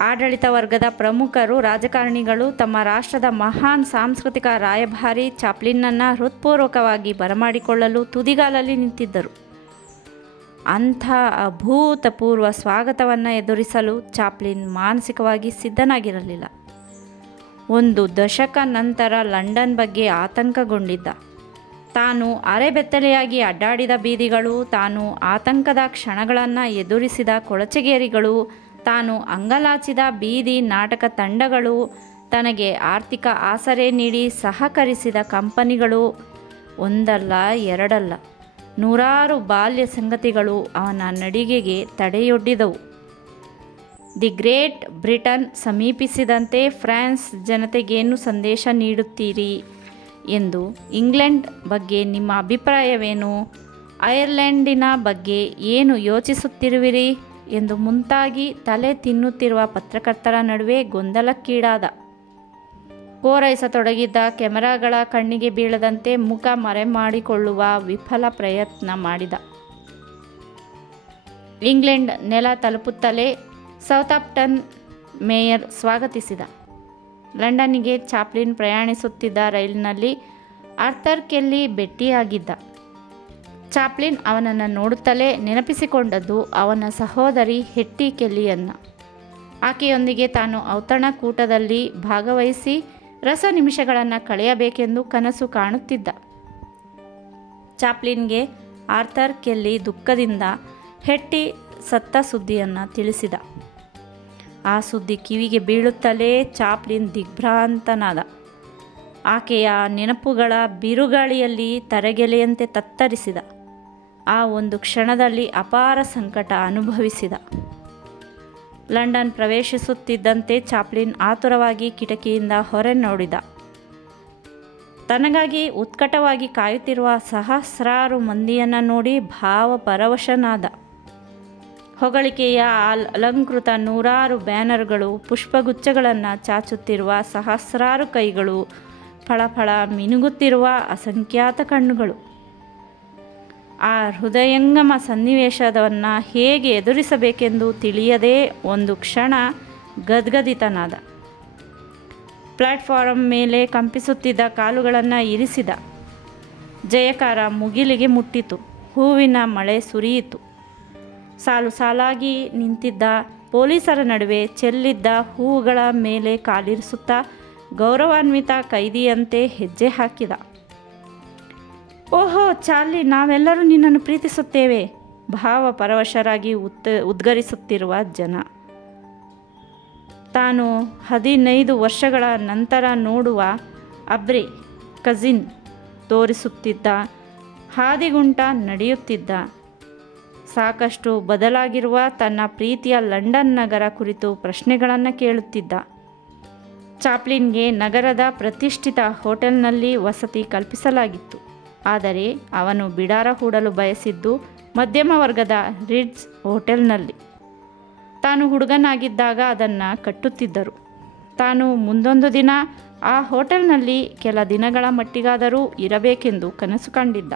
ಆಡಳಿತ ವರ್ಗದ ಪ್ರಮುಖರು, ರಾಜಕಾರಣಿಗಳು ತಮ್ಮ ರಾಷ್ಟ್ರದ ಮಹಾನ್ ಸಾಂಸ್ಕೃತಿಕ ರಾಯಭಾರಿ ಚಾಪ್ಲಿನ್ನನ್ನು ಹೃತ್ಪೂರ್ವಕವಾಗಿ ಬರಮಾಡಿಕೊಳ್ಳಲು ತುದಿಗಾಲಲ್ಲಿ ನಿಂತಿದ್ದರು. ಅಂಥ ಅಭೂತಪೂರ್ವ ಸ್ವಾಗತವನ್ನು ಎದುರಿಸಲು ಚಾಪ್ಲಿನ್ ಮಾನಸಿಕವಾಗಿ ಸಿದ್ಧನಾಗಿರಲಿಲ್ಲ. 1 ದಶಕ ನಂತರ ಲಂಡನ್ ಬಗ್ಗೆ ಆತಂಕಗೊಂಡಿದ್ದ. ತಾನು ಅರೆಬೆತ್ತಲೆಯಾಗಿ ಅಡ್ಡಾಡಿದ ಬೀದಿಗಳು, ತಾನು ಆತಂಕದ ಕ್ಷಣಗಳನ್ನು ಎದುರಿಸಿದ ಕೊಳಚೆಗೇರಿಗಳು, ತಾನು ಅಂಗಲಾಚಿದ ಬೀದಿ ನಾಟಕ ತಂಡಗಳು, ತನಗೆ ಆರ್ಥಿಕ ಆಸರೆ ನೀಡಿ ಸಹಕರಿಸಿದ ಕಂಪನಿಗಳು, ಒಂದಲ್ಲ ಎರಡಲ್ಲ ನೂರಾರು ಬಾಲ್ಯ ಸಂಗತಿಗಳು ಅವನ ನಡಿಗೆಗೆ ತಡೆಯೊಡ್ಡಿದವು. ದಿ ಗ್ರೇಟ್ ಬ್ರಿಟನ್ ಸಮೀಪಿಸಿದಂತೆ ಫ್ರಾನ್ಸ್ ಜನತೆಗೇನು ಸಂದೇಶ ನೀಡುತ್ತೀರಿ ಎಂದು, ಇಂಗ್ಲೆಂಡ್ ಬಗ್ಗೆ ನಿಮ್ಮ ಅಭಿಪ್ರಾಯವೇನು, ಐರ್ಲೆಂಡಿನ ಬಗ್ಗೆ ಏನು ಯೋಚಿಸುತ್ತಿರುವಿರಿ ಎಂದು ಮುಂತಾಗಿ ತಲೆ ತಿನ್ನುತ್ತಿರುವ ಪತ್ರಕರ್ತರ ನಡುವೆ ಗೊಂದಲಕ್ಕೀಡಾದ. ಕೋರೈಸತೊಡಗಿದ್ದ ಕ್ಯಾಮರಾಗಳ ಕಣ್ಣಿಗೆ ಬೀಳದಂತೆ ಮುಖ ಮರೆಮಾಡಿಕೊಳ್ಳುವ ವಿಫಲ ಪ್ರಯತ್ನ ಮಾಡಿದ. ಇಂಗ್ಲೆಂಡ್ ನೆಲ ತಲುಪುತ್ತಲೇ ಸೌತಾಂಪ್ಟನ್ ಮೇಯರ್ ಸ್ವಾಗತಿಸಿದ. ಲಂಡನ್ನಿಗೆ ಚಾಪ್ಲಿನ್ ಪ್ರಯಾಣಿಸುತ್ತಿದ್ದ ರೈಲಿನಲ್ಲಿ ಆರ್ಥರ್ ಕೆಲ್ಲಿ ಭೇಟಿಯಾಗಿದ್ದ. ಚಾಪ್ಲಿನ್ ಅವನನ್ನು ನೋಡುತ್ತಲೇ ನೆನಪಿಸಿಕೊಂಡದ್ದು ಅವನ ಸಹೋದರಿ ಹೆಟ್ಟಿ ಕೆಲ್ಲಿಯನ್ನು. ಆಕೆಯೊಂದಿಗೆ ತಾನು ಔತಣಕೂಟದಲ್ಲಿ ಭಾಗವಹಿಸಿ ರಸ ನಿಮಿಷಗಳನ್ನು ಕಳೆಯಬೇಕೆಂದು ಕನಸು ಕಾಣುತ್ತಿದ್ದ. ಚಾಪ್ಲಿನ್ಗೆ ಆರ್ಥರ್ ಕೆಲ್ಲಿ ದುಃಖದಿಂದ ಹೆಟ್ಟಿ ಸತ್ತ ಸುದ್ದಿಯನ್ನು ತಿಳಿಸಿದ. ಆ ಸುದ್ದಿ ಕಿವಿಗೆ ಬೀಳುತ್ತಲೇ ಚಾಪ್ಲಿನ್ ದಿಗ್ಭ್ರಾಂತನಾದ. ಆಕೆಯ ನೆನಪುಗಳ ಬಿರುಗಾಳಿಯಲ್ಲಿ ತರಗೆಲೆಯಂತೆ ತತ್ತರಿಸಿದ. ಆ ಒಂದು ಕ್ಷಣದಲ್ಲಿ ಅಪಾರ ಸಂಕಟ ಅನುಭವಿಸಿದ. ಲಂಡನ್ ಪ್ರವೇಶಿಸುತ್ತಿದ್ದಂತೆ ಚಾಪ್ಲಿನ್ ಆತುರವಾಗಿ ಕಿಟಕಿಯಿಂದ ಹೊರ ನೋಡಿದ. ತನಗಾಗಿ ಉತ್ಕಟವಾಗಿ ಕಾಯುತ್ತಿರುವ ಸಹಸ್ರಾರು ಮಂದಿಯನ್ನು ನೋಡಿ ಭಾವಪರವಶನಾದ. ಹೊಗಳಿಕೆಯ ಅಲಂಕೃತ ನೂರಾರು ಬ್ಯಾನರ್ಗಳು, ಪುಷ್ಪಗುಚ್ಛಗಳನ್ನು ಚಾಚುತ್ತಿರುವ ಸಹಸ್ರಾರು ಕೈಗಳು, ಫಳಫಳ ಮಿನುಗುತ್ತಿರುವ ಅಸಂಖ್ಯಾತ ಕಣ್ಣುಗಳು. ಆ ಹೃದಯಂಗಮ ಸನ್ನಿವೇಶವನ್ನು ಹೇಗೆ ಎದುರಿಸಬೇಕೆಂದು ತಿಳಿಯದೇ ಒಂದು ಕ್ಷಣ ಗದ್ಗದಿತನಾದ. ಪ್ಲ್ಯಾಟ್ಫಾರಂ ಮೇಲೆ ಕಂಪಿಸುತ್ತಿದ್ದ ಕಾಲುಗಳನ್ನು ಇರಿಸಿದ. ಜಯಕಾರ ಮುಗಿಲಿಗೆ ಮುಟ್ಟಿತು. ಹೂವಿನ ಮಳೆ ಸುರಿಯಿತು. ಸಾಲು ಸಾಲಾಗಿ ನಿಂತಿದ್ದ ಪೊಲೀಸರ ನಡುವೆ ಚೆಲ್ಲಿದ್ದ ಹೂವುಗಳ ಮೇಲೆ ಕಾಲಿರಿಸುತ್ತಾ ಗೌರವಾನ್ವಿತ ಕೈದಿಯಂತೆ ಹೆಜ್ಜೆ ಹಾಕಿದ. ಓಹೋ ಚಾರ್ಲಿ, ನಾವೆಲ್ಲರೂ ನಿನ್ನನ್ನು ಪ್ರೀತಿಸುತ್ತೇವೆ, ಭಾವಪರವಶರಾಗಿ ಉದ್ಗರಿಸುತ್ತಿರುವ ಜನ. ತಾನು 15 ವರ್ಷಗಳ ನಂತರ ನೋಡುವ ಅಬ್ರೆ ಕಸಿನ್ ತೋರಿಸುತ್ತಿದ್ದ ಹಾದಿಗುಂಟ ನಡೆಯುತ್ತಿದ್ದ. ಸಾಕಷ್ಟು ಬದಲಾಗಿರುವ ತನ್ನ ಪ್ರೀತಿಯ ಲಂಡನ್ ನಗರ ಕುರಿತು ಪ್ರಶ್ನೆಗಳನ್ನು ಕೇಳುತ್ತಿದ್ದ. ಚಾಪ್ಲಿನ್ಗೆ ನಗರದ ಪ್ರತಿಷ್ಠಿತ ಹೋಟೆಲ್ನಲ್ಲಿ ವಸತಿ ಕಲ್ಪಿಸಲಾಗಿತ್ತು. ಆದರೆ ಅವನು ಬಿಡಾರ ಹೂಡಲು ಬಯಸಿದ್ದು ಮಧ್ಯಮ ವರ್ಗದ ರಿಡ್ಜ್ ಹೋಟೆಲ್ನಲ್ಲಿ. ತಾನು ಹುಡುಗನಾಗಿದ್ದಾಗ ಅದನ್ನು ಕಟ್ಟುತ್ತಿದ್ದರು. ತಾನು ಮುಂದೊಂದು ದಿನ ಆ ಹೋಟೆಲ್ನಲ್ಲಿ ಕೆಲ ದಿನಗಳ ಮಟ್ಟಿಗಾದರೂ ಇರಬೇಕೆಂದು ಕನಸು ಕಂಡಿದ್ದ.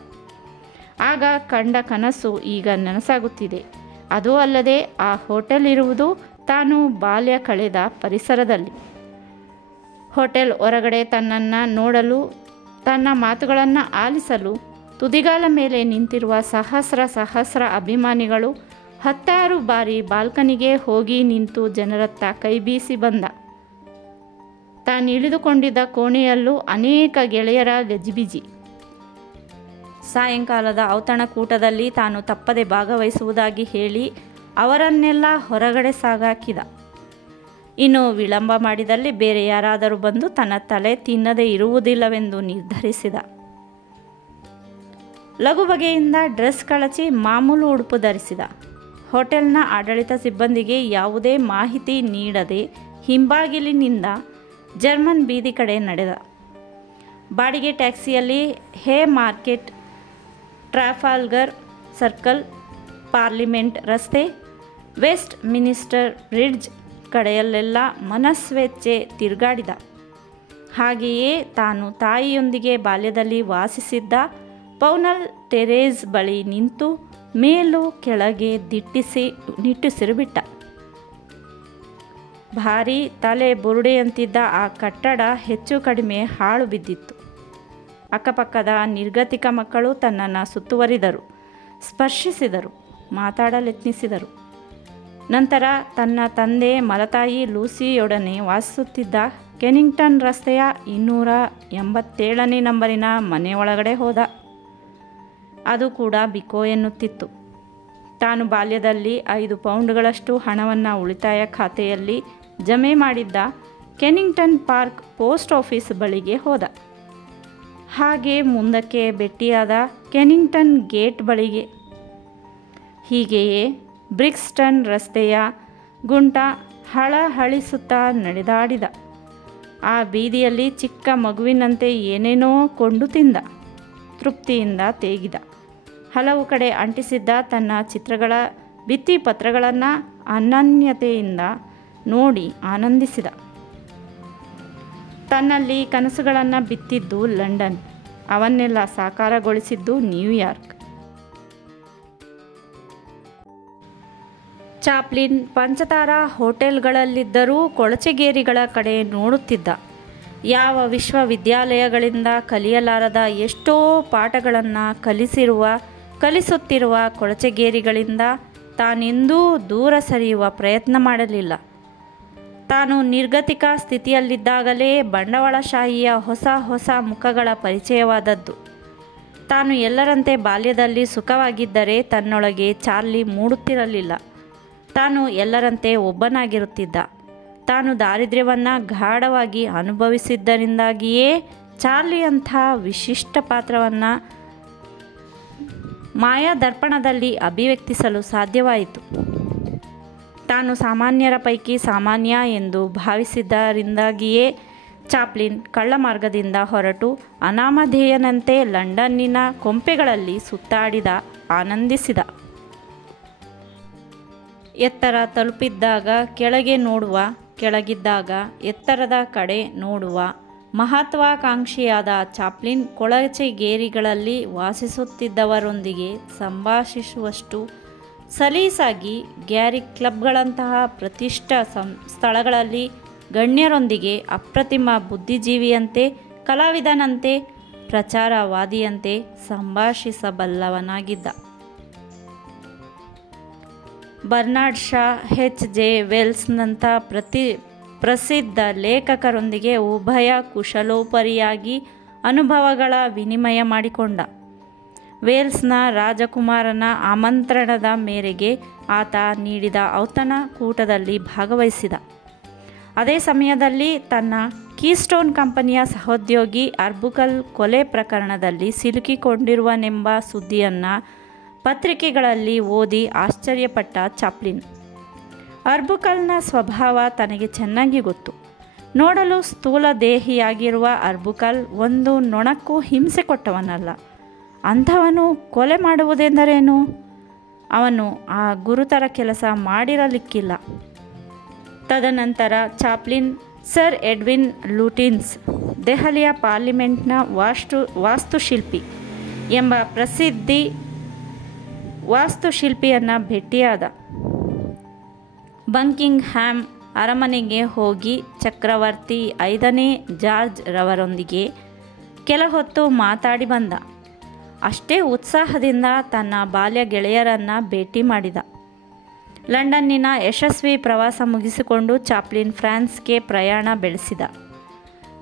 ಆಗ ಕಂಡ ಕನಸು ಈಗ ನನಸಾಗುತ್ತಿದೆ. ಅದೂ ಅಲ್ಲದೆ ಆ ಹೋಟೆಲ್ ಇರುವುದು ತಾನು ಬಾಲ್ಯ ಕಳೆದ ಪರಿಸರದಲ್ಲಿ. ಹೋಟೆಲ್ ಹೊರಗಡೆ ತನ್ನನ್ನು ನೋಡಲು, ತನ್ನ ಮಾತುಗಳನ್ನು ಆಲಿಸಲು ತುದಿಗಾಲ ಮೇಲೆ ನಿಂತಿರುವ ಸಹಸ್ರ ಅಭಿಮಾನಿಗಳು 10 ಬಾರಿ ಬಾಲ್ಕನಿಗೆ ಹೋಗಿ ನಿಂತು ಜನರತ್ತ ಕೈಬೀಸಿ ಬಂದ. ತಾನು ಇಳಿದುಕೊಂಡಿದ್ದ ಕೋಣೆಯಲ್ಲೂ ಅನೇಕ ಗೆಳೆಯರ ಗಜಿಬಿಜಿ. ಸಾಯಂಕಾಲದ ಔತಣಕೂಟದಲ್ಲಿ ತಾನು ತಪ್ಪದೆ ಭಾಗವಹಿಸುವುದಾಗಿ ಹೇಳಿ ಅವರನ್ನೆಲ್ಲ ಹೊರಗಡೆ ಸಾಗಾಕಿದ. ಇನ್ನು ವಿಳಂಬ ಮಾಡಿದಲ್ಲಿ ಬೇರೆ ಯಾರಾದರೂ ಬಂದು ತನ್ನ ತಲೆ ತಿನ್ನದೇ ಇರುವುದಿಲ್ಲವೆಂದು ನಿರ್ಧರಿಸಿದ. ಲಘು ಬಗೆಯಿಂದ ಡ್ರೆಸ್ ಕಳಚಿ ಮಾಮೂಲು ಉಡುಪು ಧರಿಸಿದ. ಹೋಟೆಲ್ನ ಆಡಳಿತ ಸಿಬ್ಬಂದಿಗೆ ಯಾವುದೇ ಮಾಹಿತಿ ನೀಡದೆ ಹಿಂಬಾಗಿಲಿನಿಂದ ಜರ್ಮನ್ ಬೀದಿ ಕಡೆ ನಡೆದ. ಬಾಡಿಗೆ ಟ್ಯಾಕ್ಸಿಯಲ್ಲಿ ಹೇ ಮಾರ್ಕೆಟ್, ಟ್ರಾಫಾಲ್ಗರ್ ಸರ್ಕಲ್, ಪಾರ್ಲಿಮೆಂಟ್ ರಸ್ತೆ, ವೆಸ್ಟ್ ಮಿನಿಸ್ಟರ್ ಬ್ರಿಡ್ಜ್ ಕಡೆಯಲ್ಲೆಲ್ಲ ಮನಸ್ವೇಚ್ಛೆ ತಿರುಗಾಡಿದ. ಹಾಗೆಯೇ ತಾನು ತಾಯಿಯೊಂದಿಗೆ ಬಾಲ್ಯದಲ್ಲಿ ವಾಸಿಸಿದ್ದ ಪೌನಲ್ ಟೆರೇಸ್ ಬಳಿ ನಿಂತು ಮೇಲೂ ಕೆಳಗೆ ನಿಟ್ಟುಸಿರುಬಿಟ್ಟ. ಭಾರೀ ತಲೆ ಬುರುಡೆಯಂತಿದ್ದ ಆ ಕಟ್ಟಡ ಹೆಚ್ಚು ಕಡಿಮೆ ಹಾಳು ಬಿದ್ದಿತ್ತು. ಅಕ್ಕಪಕ್ಕದ ನಿರ್ಗತಿಕ ಮಕ್ಕಳು ತನ್ನನ್ನು ಸುತ್ತುವರಿದರು, ಸ್ಪರ್ಶಿಸಿದರು, ಮಾತಾಡಲೆತ್ನಿಸಿದರು. ನಂತರ ತನ್ನ ತಂದೆ ಮಲತಾಯಿ ಲೂಸಿಯೊಡನೆ ವಾಸಿಸುತ್ತಿದ್ದ ಕೆನಿಂಗ್ಟನ್ ರಸ್ತೆಯ 287ನೇ ನಂಬರಿನ ಮನೆ ಒಳಗಡೆ ಹೋದ. ಅದು ಕೂಡ ಬಿಕೋ ಎನ್ನುತ್ತಿತ್ತು. ತಾನು ಬಾಲ್ಯದಲ್ಲಿ 5 ಪೌಂಡ್ಗಳಷ್ಟು ಹಣವನ್ನು ಉಳಿತಾಯ ಖಾತೆಯಲ್ಲಿ ಜಮೆ ಮಾಡಿದ್ದ ಕೆನಿಂಗ್ಟನ್ ಪಾರ್ಕ್ ಪೋಸ್ಟ್ ಆಫೀಸ್ ಬಳಿಗೆ ಹೋದ. ಹಾಗೆ ಮುಂದಕ್ಕೆ ಭೇಟಿಯಾದ ಕೆನಿಂಗ್ಟನ್ ಗೇಟ್ ಬಳಿಗೆ. ಹೀಗೆಯೇ ಬ್ರಿಕ್ಸ್ಟನ್ ರಸ್ತೆಯ ಗುಂಟ ಹಳಹಳಿಸುತ್ತಾ ನಡೆದಾಡಿದ. ಆ ಬೀದಿಯಲ್ಲಿ ಚಿಕ್ಕ ಮಗುವಿನಂತೆ ಏನೇನೋ ಕೊಂಡು ತಿಂದ, ತೃಪ್ತಿಯಿಂದ ತೇಗಿದ. ಹಲವು ಕಡೆ ಅಂಟಿಸಿದ್ದ ತನ್ನ ಚಿತ್ರಗಳ ಭಿತ್ತಿಪತ್ರಗಳನ್ನು ಅನನ್ಯತೆಯಿಂದ ನೋಡಿ ಆನಂದಿಸಿದ. ತನ್ನಲ್ಲಿ ಕನಸುಗಳನ್ನು ಬಿತ್ತಿದ್ದು ಲಂಡನ್, ಅವನ್ನೆಲ್ಲ ಸಾಕಾರಗೊಳಿಸಿದ್ದು ನ್ಯೂಯಾರ್ಕ್. ಚಾಪ್ಲಿನ್ ಪಂಚತಾರ ಹೋಟೆಲ್ಗಳಲ್ಲಿದ್ದರೂ ಕೊಳಚೆಗೇರಿಗಳ ಕಡೆ ನೋಡುತ್ತಿದ್ದ. ಯಾವ ವಿಶ್ವವಿದ್ಯಾಲಯಗಳಿಂದ ಕಲಿಯಲಾರದ ಎಷ್ಟೋ ಪಾಠಗಳನ್ನು ಕಲಿಸುತ್ತಿರುವ ಕೊಳಚೆಗೇರಿಗಳಿಂದ ತಾನೆಂದೂ ದೂರ ಸರಿಯುವ ಪ್ರಯತ್ನ ಮಾಡಲಿಲ್ಲ. ತಾನು ನಿರ್ಗತಿಕ ಸ್ಥಿತಿಯಲ್ಲಿದ್ದಾಗಲೇ ಬಂಡವಾಳಶಾಹಿಯ ಹೊಸ ಮುಖಗಳ ಪರಿಚಯವಾದದ್ದು. ತಾನು ಎಲ್ಲರಂತೆ ಬಾಲ್ಯದಲ್ಲಿ ಸುಖವಾಗಿದ್ದರೆ ತನ್ನೊಳಗೆ ಚಾರ್ಲಿ ಮೂಡುತ್ತಿರಲಿಲ್ಲ. ತಾನು ಎಲ್ಲರಂತೆ ಒಬ್ಬನಾಗಿರುತ್ತಿದ್ದ. ತಾನು ದಾರಿದ್ರ್ಯವನ್ನು ಗಾಢವಾಗಿ ಅನುಭವಿಸಿದ್ದರಿಂದಾಗಿಯೇ ಚಾರ್ಲಿ ಅಂಥ ವಿಶಿಷ್ಟ ಪಾತ್ರವನ್ನು ಮಾಯಾದರ್ಪಣದಲ್ಲಿ ಅಭಿವ್ಯಕ್ತಿಸಲು ಸಾಧ್ಯವಾಯಿತು. ತಾನು ಸಾಮಾನ್ಯರ ಪೈಕಿ ಸಾಮಾನ್ಯ ಎಂದು ಭಾವಿಸಿದ್ದರಿಂದಾಗಿಯೇ ಚಾಪ್ಲಿನ್ ಕಳ್ಳ ಮಾರ್ಗದಿಂದ ಹೊರಟು ಅನಾಮಧೇಯನಂತೆ ಲಂಡನ್ನಿನ ಕೊಂಪೆಗಳಲ್ಲಿ ಸುತ್ತಾಡಿದ, ಆನಂದಿಸಿದ. ಎತ್ತರ ತಲುಪಿದ್ದಾಗ ಕೆಳಗೆ ನೋಡುವ, ಕೆಳಗಿದ್ದಾಗ ಎತ್ತರದ ಕಡೆ ನೋಡುವ ಮಹತ್ವಾಕಾಂಕ್ಷಿಯಾದ ಚಾಪ್ಲಿನ್ ಕೊಳಚೆಗೇರಿಗಳಲ್ಲಿ ವಾಸಿಸುತ್ತಿದ್ದವರೊಂದಿಗೆ ಸಂಭಾಷಿಸುವಷ್ಟು ಸಲೀಸಾಗಿ ಗ್ಯಾರಿ ಕ್ಲಬ್ಗಳಂತಹ ಪ್ರತಿಷ್ಠ ಸ್ಥಳಗಳಲ್ಲಿ ಗಣ್ಯರೊಂದಿಗೆ ಅಪ್ರತಿಮ ಬುದ್ಧಿಜೀವಿಯಂತೆ, ಕಲಾವಿದನಂತೆ, ಪ್ರಚಾರವಾದಿಯಂತೆ ಸಂಭಾಷಿಸಬಲ್ಲವನಾಗಿದ್ದ. Bernard Shah, H.G. ವೆಲ್ಸ್ನಂಥ ಪ್ರಸಿದ್ಧ ಲೇಖಕರೊಂದಿಗೆ ಉಭಯ ಕುಶಲೋಪರಿಯಾಗಿ ಅನುಭವಗಳ ವಿನಿಮಯ ಮಾಡಿಕೊಂಡ. ವೇಲ್ಸ್ನ ರಾಜಕುಮಾರನ ಆಮಂತ್ರಣದ ಮೇರೆಗೆ ಆತ ನೀಡಿದ ಔತಣಕೂಟದಲ್ಲಿ ಭಾಗವಹಿಸಿದ. ಅದೇ ಸಮಯದಲ್ಲಿ ತನ್ನ ಕೀಸ್ಟೋನ್ ಕಂಪನಿಯ ಸಹೋದ್ಯೋಗಿ ಅರ್ಬುಕಲ್ ಕೊಲೆ ಪ್ರಕರಣದಲ್ಲಿ ಸಿಲುಕಿಕೊಂಡಿರುವನೆಂಬ ಸುದ್ದಿಯನ್ನು ಪತ್ರಿಕೆಗಳಲ್ಲಿ ಓದಿ ಆಶ್ಚರ್ಯಪಟ್ಟ ಚಾಪ್ಲಿನ್. ಅರ್ಬುಕಲ್ನ ಸ್ವಭಾವ ತನಗೆ ಚೆನ್ನಾಗಿ ಗೊತ್ತು. ನೋಡಲು ಸ್ಥೂಲ ದೇಹಿಯಾಗಿರುವ ಅರ್ಬುಕಲ್ ಒಂದು ನೊಣಕ್ಕೂ ಹಿಂಸೆ ಕೊಟ್ಟವನಲ್ಲ. ಅಂಥವನು ಕೊಲೆ ಮಾಡುವುದೆಂದರೇನು? ಅವನು ಆ ಗುರುತರ ಕೆಲಸ ಮಾಡಿರಲಿಕ್ಕಿಲ್ಲ. ತದನಂತರ ಚಾಪ್ಲಿನ್ ಸರ್ ಎಡ್ವಿನ್ ಲುಟಿನ್ಸ್, ದೆಹಲಿಯ ಪಾರ್ಲಿಮೆಂಟ್ನ ವಾಸ್ತುಶಿಲ್ಪಿ ಎಂಬ ಪ್ರಸಿದ್ಧಿ ವಾಸ್ತುಶಿಲ್ಪಿಯನ್ನು ಭೇಟಿಯಾದ. ಬಂಕಿಂಗ್ ಹ್ಯಾಮ್ ಅರಮನೆಗೆ ಹೋಗಿ ಚಕ್ರವರ್ತಿ 5ನೇ ಜಾರ್ಜ್ ರವರೊಂದಿಗೆ ಕೆಲಹೊತ್ತು ಮಾತಾಡಿ ಬಂದ. ಅಷ್ಟೇ ಉತ್ಸಾಹದಿಂದ ತನ್ನ ಬಾಲ್ಯ ಗೆಳೆಯರನ್ನು ಭೇಟಿ ಮಾಡಿದ. ಲಂಡನ್ನಿನ ಯಶಸ್ವಿ ಪ್ರವಾಸ ಮುಗಿಸಿಕೊಂಡು ಚಾಪ್ಲಿನ್ ಫ್ರಾನ್ಸ್ಗೆ ಪ್ರಯಾಣ ಬೆಳೆಸಿದ.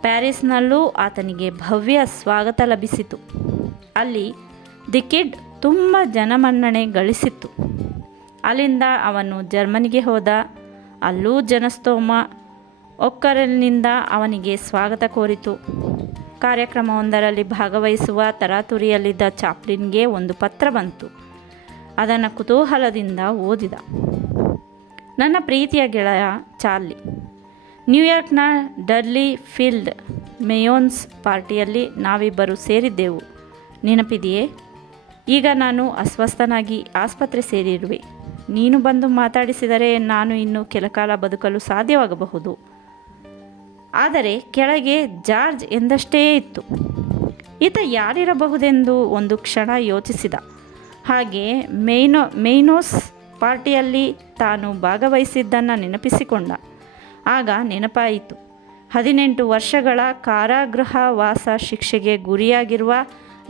ಪ್ಯಾರಿಸ್ನಲ್ಲೂ ಆತನಿಗೆ ಭವ್ಯ ಸ್ವಾಗತ ಲಭಿಸಿತು. ಅಲ್ಲಿ ದಿ ಕಿಡ್ ತುಂಬ ಜನಮನ್ನಣೆ ಗಳಿಸಿತ್ತು. ಅಲ್ಲಿಂದ ಅವನು ಜರ್ಮನಿಗೆ ಹೋದ. ಅಲ್ಲೂ ಜನಸ್ತೋಮ ಒಕ್ಕರಲ್ನಿಂದ ಅವನಿಗೆ ಸ್ವಾಗತ ಕೋರಿತು. ಕಾರ್ಯಕ್ರಮವೊಂದರಲ್ಲಿ ಭಾಗವಹಿಸುವ ತರಾತುರಿಯಲ್ಲಿದ್ದ ಚಾಪ್ಲಿನ್ಗೆ ಒಂದು ಪತ್ರ ಬಂತು. ಅದನ್ನು ಕುತೂಹಲದಿಂದ ಓದಿದ. ನನ್ನ ಪ್ರೀತಿಯ ಗೆಳೆಯ ಚಾರ್ಲಿ, ನ್ಯೂಯಾರ್ಕ್ನ ಡರ್ಲಿ ಫೀಲ್ಡ್ ಮೇಯೋನ್ಸ್ ಪಾರ್ಟಿಯಲ್ಲಿ ನಾವಿಬ್ಬರು ಸೇರಿದ್ದೆವು. ನೆನಪಿದೆಯೇ? ಈಗ ನಾನು ಅಸ್ವಸ್ಥನಾಗಿ ಆಸ್ಪತ್ರೆ ಸೇರಿರುವೆ. ನೀನು ಬಂದು ಮಾತಾಡಿಸಿದರೆ ನಾನು ಇನ್ನೂ ಕೆಲಕಾಲ ಬದುಕಲು ಸಾಧ್ಯವಾಗಬಹುದು. ಆದರೆ ಕೆಳಗೆ ಜಾರ್ಜ್ ಎಂದಷ್ಟೇ ಇತ್ತು. ಈತ ಯಾರಿರಬಹುದೆಂದು ಒಂದು ಕ್ಷಣ ಯೋಚಿಸಿದ. ಹಾಗೆ ಮೇಯ್ನೋಸ್ ಪಾರ್ಟಿಯಲ್ಲಿ ತಾನು ಭಾಗವಹಿಸಿದ್ದನ್ನು ನೆನಪಿಸಿಕೊಂಡ. ಆಗ ನೆನಪಾಯಿತು, 18 ವರ್ಷಗಳ ಕಾರಾಗೃಹ ವಾಸ ಶಿಕ್ಷೆಗೆ ಗುರಿಯಾಗಿರುವ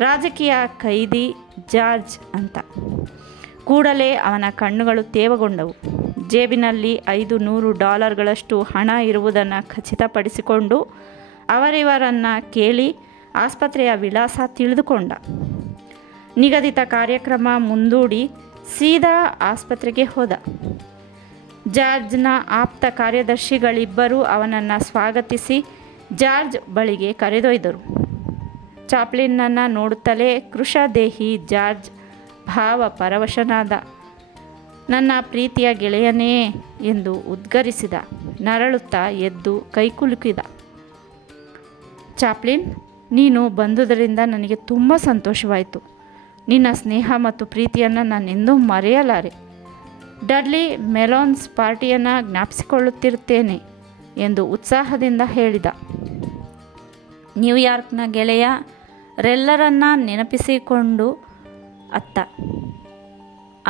ರಾಜಕೀಯ ಖೈದಿ ಜಾರ್ಜ್ ಅಂತ. ಕೂಡಲೇ ಅವನ ಕಣ್ಣುಗಳು ತೇವಗೊಂಡವು. ಜೇಬಿನಲ್ಲಿ $500 ಹಣ ಇರುವುದನ್ನು ಖಚಿತಪಡಿಸಿಕೊಂಡು ಅವರಿವರನ್ನು ಕೇಳಿ ಆಸ್ಪತ್ರೆಯ ವಿಳಾಸ ತಿಳಿದುಕೊಂಡ. ನಿಗದಿತ ಕಾರ್ಯಕ್ರಮ ಮುಂದೂಡಿ ಸೀದಾ ಆಸ್ಪತ್ರೆಗೆ ಹೋದ. ಜಾರ್ಜ್ನ ಆಪ್ತ ಕಾರ್ಯದರ್ಶಿಗಳಿಬ್ಬರೂ ಅವನನ್ನು ಸ್ವಾಗತಿಸಿ ಜಾರ್ಜ್ ಬಳಿಗೆ ಕರೆದೊಯ್ದರು. ಚಾಪ್ಲಿನ್ನನ್ನು ನೋಡುತ್ತಲೇ ಕೃಶದೇಹಿ ಜಾರ್ಜ್ ಭಾವ ಪರವಶನಾದ. ನನ್ನ ಪ್ರೀತಿಯ ಗೆಳೆಯನೇ ಎಂದು ಉದ್ಗರಿಸಿದ. ನರಳುತ್ತಾ ಎದ್ದು ಕೈಕುಲುಕಿದ. ಚಾಪ್ಲಿನ್, ನೀನು ಬಂದುದರಿಂದ ನನಗೆ ತುಂಬ ಸಂತೋಷವಾಯಿತು. ನಿನ್ನ ಸ್ನೇಹ ಮತ್ತು ಪ್ರೀತಿಯನ್ನು ನಾನೆಂದೂ ಮರೆಯಲಾರೆ. ಡಡ್ಲಿ ಮೆಲೋನ್ಸ್ ಪಾರ್ಟಿಯನ್ನು ಜ್ಞಾಪಿಸಿಕೊಳ್ಳುತ್ತಿರುತ್ತೇನೆ ಎಂದು ಉತ್ಸಾಹದಿಂದ ಹೇಳಿದ. ನ್ಯೂಯಾರ್ಕ್ನ ಗೆಳೆಯರೆಲ್ಲರನ್ನ ನೆನಪಿಸಿಕೊಂಡು ಅತ್ತ.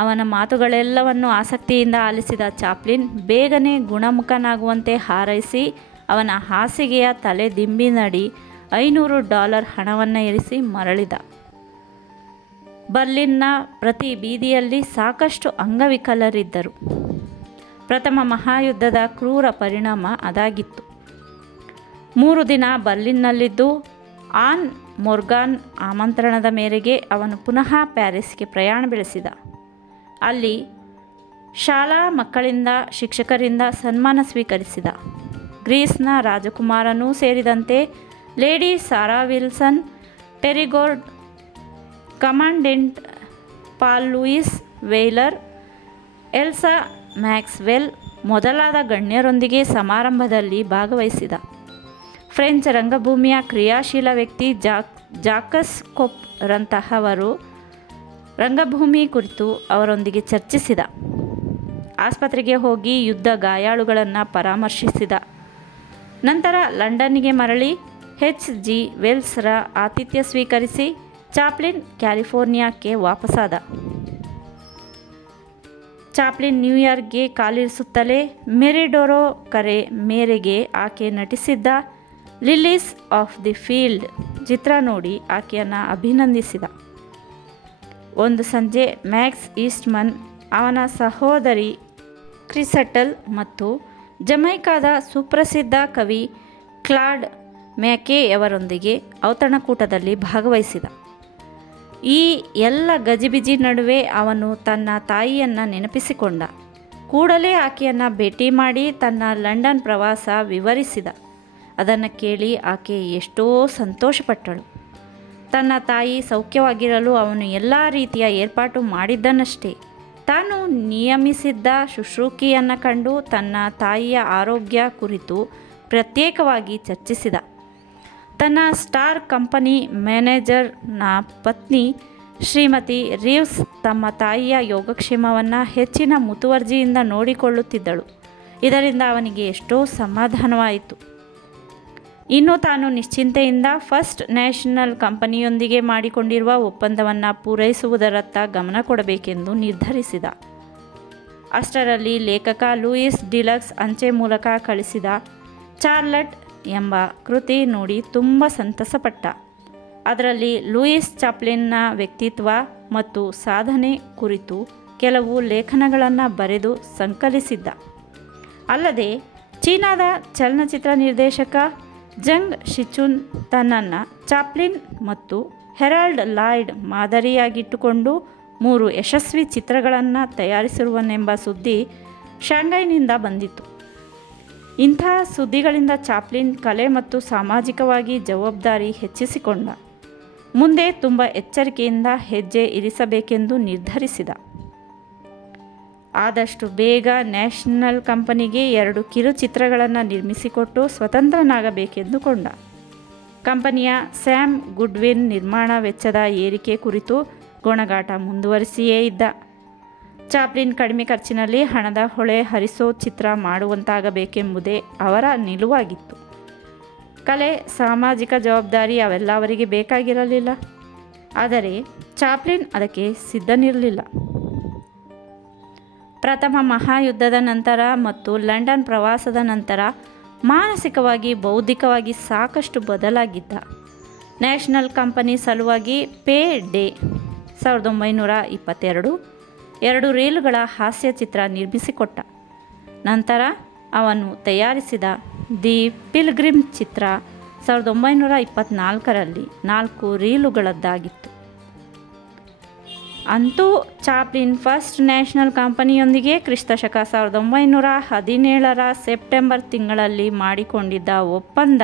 ಅವನ ಮಾತುಗಳೆಲ್ಲವನ್ನು ಆಸಕ್ತಿಯಿಂದ ಆಲಿಸಿದ ಚಾಪ್ಲಿನ್ ಬೇಗನೆ ಗುಣಮುಖನಾಗುವಂತೆ ಹಾರೈಸಿ ಅವನ ಹಾಸಿಗೆಯ ತಲೆ ದಿಂಬಿನಡಿ $500 ಹಣವನ್ನು ಇರಿಸಿ ಮರಳಿದ. ಬರ್ಲಿನ್ನ ಪ್ರತಿ ಬೀದಿಯಲ್ಲಿ ಸಾಕಷ್ಟು ಅಂಗವಿಕಲರಿದ್ದರು. ಪ್ರಥಮ ಮಹಾಯುದ್ಧದ ಕ್ರೂರ ಪರಿಣಾಮ ಅದಾಗಿತ್ತು. 3 ದಿನ ಬರ್ಲಿನ್ನಲ್ಲಿದ್ದು ಆನ್ ಮೊರ್ಗಾನ್ ಆಮಂತ್ರಣದ ಮೇರೆಗೆ ಅವನು ಪುನಃ ಪ್ಯಾರಿಸ್ಗೆ ಪ್ರಯಾಣ ಬೆಳೆಸಿದ. ಅಲ್ಲಿ ಶಾಲಾ ಮಕ್ಕಳಿಂದ, ಶಿಕ್ಷಕರಿಂದ ಸನ್ಮಾನ ಸ್ವೀಕರಿಸಿದ. ಗ್ರೀಸ್ನ ರಾಜಕುಮಾರನೂ ಸೇರಿದಂತೆ ಲೇಡಿ ಸಾರಾ ವಿಲ್ಸನ್, ಟೆರಿಗೋರ್ಡ್, commandant Paul Louis Weyler, Elsa Maxwell ಮೊದಲಾದ ಗಣ್ಯರೊಂದಿಗೆ ಸಮಾರಂಭದಲ್ಲಿ ಭಾಗವಹಿಸಿದ. ಫ್ರೆಂಚ್ ರಂಗಭೂಮಿಯ ಕ್ರಿಯಾಶೀಲ ವ್ಯಕ್ತಿ ಜಾಕಸ್ ಕೊಪ್ ರಂತಹವರು ರಂಗಭೂಮಿ ಕುರಿತು ಅವರೊಂದಿಗೆ ಚರ್ಚಿಸಿದ. ಆಸ್ಪತ್ರೆಗೆ ಹೋಗಿ ಯುದ್ಧ ಗಾಯಾಳುಗಳನ್ನು ಪರಾಮರ್ಶಿಸಿದ. ನಂತರ ಲಂಡನ್ನಿಗೆ ಮರಳಿ H.G. ವೆಲ್ಸ್ರ ಆತಿಥ್ಯ ಸ್ವೀಕರಿಸಿ ಚಾಪ್ಲಿನ್ ಕ್ಯಾಲಿಫೋರ್ನಿಯಾಕ್ಕೆ ವಾಪಸ್ಸಾದ. ಚಾಪ್ಲಿನ್ ನ್ಯೂಯಾರ್ಕ್ಗೆ ಕಾಲಿರಿಸುತ್ತಲೇ ಮೆರಿಡೋರೋ ಕರೆ ಮೇರೆಗೆ ಆಕೆ ನಟಿಸಿದ್ದ ಲಿಲ್ಲೀಸ್ ಆಫ್ ದಿ ಫೀಲ್ಡ್ ಚಿತ್ರ ನೋಡಿ ಆಕೆಯನ್ನು ಅಭಿನಂದಿಸಿದ. ಒಂದು ಸಂಜೆ ಮ್ಯಾಕ್ಸ್ ಈಸ್ಟ್ಮನ್ ಅವನ ಸಹೋದರಿ ಕ್ರಿಸಟಲ್ ಮತ್ತು ಜಮೈಕಾದ ಸುಪ್ರಸಿದ್ಧ ಕವಿ ಕ್ಲಾಡ್ ಮ್ಯಾಕೆಯವರೊಂದಿಗೆ ಔತಣಕೂಟದಲ್ಲಿ ಭಾಗವಹಿಸಿದ. ಈ ಎಲ್ಲ ಗಜಿಬಿಜಿ ನಡುವೆ ಅವನು ತನ್ನ ತಾಯಿಯನ್ನು ನೆನಪಿಸಿಕೊಂಡ. ಕೂಡಲೇ ಆಕೆಯನ್ನು ಭೇಟಿ ಮಾಡಿ ತನ್ನ ಲಂಡನ್ ಪ್ರವಾಸ ವಿವರಿಸಿದ. ಅದನ್ನು ಕೇಳಿ ಆಕೆ ಎಷ್ಟೋ ಸಂತೋಷಪಟ್ಟಳು. ತನ್ನ ತಾಯಿ ಸೌಖ್ಯವಾಗಿರಲು ಅವನು ಎಲ್ಲ ರೀತಿಯ ಏರ್ಪಾಟು ಮಾಡಿದ್ದನಷ್ಟೇ. ತಾನು ನಿಯಮಿಸಿದ್ದ ಶುಶ್ರೂಷಕಿಯನ್ನು ಕಂಡು ತನ್ನ ತಾಯಿಯ ಆರೋಗ್ಯ ಕುರಿತು ಪ್ರತ್ಯೇಕವಾಗಿ ಚರ್ಚಿಸಿದ. ತನ್ನ ಸ್ಟಾರ್ ಕಂಪನಿ ಮ್ಯಾನೇಜರ್ನ ಪತ್ನಿ ಶ್ರೀಮತಿ ರೀವ್ಸ್ ತಮ್ಮ ತಾಯಿಯ ಯೋಗಕ್ಷೇಮವನ್ನು ಹೆಚ್ಚಿನ ಮುತುವರ್ಜಿಯಿಂದ ನೋಡಿಕೊಳ್ಳುತ್ತಿದ್ದಳು. ಇದರಿಂದ ಅವನಿಗೆ ಎಷ್ಟೋ ಸಮಾಧಾನವಾಯಿತು. ಇನ್ನು ತಾನು ನಿಶ್ಚಿಂತೆಯಿಂದ ಫಸ್ಟ್ ನ್ಯಾಷನಲ್ ಕಂಪನಿಯೊಂದಿಗೆ ಮಾಡಿಕೊಂಡಿರುವ ಒಪ್ಪಂದವನ್ನು ಪೂರೈಸುವುದರತ್ತ ಗಮನ ಕೊಡಬೇಕೆಂದು ನಿರ್ಧರಿಸಿದ. ಅಷ್ಟರಲ್ಲಿ ಲೇಖಕ ಲೂಯಿಸ್ ಡಿಲಕ್ಸ್ ಅಂಚೆ ಮೂಲಕ ಕಳಿಸಿದ ಚಾರ್ಲಟ್ ಎಂಬ ಕೃತಿ ನೋಡಿ ತುಂಬ ಸಂತಸಪಟ್ಟ. ಅದರಲ್ಲಿ ಲೂಯಿಸ್ ಚಾಪ್ಲಿನ್ನ ವ್ಯಕ್ತಿತ್ವ ಮತ್ತು ಸಾಧನೆ ಕುರಿತು ಕೆಲವು ಲೇಖನಗಳನ್ನು ಬರೆದು ಸಂಕಲಿಸಿದ್ದ. ಅಲ್ಲದೆ ಚೀನಾದ ಚಲನಚಿತ್ರ ನಿರ್ದೇಶಕ ಜಂಗ್ ಶಿಚುನ್ ತನ್ನನ್ನು ಚಾಪ್ಲಿನ್ ಮತ್ತು ಹೆರಾಲ್ಡ್ ಲಾಯ್ಡ್ ಮಾದರಿಯಾಗಿಟ್ಟುಕೊಂಡು 3 ಯಶಸ್ವಿ ಚಿತ್ರಗಳನ್ನು ತಯಾರಿಸಿರುವನೆಂಬ ಸುದ್ದಿ ಶಾಂಘೈನಿಂದ ಬಂದಿತು. ಇಂಥ ಸುದ್ದಿಗಳಿಂದ ಚಾಪ್ಲಿನ್ ಕಲೆ ಮತ್ತು ಸಾಮಾಜಿಕವಾಗಿ ಜವಾಬ್ದಾರಿ ಹೆಚ್ಚಿಸಿಕೊಂಡ. ಮುಂದೆ ತುಂಬ ಎಚ್ಚರಿಕೆಯಿಂದ ಹೆಜ್ಜೆ ಇರಿಸಬೇಕೆಂದು ನಿರ್ಧರಿಸಿದ. ಆದಷ್ಟು ಬೇಗ ನ್ಯಾಷನಲ್ ಕಂಪನಿಗೆ 2 ಕಿರುಚಿತ್ರಗಳನ್ನು ನಿರ್ಮಿಸಿಕೊಟ್ಟು ಸ್ವತಂತ್ರನಾಗಬೇಕೆಂದುಕೊಂಡ. ಕಂಪನಿಯ ಸ್ಯಾಮ್ ಗುಡ್ವಿನ್ ನಿರ್ಮಾಣ ವೆಚ್ಚದ ಏರಿಕೆ ಕುರಿತು ಗೊಣಗಾಟ ಮುಂದುವರಿಸಿಯೇ ಇದ್ದ. ಚಾಪ್ಲಿನ್ ಕಡಿಮೆ ಖರ್ಚಿನಲ್ಲಿ ಹಣದ ಹೊಳೆ ಹರಿಸೋ ಚಿತ್ರ ಮಾಡುವಂತಾಗಬೇಕೆಂಬುದೇ ಅವರ ನಿಲುವಾಗಿತ್ತು. ಕಲೆ, ಸಾಮಾಜಿಕ ಜವಾಬ್ದಾರಿ ಅವೆಲ್ಲ ಅವರಿಗೆ ಬೇಕಾಗಿರಲಿಲ್ಲ. ಆದರೆ ಚಾಪ್ಲಿನ್ ಅದಕ್ಕೆ ಸಿದ್ಧನಿರಲಿಲ್ಲ. ಪ್ರಥಮ ಮಹಾಯುದ್ಧದ ನಂತರ ಮತ್ತು ಲಂಡನ್ ಪ್ರವಾಸದ ನಂತರ ಮಾನಸಿಕವಾಗಿ ಬೌದ್ಧಿಕವಾಗಿ ಸಾಕಷ್ಟು ಬದಲಾಗಿದ್ದ. ನ್ಯಾಷನಲ್ ಕಂಪನಿ ಸಲುವಾಗಿ ಪೇ ಡೇ 1922 2 ರೀಲುಗಳ ಹಾಸ್ಯ ಚಿತ್ರ ನಿರ್ಮಿಸಿಕೊಟ್ಟ. ನಂತರ ಅವನು ತಯಾರಿಸಿದ ದಿ ಪಿಲ್ಗ್ರಿಮ್ ಚಿತ್ರ 1924ರಲ್ಲಿ 4 ರೀಲುಗಳದ್ದಾಗಿತ್ತು. ಅಂತೂ ಚಾಪ್ಲಿನ್ ಫಸ್ಟ್ ನ್ಯಾಷನಲ್ ಕಂಪನಿಯೊಂದಿಗೆ ಕ್ರಿಸ್ತಶಕ 1917ರ ಸೆಪ್ಟೆಂಬರ್ ತಿಂಗಳಲ್ಲಿ ಮಾಡಿಕೊಂಡಿದ್ದ ಒಪ್ಪಂದ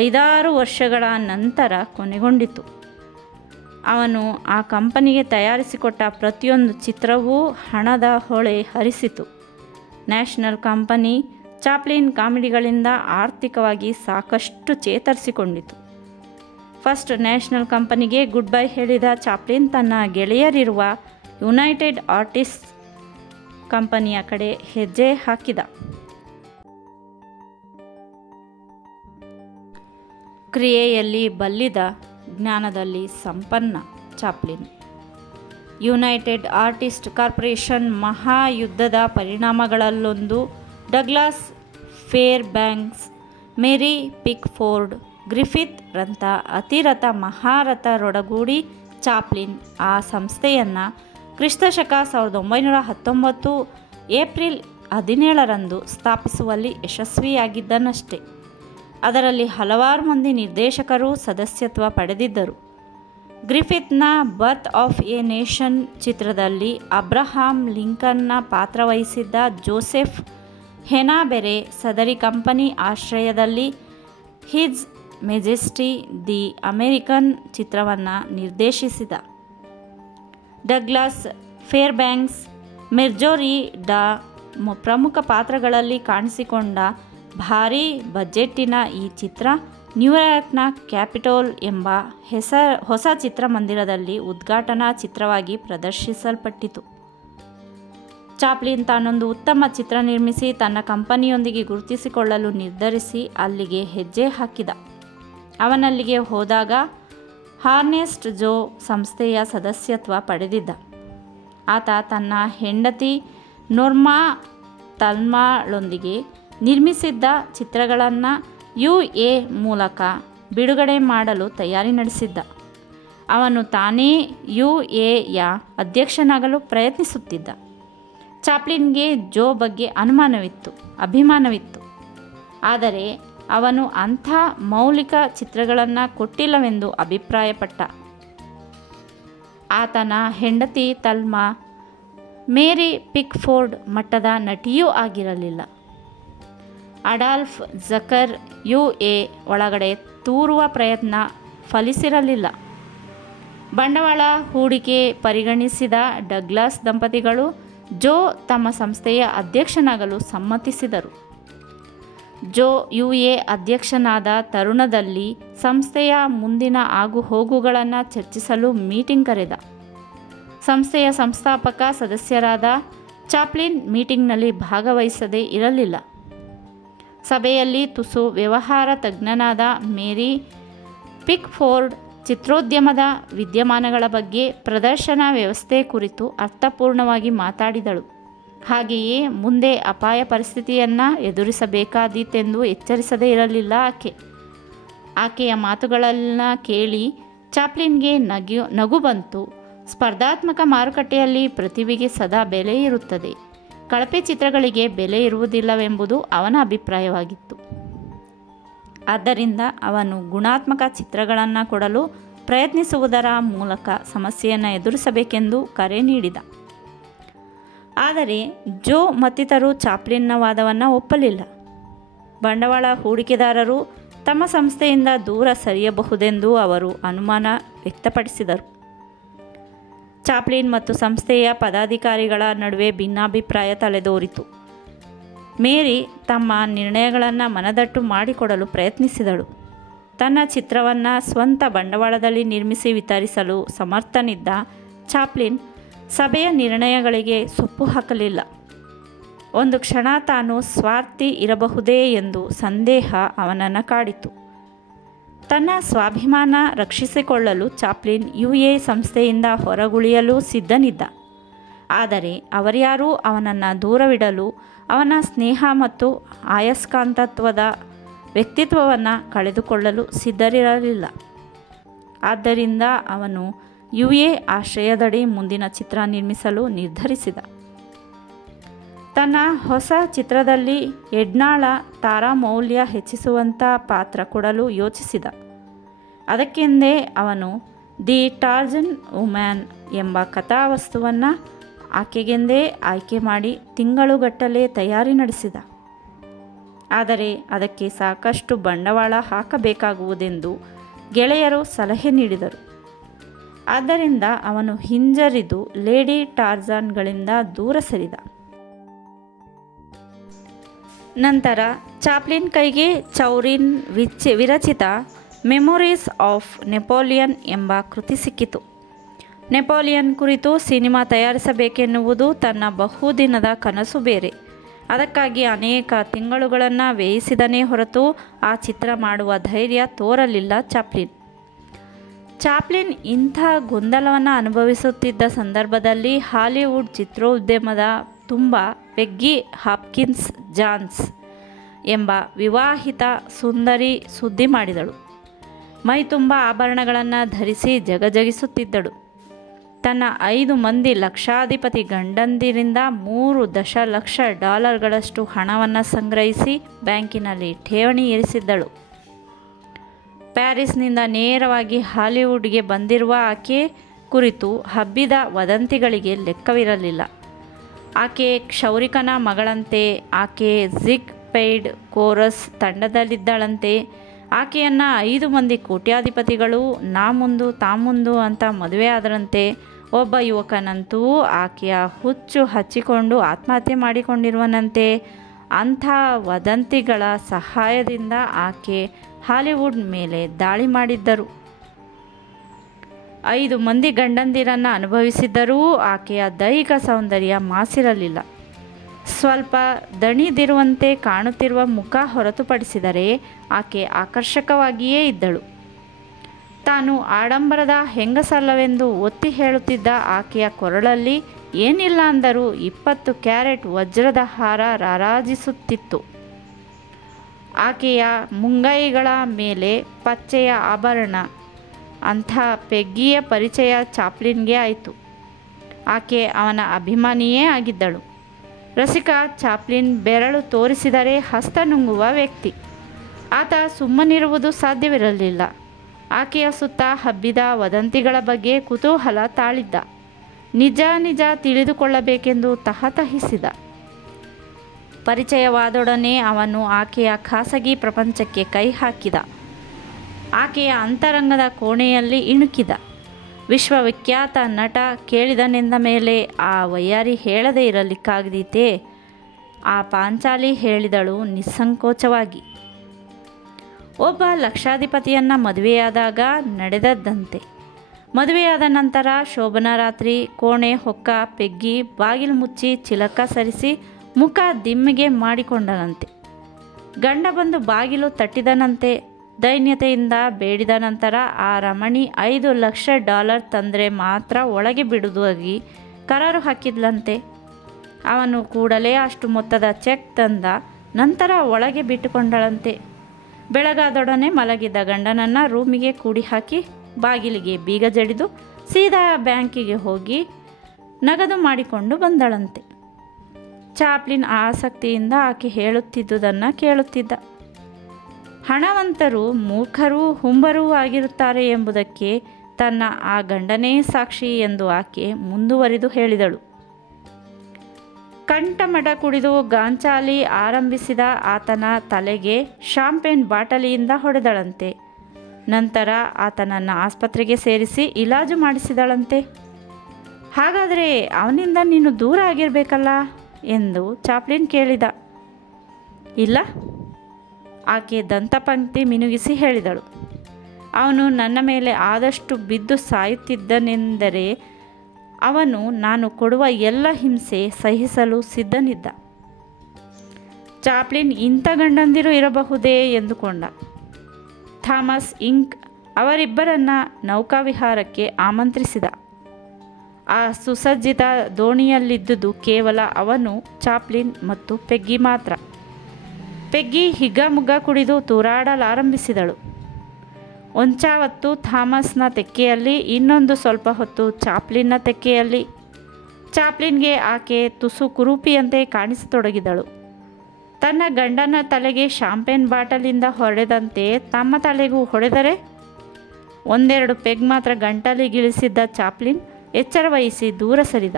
5-6 ವರ್ಷಗಳ ನಂತರ ಕೊನೆಗೊಂಡಿತು. ಅವನು ಆ ಕಂಪನಿಗೆ ತಯಾರಿಸಿಕೊಟ್ಟ ಪ್ರತಿಯೊಂದು ಚಿತ್ರವೂ ಹಣದ ಹೊಳೆ ಹರಿಸಿತು. ನ್ಯಾಷನಲ್ ಕಂಪನಿ ಚಾಪ್ಲಿನ್ ಕಾಮಿಡಿಗಳಿಂದ ಆರ್ಥಿಕವಾಗಿ ಸಾಕಷ್ಟು ಚೇತರಿಸಿಕೊಂಡಿತು. ಫಸ್ಟ್ ನ್ಯಾಷನಲ್ ಕಂಪನಿಗೆ ಗುಡ್ ಬೈ ಹೇಳಿದ ಚಾಪ್ಲಿನ್ ತನ್ನ ಗೆಳೆಯರಿರುವ ಯುನೈಟೆಡ್ ಆರ್ಟಿಸ್ಟ್ಸ್ ಕಂಪನಿಯ ಕಡೆ ಹೆಜ್ಜೆ ಹಾಕಿದ. ಕ್ರಿಯೆಯಲ್ಲಿ ಬಲ್ಲಿದ, ಜ್ಞಾನದಲ್ಲಿ ಸಂಪನ್ನ ಚಾಪ್ಲಿನ್. ಯುನೈಟೆಡ್ ಆರ್ಟಿಸ್ಟ್ ಕಾರ್ಪೊರೇಷನ್ ಮಹಾಯುದ್ಧದ ಪರಿಣಾಮಗಳಲ್ಲೊಂದು. ಡಗ್ಲಾಸ್ ಫೇರ್ಬ್ಯಾಂಕ್ಸ್, ಮೇರಿ ಪಿಕ್ಫೋರ್ಡ್, ಗ್ರಿಫಿತ್ ರಂಥ ಅತಿರಥ ಮಹಾರಥರೊಡಗೂಡಿ ಚಾಪ್ಲಿನ್ ಆ ಸಂಸ್ಥೆಯನ್ನು ಕ್ರಿಸ್ತಶಕ 1919 ಏಪ್ರಿಲ್ 17ರಂದು ಸ್ಥಾಪಿಸುವಲ್ಲಿ ಯಶಸ್ವಿಯಾಗಿದ್ದನಷ್ಟೇ. ಅದರಲ್ಲಿ ಹಲವಾರು ಮಂದಿ ನಿರ್ದೇಶಕರು ಸದಸ್ಯತ್ವ ಪಡೆದಿದ್ದರು. ಗ್ರಿಫಿತ್ನ ಬರ್ತ್ ಆಫ್ ಎ ನೇಷನ್ ಚಿತ್ರದಲ್ಲಿ ಅಬ್ರಹಾಂ ಲಿಂಕನ್ನ ಪಾತ್ರವಹಿಸಿದ್ದ ಜೋಸೆಫ್ ಹೆನಾಬೆರೆ ಸದರಿ ಕಂಪನಿ ಆಶ್ರಯದಲ್ಲಿ ಹಿಜ್ ಮೆಜೆಸ್ಟಿ ದಿ ಅಮೆರಿಕನ್ ಚಿತ್ರವನ್ನು ನಿರ್ದೇಶಿಸಿದ. ಡಗ್ಲಾಸ್ ಫೇರ್ಬ್ಯಾಂಕ್ಸ್, ಮೆರ್ಜೋರಿ ಡಾ ಪ್ರಮುಖ ಪಾತ್ರಗಳಲ್ಲಿ ಕಾಣಿಸಿಕೊಂಡ ಭಾರೀ ಬಜೆಟ್ಟಿನ ಈ ಚಿತ್ರ ನ್ಯೂಯಾರ್ಕ್ನ ಕ್ಯಾಪಿಟೋಲ್ ಎಂಬ ಹೊಸ ಚಿತ್ರಮಂದಿರದಲ್ಲಿ ಉದ್ಘಾಟನಾ ಚಿತ್ರವಾಗಿ ಪ್ರದರ್ಶಿಸಲ್ಪಟ್ಟಿತು. ಚಾಪ್ಲಿನ್ ತಾನೊಂದು ಉತ್ತಮ ಚಿತ್ರ ನಿರ್ಮಿಸಿ ತನ್ನ ಕಂಪನಿಯೊಂದಿಗೆ ಗುರುತಿಸಿಕೊಳ್ಳಲು ನಿರ್ಧರಿಸಿ ಅಲ್ಲಿಗೆ ಹೆಜ್ಜೆ ಹಾಕಿದ. ಅವನಲ್ಲಿಗೆ ಹೋದಾಗ ಹಾರ್ನೆಸ್ಟ್ ಜೋ ಸಂಸ್ಥೆಯ ಸದಸ್ಯತ್ವ ಪಡೆದಿದ್ದ. ಆತ ತನ್ನ ಹೆಂಡತಿ ನೋರ್ಮಾ ತಲ್ಮಾಳೊಂದಿಗೆ ನಿರ್ಮಿಸಿದ್ದ ಚಿತ್ರಗಳನ್ನು UA ಮೂಲಕ ಬಿಡುಗಡೆ ಮಾಡಲು ತಯಾರಿ ನಡೆಸಿದ್ದ. ಅವನು ತಾನೇ UAಯ ಅಧ್ಯಕ್ಷನಾಗಲು ಪ್ರಯತ್ನಿಸುತ್ತಿದ್ದ. ಚಾಪ್ಲಿನ್ಗೆ ಜೋ ಬಗ್ಗೆ ಅಭಿಮಾನವಿತ್ತು. ಆದರೆ ಅವನು ಅಂಥ ಮೌಲಿಕ ಚಿತ್ರಗಳನ್ನು ಕೊಟ್ಟಿಲ್ಲವೆಂದು ಅಭಿಪ್ರಾಯಪಟ್ಟ. ಆತನ ಹೆಂಡತಿ ತಲ್ಮಾ ಮೇರಿ ಪಿಕ್ಫೋರ್ಡ್ ಮಟ್ಟದ ನಟಿಯೂ ಆಗಿರಲಿಲ್ಲ. ಅಡಾಲ್ಫ್ ಝಕರ್ UA ಒಳಗಡೆ ತೂರುವ ಪ್ರಯತ್ನ ಫಲಿಸಿರಲಿಲ್ಲ. ಬಂಡವಾಳ ಹೂಡಿಕೆ ಪರಿಗಣಿಸಿದ ಡಗ್ಲಾಸ್ ದಂಪತಿಗಳು ಜೋ ತಮ್ಮ ಸಂಸ್ಥೆಯ ಅಧ್ಯಕ್ಷನಾಗಲು ಸಮ್ಮತಿಸಿದರು. ಜೋ UA ಅಧ್ಯಕ್ಷನಾದ ತರುಣದಲ್ಲಿ ಸಂಸ್ಥೆಯ ಮುಂದಿನ ಆಗುಹೋಗುಗಳನ್ನು ಚರ್ಚಿಸಲು ಮೀಟಿಂಗ್ ಕರೆದ. ಸಂಸ್ಥೆಯ ಸಂಸ್ಥಾಪಕ ಸದಸ್ಯರಾದ ಚಾಪ್ಲಿನ್ ಮೀಟಿಂಗ್ನಲ್ಲಿ ಭಾಗವಹಿಸದೇ ಇರಲಿಲ್ಲ. ಸಭೆಯಲ್ಲಿ ತುಸು ವ್ಯವಹಾರ ತಜ್ಞನಾದ ಮೇರಿ ಪಿಕ್ಫೋರ್ಡ್ ಚಿತ್ರೋದ್ಯಮದ ವಿದ್ಯಮಾನಗಳ ಬಗ್ಗೆ, ಪ್ರದರ್ಶನ ವ್ಯವಸ್ಥೆ ಕುರಿತು ಅರ್ಥಪೂರ್ಣವಾಗಿ ಮಾತಾಡಿದಳು. ಹಾಗೆಯೇ ಮುಂದೆ ಅಪಾಯ ಪರಿಸ್ಥಿತಿಯನ್ನು ಎದುರಿಸಬೇಕಾದೀತೆಂದು ಎಚ್ಚರಿಸದೇ ಇರಲಿಲ್ಲ ಆಕೆಯ ಮಾತುಗಳನ್ನು ಕೇಳಿ ಚಾಪ್ಲಿನ್ಗೆ ನಗು ಬಂತು. ಸ್ಪರ್ಧಾತ್ಮಕ ಮಾರುಕಟ್ಟೆಯಲ್ಲಿ ಪ್ರತಿಭೆಗೆ ಸದಾ ಬೆಲೆ ಇರುತ್ತದೆ, ಕಳಪೆ ಚಿತ್ರಗಳಿಗೆ ಬೆಲೆ ಇರುವುದಿಲ್ಲವೆಂಬುದು ಅವನ ಅಭಿಪ್ರಾಯವಾಗಿತ್ತು. ಆದ್ದರಿಂದ ಅವನು ಗುಣಾತ್ಮಕ ಚಿತ್ರಗಳನ್ನು ಕೊಡಲು ಪ್ರಯತ್ನಿಸುವುದರ ಮೂಲಕ ಸಮಸ್ಯೆಯನ್ನು ಎದುರಿಸಬೇಕೆಂದು ಕರೆ ನೀಡಿದ. ಆದರೆ ಜೋ ಮತ್ತಿತರರು ಚಾಪ್ಲಿನ್ನ ವಾದವನ್ನು ಒಪ್ಪಲಿಲ್ಲ. ಬಂಡವಾಳ ಹೂಡಿಕೆದಾರರು ತಮ್ಮ ಸಂಸ್ಥೆಯಿಂದ ದೂರ ಸರಿಯಬಹುದೆಂದು ಅವರು ಅನುಮಾನ ವ್ಯಕ್ತಪಡಿಸಿದರು. ಚಾಪ್ಲಿನ್ ಮತ್ತು ಸಂಸ್ಥೆಯ ಪದಾಧಿಕಾರಿಗಳ ನಡುವೆ ಭಿನ್ನಾಭಿಪ್ರಾಯ ತಲೆದೋರಿತು. ಮೇರಿ ತಮ್ಮ ನಿರ್ಣಯಗಳನ್ನು ಮನದಟ್ಟು ಮಾಡಿಕೊಡಲು ಪ್ರಯತ್ನಿಸಿದಳು. ತನ್ನ ಚಿತ್ರವನ್ನು ಸ್ವಂತ ಬಂಡವಾಳದಲ್ಲಿ ನಿರ್ಮಿಸಿ ವಿತರಿಸಲು ಸಮರ್ಥನಿದ್ದ ಚಾಪ್ಲಿನ್ ಸಭೆಯ ನಿರ್ಣಯಗಳಿಗೆ ಸೊಪ್ಪು ಹಾಕಲಿಲ್ಲ. ಒಂದು ಕ್ಷಣ ತಾನು ಸ್ವಾರ್ಥಿ ಇರಬಹುದೇ ಎಂದು ಸಂದೇಹ ಅವನನ್ನು ಕಾಡಿತು. ತನ್ನ ಸ್ವಾಭಿಮಾನ ರಕ್ಷಿಸಿಕೊಳ್ಳಲು ಚಾಪ್ಲಿನ್ UA ಸಂಸ್ಥೆಯಿಂದ ಹೊರಗುಳಿಯಲು ಸಿದ್ಧನಿದ್ದ. ಆದರೆ ಅವರ್ಯಾರೂ ಅವನನ್ನು ದೂರವಿಡಲು, ಅವನ ಸ್ನೇಹ ಮತ್ತು ಅಯಸ್ಕಾಂತತ್ವದ ವ್ಯಕ್ತಿತ್ವವನ್ನು ಕಳೆದುಕೊಳ್ಳಲು ಸಿದ್ಧರಿರಲಿಲ್ಲ. ಆದ್ದರಿಂದ ಅವನು UA ಆಶ್ರಯದಡಿ ಮುಂದಿನ ಚಿತ್ರ ನಿರ್ಮಿಸಲು ನಿರ್ಧರಿಸಿದ. ತನ್ನ ಹೊಸ ಚಿತ್ರದಲ್ಲಿ ಎಡ್ನಾಳ ತಾರಮೌಲ್ಯ ಹೆಚ್ಚಿಸುವಂಥ ಪಾತ್ರ ಕೊಡಲು ಯೋಚಿಸಿದ. ಅದಕ್ಕೆಂದೇ ಅವನು ದಿ ಟಾರ್ಜನ್ ವುಮ್ಯಾನ್ ಎಂಬ ಕಥಾವಸ್ತುವನ್ನು ಆಕೆಗೆಂದೇ ಆಯ್ಕೆ ಮಾಡಿ ತಿಂಗಳುಗಟ್ಟಲೆ ತಯಾರಿ ನಡೆಸಿದ. ಆದರೆ ಅದಕ್ಕೆ ಸಾಕಷ್ಟು ಬಂಡವಾಳ ಹಾಕಬೇಕಾಗುವುದೆಂದು ಗೆಳೆಯರು ಸಲಹೆ ನೀಡಿದರು. ಆದ್ದರಿಂದ ಅವನು ಹಿಂಜರಿದು ಲೇಡಿ ಟಾರ್ಜನ್ಗಳಿಂದ ದೂರ ಸರಿದ. ನಂತರ ಚಾಪ್ಲಿನ್ ಕೈಗೆ ಚೌರಿನ್ ವಿರಚಿತ ಮೆಮೊರೀಸ್ ಆಫ್ ನೆಪೋಲಿಯನ್ ಎಂಬ ಕೃತಿ ಸಿಕ್ಕಿತು. ನೆಪೋಲಿಯನ್ ಕುರಿತು ಸಿನಿಮಾ ತಯಾರಿಸಬೇಕೆನ್ನುವುದು ತನ್ನ ಬಹುದಿನದ ಕನಸು ಬೇರೆ. ಅದಕ್ಕಾಗಿ ಅನೇಕ ತಿಂಗಳುಗಳನ್ನು ವ್ಯಯಿಸಿದನೇ ಹೊರತು ಆ ಚಿತ್ರ ಮಾಡುವ ಧೈರ್ಯ ತೋರಲಿಲ್ಲ ಚಾಪ್ಲಿನ್ ಇಂಥ ಗೊಂದಲವನ್ನು ಅನುಭವಿಸುತ್ತಿದ್ದ ಸಂದರ್ಭದಲ್ಲಿ ಹಾಲಿವುಡ್ ಚಿತ್ರೋದ್ಯಮದ ತುಂಬ ಪೆಗ್ಗಿ ಹಾಪ್ಕಿನ್ಸ್ ಜಾನ್ಸ್ ಎಂಬ ವಿವಾಹಿತ ಸುಂದರಿ ಸುದ್ದಿ ಮಾಡಿದಳು. ಮೈ ತುಂಬ ಆಭರಣಗಳನ್ನು ಧರಿಸಿ ಜಗಜಗಿಸುತ್ತಿದ್ದಳು. ತನ್ನ 5 ಮಂದಿ ಲಕ್ಷಾಧಿಪತಿ ಗಂಡಂದಿರಿಂದ $3 ದಶಲಕ್ಷ ಹಣವನ್ನು ಸಂಗ್ರಹಿಸಿ ಬ್ಯಾಂಕಿನಲ್ಲಿ ಠೇವಣಿ ಇರಿಸಿದ್ದಳು. ಪ್ಯಾರಿಸ್ನಿಂದ ನೇರವಾಗಿ ಹಾಲಿವುಡ್ಗೆ ಬಂದಿರುವ ಆಕೆ ಕುರಿತು ಹಬ್ಬಿದ ವದಂತಿಗಳಿಗೆ ಲೆಕ್ಕವಿರಲಿಲ್ಲ. ಆಕೆ ಕ್ಷೌರಿಕನ ಮಗಳಂತೆ, ಆಕೆ ಜಿಗ್ ಪೈಡ್ ಕೋರಸ್ ತಂಡದಲ್ಲಿದ್ದಳಂತೆ, ಆಕೆಯನ್ನು 5 ಮಂದಿ ಕೋಟ್ಯಾಧಿಪತಿಗಳು ನಾ ಮುಂದು ತಾ ಮುಂದು ಅಂತ ಮದುವೆ ಆದರಂತೆ. ಒಬ್ಬ ಯುವಕನಂತೂ ಆಕೆಯ ಹುಚ್ಚು ಹಚ್ಚಿಕೊಂಡು ಆತ್ಮಹತ್ಯೆ ಮಾಡಿಕೊಂಡಿರುವನಂತೆ. ಅಂಥ ವದಂತಿಗಳ ಸಹಾಯದಿಂದ ಆಕೆ ಹಾಲಿವುಡ್ ಮೇಲೆ ದಾಳಿ ಮಾಡಿದ್ದರು. 5 ಮಂದಿ ಗಂಡಂದಿರನ್ನು ಅನುಭವಿಸಿದ್ದರೂ ಆಕೆಯ ದೈಹಿಕ ಸೌಂದರ್ಯ ಮಾಸಿರಲಿಲ್ಲ. ಸ್ವಲ್ಪ ದಣಿದಿರುವಂತೆ ಕಾಣುತ್ತಿರುವ ಮುಖ ಹೊರತುಪಡಿಸಿದರೆ ಆಕೆ ಆಕರ್ಷಕವಾಗಿಯೇ ಇದ್ದಳು. ತಾನು ಆಡಂಬರದ ಹೆಂಗಸಲ್ಲವೆಂದು ಒತ್ತಿ ಹೇಳುತ್ತಿದ್ದ ಆಕೆಯ ಕೊರಳಲ್ಲಿ ಏನಿಲ್ಲ ಅಂದರೂ 20 ಕ್ಯಾರೆಟ್ ವಜ್ರದ ಹಾರ ರಾರಾಜಿಸುತ್ತಿತ್ತು. ಆಕೆಯ ಮುಂಗೈಗಳ ಮೇಲೆ ಪಚ್ಚೆಯ ಆಭರಣ. ಅಂಥ ಪೆಗ್ಗಿಯ ಪರಿಚಯ ಚಾಪ್ಲಿನ್ಗೆ ಆಯಿತು. ಆಕೆ ಅವನ ಅಭಿಮಾನಿಯೇ ಆಗಿದ್ದಳು. ರಸಿಕ ಚಾಪ್ಲಿನ್ ಬೆರಳು ತೋರಿಸಿದರೆ ಹಸ್ತ ನುಂಗುವ ವ್ಯಕ್ತಿ. ಆತ ಸುಮ್ಮನಿರುವುದು ಸಾಧ್ಯವಿರಲಿಲ್ಲ. ಆಕೆಯ ಸುತ್ತ ಹಬ್ಬಿದ ವದಂತಿಗಳ ಬಗ್ಗೆ ಕುತೂಹಲ ತಾಳಿದ್ದ. ನಿಜ ತಿಳಿದುಕೊಳ್ಳಬೇಕೆಂದು ತಹತಹಿಸಿದ. ಪರಿಚಯವಾದೊಡನೆ ಅವನು ಆಕೆಯ ಖಾಸಗಿ ಪ್ರಪಂಚಕ್ಕೆ ಕೈ ಹಾಕಿದ. ಆಕೆಯ ಅಂತರಂಗದ ಕೋಣೆಯಲ್ಲಿ ಇಣುಕಿದ. ವಿಶ್ವವಿಖ್ಯಾತ ನಟ ಕೇಳಿದನೆಂದ ಮೇಲೆ ಆ ವಯ್ಯಾರಿ ಹೇಳದೇ ಇರಲಿಕ್ಕಾಗದೀತೆ. ಆ ಪಾಂಚಾಲಿ ಹೇಳಿದಳು ನಿಸ್ಸಂಕೋಚವಾಗಿ. ಒಬ್ಬ ಲಕ್ಷಾಧಿಪತಿಯನ್ನು ಮದುವೆಯಾದಾಗ ನಡೆದದ್ದಂತೆ. ಮದುವೆಯಾದ ನಂತರ ಶೋಭನಾ ರಾತ್ರಿ ಕೋಣೆ ಹೊಕ್ಕ ಪೆಗ್ಗಿ ಬಾಗಿಲು ಮುಚ್ಚಿ ಚಿಲಕ ಸರಿಸಿ ಮುಖ ದಿಮ್ಮಿಗೆ ಮಾಡಿಕೊಂಡನಂತೆ. ಗಂಡ ಬಂದು ಬಾಗಿಲು ತಟ್ಟಿದನಂತೆ. ದೈನ್ಯತೆಯಿಂದ ಬೇಡಿದ ನಂತರ ಆ ರಮಣಿ $5 ಲಕ್ಷ ತಂದರೆ ಮಾತ್ರ ಒಳಗೆ ಬಿಡುವುದಾಗಿ ಕರಾರು ಹಾಕಿದ್ಲಂತೆ. ಅವನು ಕೂಡಲೇ ಅಷ್ಟು ಮೊತ್ತದ ಚೆಕ್ ತಂದ ನಂತರ ಒಳಗೆ ಬಿಟ್ಟುಕೊಂಡಳಂತೆ. ಬೆಳಗಾದೊಡನೆ ಮಲಗಿದ್ದ ಗಂಡನನ್ನು ರೂಮಿಗೆ ಕೂಡಿ ಹಾಕಿ ಬಾಗಿಲಿಗೆ ಬೀಗ ಜಡಿದು ಸೀದಾ ಬ್ಯಾಂಕಿಗೆ ಹೋಗಿ ನಗದು ಮಾಡಿಕೊಂಡು ಬಂದಳಂತೆ. ಚಾಪ್ಲಿನ್ ಆಸಕ್ತಿಯಿಂದ ಆಕೆ ಹೇಳುತ್ತಿದ್ದುದನ್ನು ಕೇಳುತ್ತಿದ್ದ. ಹಣವಂತರು ಮೂರ್ಖರೂ ಹುಂಬರೂ ಆಗಿರುತ್ತಾರೆ ಎಂಬುದಕ್ಕೆ ತನ್ನ ಆ ಗಂಡನೇ ಸಾಕ್ಷಿ ಎಂದು ಆಕೆ ಮುಂದುವರಿದು ಹೇಳಿದಳು. ಕಂಠಮಡ ಕುಡಿದು ಗಾಂಚಾಲಿ ಆರಂಭಿಸಿದ ಆತನ ತಲೆಗೆ ಶಾಂಪೇನ್ ಬಾಟಲಿಯಿಂದ ಹೊಡೆದಳಂತೆ. ನಂತರ ಆತನನ್ನು ಆಸ್ಪತ್ರೆಗೆ ಸೇರಿಸಿ ಇಲಾಜು ಮಾಡಿಸಿದಳಂತೆ. ಹಾಗಾದರೆ ಅವನಿಂದ ನೀನು ದೂರ ಆಗಿರಬೇಕಲ್ಲ ಎಂದು ಚಾಪ್ಲಿನ್ ಕೇಳಿದ. ಇಲ್ಲ, ಆಕೆ ದಂತಪಂಕ್ತಿ ಮಿನುಗಿಸಿ ಹೇಳಿದಳು. ಅವನು ನನ್ನ ಮೇಲೆ ಆದಷ್ಟು ಬಿದ್ದು ಸಾಯುತ್ತಿದ್ದನೆಂದರೆ ಅವನು ನಾನು ಕೊಡುವ ಎಲ್ಲ ಹಿಂಸೆ ಸಹಿಸಲು ಸಿದ್ಧನಿದ್ದ. ಚಾಪ್ಲಿನ್ ಇಂಥ ಗಂಡಂದಿರು ಇರಬಹುದೇ ಎಂದುಕೊಂಡ. Thomas ink ಅವರಿಬ್ಬರನ್ನ ನೌಕಾವಿಹಾರಕ್ಕೆ ಆಮಂತ್ರಿಸಿದ. ಆ ಸುಸಜ್ಜಿತ ದೋಣಿಯಲ್ಲಿದ್ದುದು ಕೇವಲ ಅವನು, ಚಾಪ್ಲಿನ್ ಮತ್ತು ಪೆಗ್ಗಿ ಮಾತ್ರ. ಪೆಗ್ಗಿ ಹಿಗ್ಗಮುಗ್ಗ ಕುಡಿದು ತೂರಾಡಲಾರಂಭಿಸಿದಳು. ಒಂಚಾವತ್ತು ಥಾಮಸ್ನ ತೆಕ್ಕೆಯಲ್ಲಿ, ಇನ್ನೊಂದು ಸ್ವಲ್ಪ ಹೊತ್ತು ಚಾಪ್ಲಿನ್ನ ತೆಕ್ಕೆಯಲ್ಲಿ. ಚಾಪ್ಲಿನ್ಗೆ ಆಕೆ ತುಸು ಕುರೂಪಿಯಂತೆ ಕಾಣಿಸತೊಡಗಿದಳು. ತನ್ನ ಗಂಡನ ತಲೆಗೆ ಶಾಂಪೇನ್ ಬಾಟಲಿಂದ ಹೊಡೆದಂತೆ ತಮ್ಮ ತಲೆಗೂ ಹೊಡೆದರೆ? 1-2 ಪೆಗ್ ಮಾತ್ರ ಗಂಟಲಿಗಿಳಿಸಿದ್ದ ಚಾಪ್ಲಿನ್ ಎಚ್ಚರವಹಿಸಿ ದೂರ ಸರಿದ.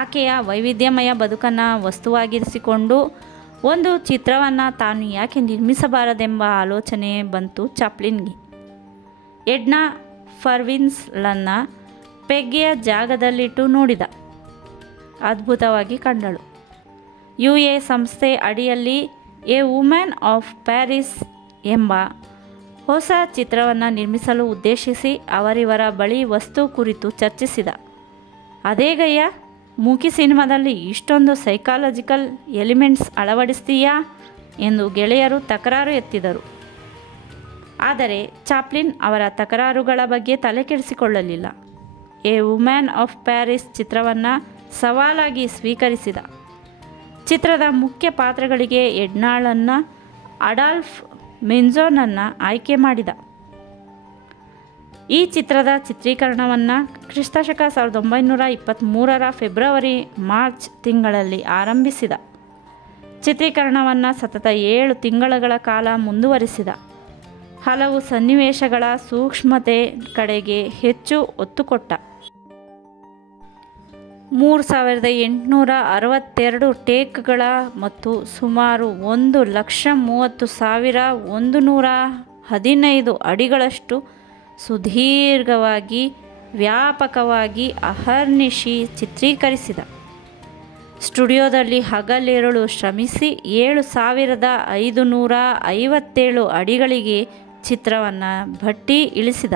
ಆಕೆಯ ವೈವಿಧ್ಯಮಯ ಬದುಕನ್ನು ವಸ್ತುವಾಗಿರಿಸಿಕೊಂಡು ಒಂದು ಚಿತ್ರವನ್ನು ತಾನು ಯಾಕೆ ನಿರ್ಮಿಸಬಾರದೆಂಬ ಆಲೋಚನೆ ಬಂತು ಚಾಪ್ಲಿನ್ಗೆ. ಎಡ್ನಾ ಫರ್ವಿನ್ಸ್ಳನ್ನು ಪೆಗ್ಗಿಯ ಜಾಗದಲ್ಲಿಟ್ಟು ನೋಡಿದ. ಅದ್ಭುತವಾಗಿ ಕಂಡಳು. UA ಸಂಸ್ಥೆ ಅಡಿಯಲ್ಲಿ ಎ ವುಮೆನ್ ಆಫ್ ಪ್ಯಾರಿಸ್ ಎಂಬ ಹೊಸ ಚಿತ್ರವನ್ನು ನಿರ್ಮಿಸಲು ಉದ್ದೇಶಿಸಿ ಅವರಿವರ ಬಳಿ ವಸ್ತು ಕುರಿತು ಚರ್ಚಿಸಿದ. ಅದೇಗಯ್ಯ, ಮೂಕಿ ಸಿನಿಮಾದಲ್ಲಿ ಇಷ್ಟೊಂದು ಸೈಕಾಲಜಿಕಲ್ ಎಲಿಮೆಂಟ್ಸ್ ಅಳವಡಿಸ್ತೀಯಾ ಎಂದು ಗೆಳೆಯರು ತಕರಾರು ಎತ್ತಿದರು. ಆದರೆ ಚಾಪ್ಲಿನ್ ಅವರ ತಕರಾರುಗಳ ಬಗ್ಗೆ ತಲೆ ಕೆಡಿಸಿಕೊಳ್ಳಲಿಲ್ಲ. ಎ ವುಮೆನ್ ಆಫ್ ಪ್ಯಾರಿಸ್ ಚಿತ್ರವನ್ನು ಸವಾಲಾಗಿ ಸ್ವೀಕರಿಸಿದ. ಚಿತ್ರದ ಮುಖ್ಯ ಪಾತ್ರಗಳಿಗೆ ಎಡ್ನಾಳನ್ನು, ಅಡಾಲ್ಫ್ ಮೆನ್ಝೋನನ್ನು ಆಯ್ಕೆ ಮಾಡಿದ. ಈ ಚಿತ್ರದ ಚಿತ್ರೀಕರಣವನ್ನು ಕ್ರಿಸ್ತಶಕ 1923 ಫೆಬ್ರವರಿ-ಮಾರ್ಚ್ ತಿಂಗಳಲ್ಲಿ ಆರಂಭಿಸಿದ. ಚಿತ್ರೀಕರಣವನ್ನು ಸತತ 7 ತಿಂಗಳುಗಳ ಕಾಲ ಮುಂದುವರಿಸಿದ. ಹಲವು ಸನ್ನಿವೇಶಗಳ ಸೂಕ್ಷ್ಮತೆ ಕಡೆಗೆ ಹೆಚ್ಚು ಒತ್ತು ಕೊಟ್ಟ. 3862 ಟೇಕ್ಗಳ ಮತ್ತು ಸುಮಾರು 1,30,115 ಅಡಿಗಳಷ್ಟು ಸುದೀರ್ಘವಾಗಿ ವ್ಯಾಪಕವಾಗಿ ಅಹರ್ನಿಶಿ ಚಿತ್ರೀಕರಿಸಿದ. ಸ್ಟುಡಿಯೋದಲ್ಲಿ ಹಗಲಿರುಳು ಶ್ರಮಿಸಿ 7,557 ಅಡಿಗಳಿಗೆ ಚಿತ್ರವನ್ನು ಭಟ್ಟಿ ಇಳಿಸಿದ.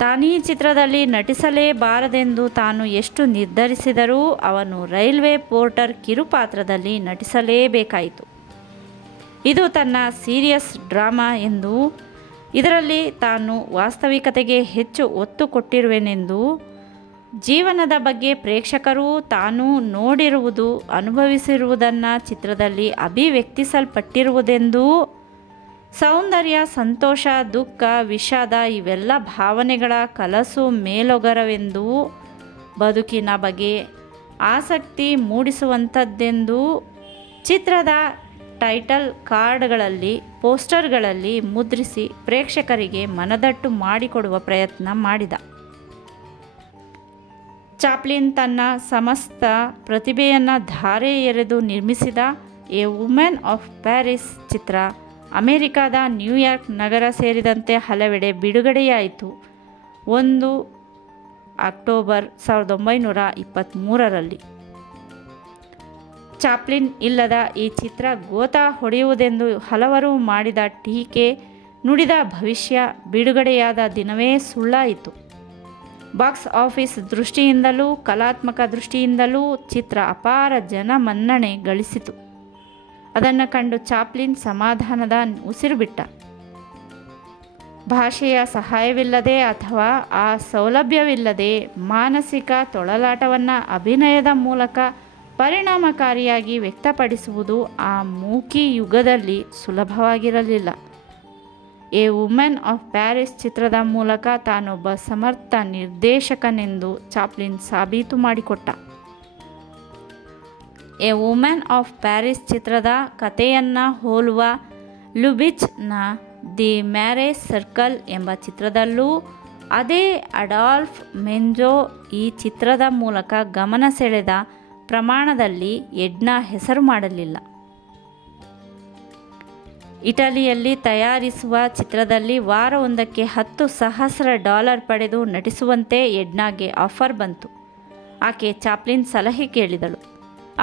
ತಾನೀ ಚಿತ್ರದಲ್ಲಿ ನಟಿಸಲೇಬಾರದೆಂದು ತಾನು ಎಷ್ಟು ನಿರ್ಧರಿಸಿದರೂ ಅವನು ರೈಲ್ವೆ ಪೋರ್ಟರ್ ಕಿರುಪಾತ್ರದಲ್ಲಿ ನಟಿಸಲೇಬೇಕಾಯಿತು. ಇದು ತನ್ನ ಸೀರಿಯಸ್ ಡ್ರಾಮಾ ಎಂದು, ಇದರಲ್ಲಿ ತಾನು ವಾಸ್ತವಿಕತೆಗೆ ಹೆಚ್ಚು ಒತ್ತು ಕೊಟ್ಟಿರುವೆನೆಂದು, ಜೀವನದ ಬಗ್ಗೆ ಪ್ರೇಕ್ಷಕರು ತಾನು ನೋಡಿರುವುದು ಅನುಭವಿಸಿರುವುದನ್ನು ಚಿತ್ರದಲ್ಲಿ ಅಭಿವ್ಯಕ್ತಿಸಲ್ಪಟ್ಟಿರುವುದೆಂದೂ, ಸೌಂದರ್ಯ, ಸಂತೋಷ, ದುಃಖ, ವಿಷಾದ ಇವೆಲ್ಲ ಭಾವನೆಗಳ ಕಲಸು ಮೇಲೊಗರವೆಂದೂ, ಬದುಕಿನ ಬಗ್ಗೆ ಆಸಕ್ತಿ ಮೂಡಿಸುವಂಥದ್ದೆಂದೂ ಚಿತ್ರದ ಟೈಟಲ್ ಕಾರ್ಡ್ಗಳಲ್ಲಿ, ಪೋಸ್ಟರ್ಗಳಲ್ಲಿ ಮುದ್ರಿಸಿ ಪ್ರೇಕ್ಷಕರಿಗೆ ಮನದಟ್ಟು ಮಾಡಿಕೊಡುವ ಪ್ರಯತ್ನ ಮಾಡಿದ. ಚಾಪ್ಲಿನ್ ತನ್ನ ಸಮಸ್ತ ಪ್ರತಿಭೆಯನ್ನು ಧಾರೆ ಎರೆದು ನಿರ್ಮಿಸಿದ ಎ ವುಮೆನ್ ಆಫ್ ಪ್ಯಾರಿಸ್ ಚಿತ್ರ ಅಮೆರಿಕಾದ ನ್ಯೂಯಾರ್ಕ್ ನಗರ ಸೇರಿದಂತೆ ಹಲವೆಡೆ ಬಿಡುಗಡೆಯಾಯಿತು. 1 ಅಕ್ಟೋಬರ್ 1923ರಲ್ಲಿ. ಚಾಪ್ಲಿನ್ ಇಲ್ಲದ ಈ ಚಿತ್ರ ಗೋತಾ ಹೊಡೆಯುವುದೆಂದು ಹಲವರು ಮಾಡಿದ ಟೀಕೆ, ನುಡಿದ ಭವಿಷ್ಯ ಬಿಡುಗಡೆಯಾದ ದಿನವೇ ಸುಳ್ಳಾಯಿತು. ಬಾಕ್ಸ್ ಆಫೀಸ್ ದೃಷ್ಟಿಯಿಂದಲೂ ಕಲಾತ್ಮಕ ದೃಷ್ಟಿಯಿಂದಲೂ ಚಿತ್ರ ಅಪಾರ ಜನಮನ್ನಣೆ ಗಳಿಸಿತು. ಅದನ್ನು ಕಂಡು ಚಾಪ್ಲಿನ್ ಸಮಾಧಾನದ ಉಸಿರು ಬಿಟ್ಟ. ಭಾಷೆಯ ಸಹಾಯವಿಲ್ಲದೆ ಅಥವಾ ಆ ಸೌಲಭ್ಯವಿಲ್ಲದೆ ಮಾನಸಿಕ ತೊಳಲಾಟವನ್ನು ಅಭಿನಯದ ಮೂಲಕ ಪರಿಣಾಮಕಾರಿಯಾಗಿ ವ್ಯಕ್ತಪಡಿಸುವುದು ಆ ಮೂಕಿ ಯುಗದಲ್ಲಿ ಸುಲಭವಾಗಿರಲಿಲ್ಲ. ಎ ವುಮೆನ್ ಆಫ್ ಪ್ಯಾರಿಸ್ ಚಿತ್ರದ ಮೂಲಕ ತಾನೊಬ್ಬ ಸಮರ್ಥ ನಿರ್ದೇಶಕನೆಂದು ಚಾಪ್ಲಿನ್ ಸಾಬೀತು ಮಾಡಿಕೊಟ್ಟ. ಎ ವುಮೆನ್ ಆಫ್ ಪ್ಯಾರಿಸ್ ಚಿತ್ರದ ಕಥೆಯನ್ನು ಹೋಲುವ ಲುಬಿಚ್ನ ದಿ ಮ್ಯಾರೇಜ್ ಸರ್ಕಲ್ ಎಂಬ ಚಿತ್ರದಲ್ಲೂ ಅದೇ ಅಡಾಲ್ಫ್ ಮೆಂಜೋ ಈ ಚಿತ್ರದ ಮೂಲಕ ಗಮನ ಸೆಳೆದ ಪ್ರಮಾಣದಲ್ಲಿ ಎಡ್ನಾ ಹೆಸರು ಮಾಡಲಿಲ್ಲ. ಇಟಲಿಯಲ್ಲಿ ತಯಾರಿಸುವ ಚಿತ್ರದಲ್ಲಿ ವಾರವೊಂದಕ್ಕೆ $10,000 ಪಡೆದು ನಟಿಸುವಂತೆ ಎಡ್ನಾಗೆ ಆಫರ್ ಬಂತು. ಆಕೆ ಚಾಪ್ಲಿನ್ ಸಲಹೆ ಕೇಳಿದಳು.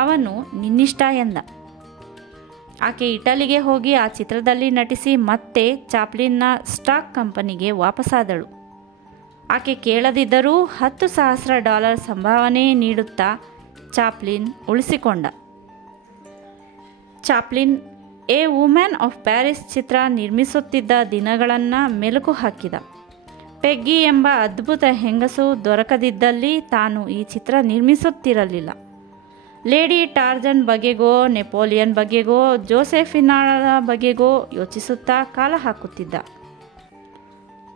ಅವನು ನಿನ್ನಿಷ್ಟ ಎಂದ. ಆಕೆ ಇಟಲಿಗೆ ಹೋಗಿ ಆ ಚಿತ್ರದಲ್ಲಿ ನಟಿಸಿ ಮತ್ತೆ ಚಾಪ್ಲಿನ್ನ ಸ್ಟಾಕ್ ಕಂಪನಿಗೆ ವಾಪಸ್ಸಾದಳು. ಆಕೆ ಕೇಳದಿದ್ದರೂ $10,000 ಸಂಭಾವನೆ ನೀಡುತ್ತಾ ಚಾಪ್ಲಿನ್ ಉಳಿಸಿಕೊಂಡ. Chaplin a Woman of Paris ಚಿತ್ರ ನಿರ್ಮಿಸುತ್ತಿದ್ದ ದಿನಗಳನ್ನು ಮೆಲುಕು ಹಾಕಿದ. ಪೆಗ್ಗಿ ಎಂಬ ಅದ್ಭುತ ಹೆಂಗಸು ದೊರಕದಿದ್ದಲ್ಲಿ ತಾನು ಈ ಚಿತ್ರ ನಿರ್ಮಿಸುತ್ತಿರಲಿಲ್ಲ. ಲೇಡಿ ಟಾರ್ಜನ್ ಬಗೆಗೋ, ನೆಪೋಲಿಯನ್ ಬಗೆಗೋ, ಜೋಸೆಫಿನಾಳ ಬಗೆಗೋ ಯೋಚಿಸುತ್ತಾ ಕಾಲ ಹಾಕುತ್ತಿದ್ದ.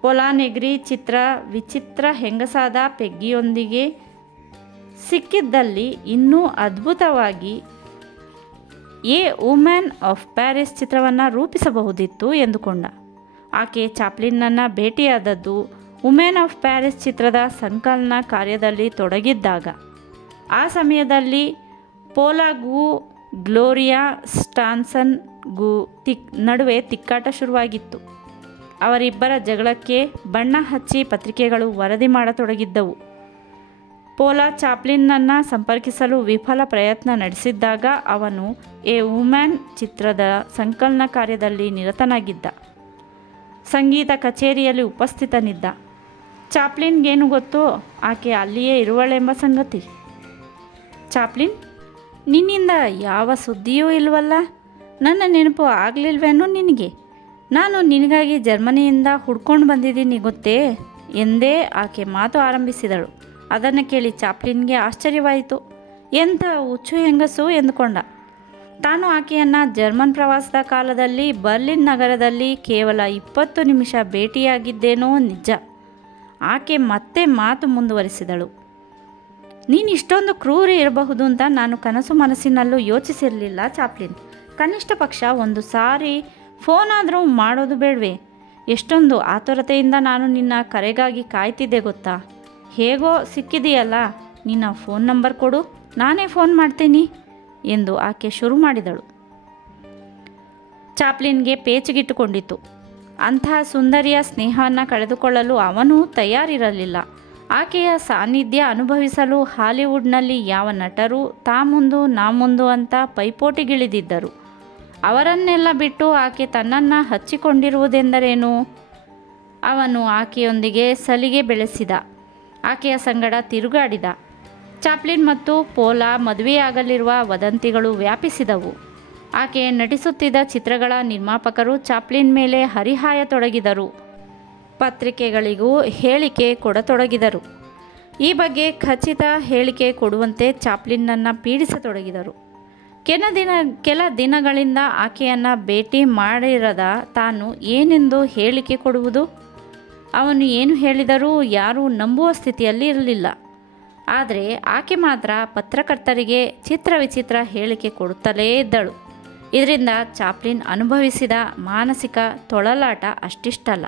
ಪೊಲಾನೆಗ್ರಿ ಚಿತ್ರ ವಿಚಿತ್ರ ಹೆಂಗಸಾದ ಪೆಗ್ಗಿಯೊಂದಿಗೆ ಸಿಕ್ಕಿದ್ದಲ್ಲಿ ಇನ್ನೂ ಅದ್ಭುತವಾಗಿ ಎ ವುಮೆನ್ ಆಫ್ ಪ್ಯಾರಿಸ್ ಚಿತ್ರವನ್ನು ರೂಪಿಸಬಹುದಿತ್ತು ಎಂದುಕೊಂಡ. ಆಕೆ ಚಾಪ್ಲಿನ್ನನ್ನು ಭೇಟಿಯಾದದ್ದು ವುಮೆನ್ ಆಫ್ ಪ್ಯಾರಿಸ್ ಚಿತ್ರದ ಸಂಕಲನ ಕಾರ್ಯದಲ್ಲಿ ತೊಡಗಿದ್ದಾಗ. ಆ ಸಮಯದಲ್ಲಿ ಪೋಲಾಗೂ ಗ್ಲೋರಿಯಾ ಸ್ಟಾನ್ಸನ್ಗೂ ನಡುವೆ ತಿಕ್ಕಾಟ ಶುರುವಾಗಿತ್ತು. ಅವರಿಬ್ಬರ ಜಗಳಕ್ಕೆ ಬಣ್ಣ ಹಚ್ಚಿ ಪತ್ರಿಕೆಗಳು ವರದಿ ಮಾಡತೊಡಗಿದ್ದವು. ಪೋಲಾ ಚಾಪ್ಲಿನ್ನನ್ನು ಸಂಪರ್ಕಿಸಲು ವಿಫಲ ಪ್ರಯತ್ನ ನಡೆಸಿದ್ದಾಗ ಅವನು ಎ ವುಮೆನ್ ಚಿತ್ರದ ಸಂಕಲನ ಕಾರ್ಯದಲ್ಲಿ ನಿರತನಾಗಿದ್ದ. ಸಂಗೀತ ಕಚೇರಿಯಲ್ಲಿ ಉಪಸ್ಥಿತನಿದ್ದ. ಚಾಪ್ಲಿನ್ಗೇನು ಗೊತ್ತೋ ಆಕೆ ಅಲ್ಲಿಯೇ ಇರುವಳೆಂಬ ಸಂಗತಿ. ಚಾಪ್ಲಿನ್, ನಿನ್ನಿಂದ ಯಾವ ಸುದ್ದಿಯೂ ಇಲ್ವಲ್ಲ? ನನ್ನ ನೆನಪು ಆಗಲಿಲ್ವೇನೋ ನಿನಗೆ? ನಾನು ನಿನಗಾಗಿ ಜರ್ಮನಿಯಿಂದ ಹುಡ್ಕೊಂಡು ಬಂದಿದ್ದೀನಿ ಗೊತ್ತೇ ಎಂದೇ ಆಕೆ ಮಾತು ಆರಂಭಿಸಿದಳು. ಅದನ್ನು ಕೇಳಿ ಚಾಪ್ಲಿನ್ಗೆ ಆಶ್ಚರ್ಯವಾಯಿತು. ಎಂಥ ಹುಚ್ಚು ಹೆಂಗಸು ಎಂದುಕೊಂಡ. ತಾನು ಆಕೆಯನ್ನು ಜರ್ಮನ್ ಪ್ರವಾಸದ ಕಾಲದಲ್ಲಿ ಬರ್ಲಿನ್ ನಗರದಲ್ಲಿ ಕೇವಲ 20 ನಿಮಿಷ ಭೇಟಿಯಾಗಿದ್ದೇನೋ ನಿಜ. ಆಕೆ ಮತ್ತೆ ಮಾತು ಮುಂದುವರಿಸಿದಳು. ನೀನು ಇಷ್ಟೊಂದು ಕ್ರೂರ ಇರಬಹುದು ಅಂತ ನಾನು ಕನಸು ಮನಸ್ಸಿನಲ್ಲೂ ಯೋಚಿಸಿರಲಿಲ್ಲ ಚಾಪ್ಲಿನ್. ಕನಿಷ್ಠ ಪಕ್ಷ ಒಂದು ಸಾರಿ ಫೋನಾದರೂ ಮಾಡೋದು ಬೇಡವೇ? ಎಷ್ಟೊಂದು ಆತುರತೆಯಿಂದ ನಾನು ನಿನ್ನ ಕರೆಗಾಗಿ ಕಾಯ್ತಿದ್ದೆ ಗೊತ್ತಾ? ಹೇಗೋ ಸಿಕ್ಕಿದೆಯಲ್ಲ, ನಿನ್ನ ಫೋನ್ ನಂಬರ್ ಕೊಡು, ನಾನೇ ಫೋನ್ ಮಾಡ್ತೀನಿ ಎಂದು ಆಕೆ ಶುರು ಮಾಡಿದಳು. ಚಾಪ್ಲಿನ್ಗೆ ಪೇಚಿಗಿಟ್ಟುಕೊಂಡಿತು. ಅಂಥ ಸುಂದರಿಯ ಸ್ನೇಹವನ್ನು ಕಳೆದುಕೊಳ್ಳಲು ಅವನು ತಯಾರಿರಲಿಲ್ಲ. ಆಕೆಯ ಸಾನ್ನಿಧ್ಯ ಅನುಭವಿಸಲು ಹಾಲಿವುಡ್ನಲ್ಲಿ ಯಾವ ನಟರು ತಾ ಮುಂದು ನಾ ಮುಂದು ಅಂತ ಪೈಪೋಟಿಗಿಳಿದಿದ್ದರು. ಅವರನ್ನೆಲ್ಲ ಬಿಟ್ಟು ಆಕೆ ತನ್ನನ್ನು ಹಚ್ಚಿಕೊಂಡಿರುವುದೆಂದರೇನು? ಅವನು ಆಕೆಯೊಂದಿಗೆ ಸಲಿಗೆ ಬೆಳೆಸಿದ. ಆಕೆಯ ಸಂಗಡ ತಿರುಗಾಡಿದ. ಚಾಪ್ಲಿನ್ ಮತ್ತು ಪೋಲಾ ಮದುವೆಯಾಗಲಿರುವ ವದಂತಿಗಳು ವ್ಯಾಪಿಸಿದವು. ಆಕೆ ನಟಿಸುತ್ತಿದ್ದ ಚಿತ್ರಗಳ ನಿರ್ಮಾಪಕರು ಚಾಪ್ಲಿನ್ ಮೇಲೆ ಹರಿಹಾಯತೊಡಗಿದರು. ಪತ್ರಿಕೆಗಳಿಗೂ ಹೇಳಿಕೆ ಕೊಡತೊಡಗಿದರು. ಈ ಬಗ್ಗೆ ಖಚಿತ ಹೇಳಿಕೆ ಕೊಡುವಂತೆ ಚಾಪ್ಲಿನ್ನನ್ನು ಪೀಡಿಸತೊಡಗಿದರು. ಕೆಲ ದಿನಗಳಿಂದ ಆಕೆಯನ್ನು ಭೇಟಿ ಮಾಡಿರದ ತಾನು ಏನೆಂದು ಹೇಳಿಕೆ ಕೊಡುವುದು? ಅವನು ಏನು ಹೇಳಿದರೂ ಯಾರೂ ನಂಬುವ ಸ್ಥಿತಿಯಲ್ಲಿ ಇರಲಿಲ್ಲ. ಆದರೆ ಆಕೆ ಮಾತ್ರ ಪತ್ರಕರ್ತರಿಗೆ ಚಿತ್ರ ಹೇಳಿಕೆ ಕೊಡುತ್ತಲೇ ಇದ್ದಳು. ಇದರಿಂದ ಚಾಪ್ಲಿನ್ ಅನುಭವಿಸಿದ ಮಾನಸಿಕ ತೊಳಲಾಟ ಅಷ್ಟಿಷ್ಟಲ್ಲ.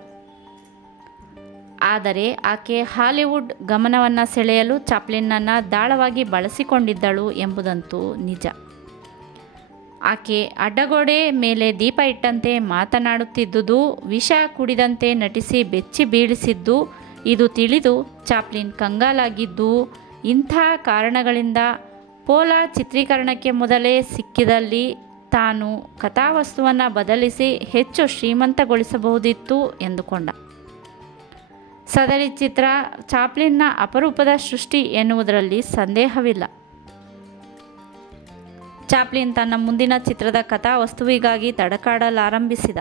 ಆದರೆ ಆಕೆ ಹಾಲಿವುಡ್ ಗಮನವನ್ನು ಸೆಳೆಯಲು ಚಾಪ್ಲಿನ್ನನ್ನು ದಾಳವಾಗಿ ಬಳಸಿಕೊಂಡಿದ್ದಳು ಎಂಬುದಂತೂ ನಿಜ. ಆಕೆ ಅಡ್ಡಗೋಡೆ ಮೇಲೆ ದೀಪ ಇಟ್ಟಂತೆ ಮಾತನಾಡುತ್ತಿದ್ದುದು, ವಿಷ ಕುಡಿದಂತೆ ನಟಿಸಿ ಬೆಚ್ಚಿ ಬೀಳಿಸಿದ್ದು ಇದು ತಿಳಿದು ಚಾಪ್ಲಿನ್ ಕಂಗಾಲಾಗಿದ್ದು, ಇಂಥ ಕಾರಣಗಳಿಂದ ಪೋಲಾ ಚಿತ್ರೀಕರಣಕ್ಕೆ ಮೊದಲೇ ಸಿಕ್ಕಿದಲ್ಲಿ ತಾನು ಕಥಾವಸ್ತುವನ್ನು ಬದಲಿಸಿ ಹೆಚ್ಚು ಶ್ರೀಮಂತಗೊಳಿಸಬಹುದಿತ್ತು ಎಂದುಕೊಂಡ. ಸದರಿ ಚಿತ್ರ ಚಾಪ್ಲಿನ್ನ ಅಪರೂಪದ ಸೃಷ್ಟಿ ಎನ್ನುವುದರಲ್ಲಿ ಸಂದೇಹವಿಲ್ಲ. ಚಾಪ್ಲಿನ್ ತನ್ನ ಮುಂದಿನ ಚಿತ್ರದ ಕಥಾವಸ್ತುವಿಗಾಗಿ ತಡಕಾಡಲಾರಂಭಿಸಿದ.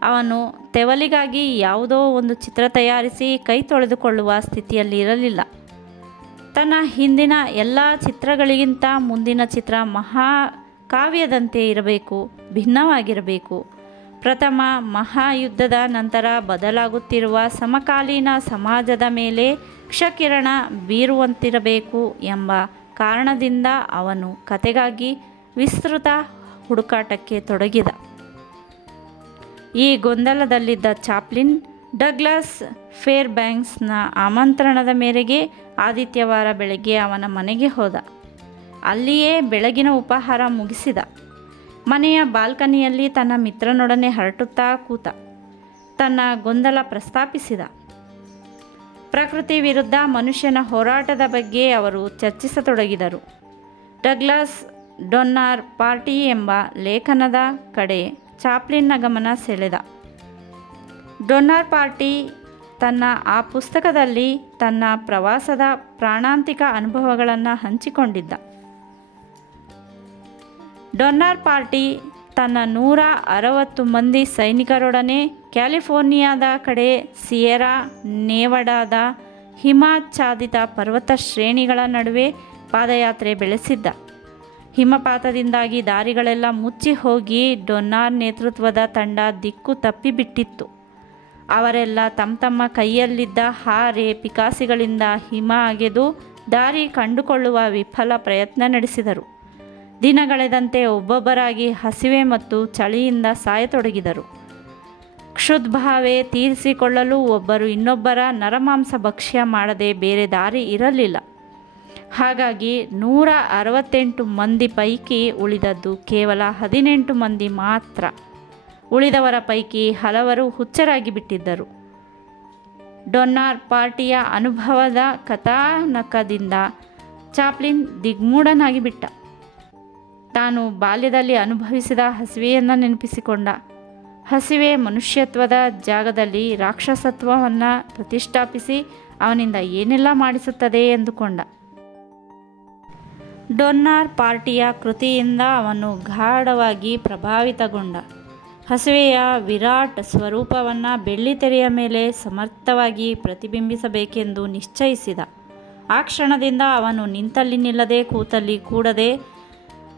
ಅವನು ತೆವಲಿಗಾಗಿ ಯಾವುದೋ ಒಂದು ಚಿತ್ರ ತಯಾರಿಸಿ ಕೈ ತೊಳೆದುಕೊಳ್ಳುವ ಸ್ಥಿತಿಯಲ್ಲಿ ಇರಲಿಲ್ಲ. ತನ್ನ ಹಿಂದಿನ ಎಲ್ಲ ಚಿತ್ರಗಳಿಗಿಂತ ಮುಂದಿನ ಚಿತ್ರ ಮಹಾಕಾವ್ಯದಂತೆ ಇರಬೇಕು, ಭಿನ್ನವಾಗಿರಬೇಕು. ಪ್ರಥಮ ಮಹಾಯುದ್ಧದ ನಂತರ ಬದಲಾಗುತ್ತಿರುವ ಸಮಕಾಲೀನ ಸಮಾಜದ ಮೇಲೆ ಕ್ಷಕಿರಣ ಬೀರುವಂತಿರಬೇಕು ಎಂಬ ಕಾರಣದಿಂದ ಅವನು ಕತೆಗಾಗಿ ವಿಸ್ತೃತ ಹುಡುಕಾಟಕ್ಕೆ ತೊಡಗಿದ. ಈ ಗೊಂದಲದಲ್ಲಿದ್ದ ಚಾಪ್ಲಿನ್ ಡಗ್ಲಸ್ ಫೇರ್ಬ್ಯಾಂಕ್ಸ್ನ ಆಮಂತ್ರಣದ ಮೇರೆಗೆ ಆದಿತ್ಯವಾರ ಬೆಳಗ್ಗೆ ಅವನ ಮನೆಗೆ ಹೋದ. ಅಲ್ಲಿಯೇ ಬೆಳಗಿನ ಉಪಹಾರ ಮುಗಿಸಿದ. ಮನೆಯ ಬಾಲ್ಕನಿಯಲ್ಲಿ ತನ್ನ ಮಿತ್ರನೊಡನೆ ಹರಟುತ್ತಾ ಕೂತ. ತನ್ನ ಗೊಂದಲ ಪ್ರಸ್ತಾಪಿಸಿದ. ಪ್ರಕೃತಿ ವಿರುದ್ಧ ಮನುಷ್ಯನ ಹೋರಾಟದ ಬಗ್ಗೆ ಅವರು ಚರ್ಚಿಸತೊಡಗಿದರು. ಡಗ್ಲಾಸ್ ಡೊನ್ನಾರ್ ಪಾರ್ಟಿ ಎಂಬ ಲೇಖನದ ಕಡೆ ಚಾಪ್ಲಿನ್ನ ಗಮನ ಸೆಳೆದ. ಡೊನ್ನಾರ್ ಪಾರ್ಟಿ ತನ್ನ ಆ ಪುಸ್ತಕದಲ್ಲಿ ತನ್ನ ಪ್ರವಾಸದ ಪ್ರಾಣಾಂತಿಕ ಅನುಭವಗಳನ್ನು ಹಂಚಿಕೊಂಡಿದ್ದ. ಡೊನ್ನಾರ್ ಪಾರ್ಟಿ ತನ್ನ 160 ಮಂದಿ ಸೈನಿಕರೊಡನೆ ಕ್ಯಾಲಿಫೋರ್ನಿಯಾದ ಕಡೆ ಸಿಯೆರಾ ನೆವಾಡಾದ ಹಿಮಾಚ್ಛಾದಿತ ಪರ್ವತ ಶ್ರೇಣಿಗಳ ನಡುವೆ ಪಾದಯಾತ್ರೆ ಬೆಳೆಸಿದ್ದ. ಹಿಮಪಾತದಿಂದಾಗಿ ದಾರಿಗಳೆಲ್ಲ ಮುಚ್ಚಿ ಹೋಗಿ ಡೊನ್ನಾರ್ ನೇತೃತ್ವದ ತಂಡ ದಿಕ್ಕು ತಪ್ಪಿಬಿಟ್ಟಿತ್ತು. ಅವರೆಲ್ಲ ತಮ್ಮ ಕೈಯಲ್ಲಿದ್ದ ಹಾರೆ ಪಿಕಾಸಿಗಳಿಂದ ಹಿಮ ಅಗೆದು ದಾರಿ ಕಂಡುಕೊಳ್ಳುವ ವಿಫಲ ಪ್ರಯತ್ನ ನಡೆಸಿದರು. ದಿನಗಳೆದಂತೆ ಒಬ್ಬೊಬ್ಬರಾಗಿ ಹಸಿವೆ ಮತ್ತು ಚಳಿಯಿಂದ ಸಾಯತೊಡಗಿದರು. ಕ್ಷುದ್ಭಾವೆ ತೀರಿಸಿಕೊಳ್ಳಲು ಒಬ್ಬರು ಇನ್ನೊಬ್ಬರ ನರಮಾಂಸ ಭಕ್ಷ್ಯ ಮಾಡದೆ ಬೇರೆ ದಾರಿ ಇರಲಿಲ್ಲ. ಹಾಗಾಗಿ 168 ಮಂದಿ ಪೈಕಿ ಉಳಿದದ್ದು ಕೇವಲ 18 ಮಂದಿ ಮಾತ್ರ. ಉಳಿದವರ ಪೈಕಿ ಹಲವರು ಹುಚ್ಚರಾಗಿ ಬಿಟ್ಟಿದ್ದರು. ಡೊನ್ನಾರ್ ಪಾರ್ಟಿಯ ಅನುಭವದ ಕಥಾನಕದಿಂದ ಚಾಪ್ಲಿನ್ ದಿಗ್ಮೂಢನಾಗಿ ಬಿಟ್ಟ. ತಾನು ಬಾಲ್ಯದಲ್ಲಿ ಅನುಭವಿಸಿದ ಹಸಿವೆಯನ್ನು ನೆನಪಿಸಿಕೊಂಡ. ಹಸಿವೆ ಮನುಷ್ಯತ್ವದ ಜಾಗದಲ್ಲಿ ರಾಕ್ಷಸತ್ವವನ್ನು ಪ್ರತಿಷ್ಠಾಪಿಸಿ ಅವನಿಂದ ಏನೆಲ್ಲ ಮಾಡಿಸುತ್ತದೆ ಎಂದುಕೊಂಡ. ಡೊನ್ನಾರ್ ಪಾರ್ಟಿಯ ಕೃತಿಯಿಂದ ಅವನು ಗಾಢವಾಗಿ ಪ್ರಭಾವಿತಗೊಂಡ. ಹಸಿವೆಯ ವಿರಾಟ್ ಸ್ವರೂಪವನ್ನು ಬೆಳ್ಳಿತೆರೆಯ ಮೇಲೆ ಸಮರ್ಥವಾಗಿ ಪ್ರತಿಬಿಂಬಿಸಬೇಕೆಂದು ನಿಶ್ಚಯಿಸಿದ. ಆ ಕ್ಷಣದಿಂದ ಅವನು ನಿಂತಲ್ಲಿ ನಿಲ್ಲದೆ, ಕೂತಲ್ಲಿ ಕೂಡದೆ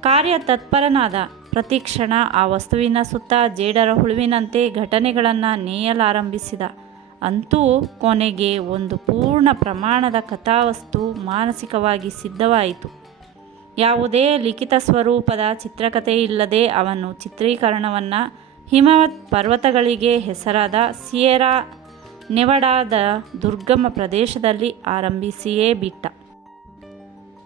ಕಾರ್ಯತತ್ಪರನಾದ. ಪ್ರತಿಕ್ಷಣ ಆ ವಸ್ತುವಿನ ಸುತ್ತ ಜೇಡರ ಹುಳುವಿನಂತೆ ಘಟನೆಗಳನ್ನು ನೇಯಲಾರಂಭಿಸಿದ. ಅಂತೂ ಕೊನೆಗೆ ಒಂದು ಪೂರ್ಣ ಪ್ರಮಾಣದ ಕಥಾವಸ್ತು ಮಾನಸಿಕವಾಗಿ ಸಿದ್ಧವಾಯಿತು. ಯಾವುದೇ ಲಿಖಿತ ಸ್ವರೂಪದ ಚಿತ್ರಕಥೆ ಇಲ್ಲದೆ ಅವನು ಚಿತ್ರೀಕರಣವನ್ನು ಹಿಮವತ್ ಪರ್ವತಗಳಿಗೆ ಹೆಸರಾದ ಸಿಯೆರಾ ನೆವಾಡಾದ ದುರ್ಗಮ ಪ್ರದೇಶದಲ್ಲಿ ಆರಂಭಿಸಿಯೇ ಬಿಟ್ಟ.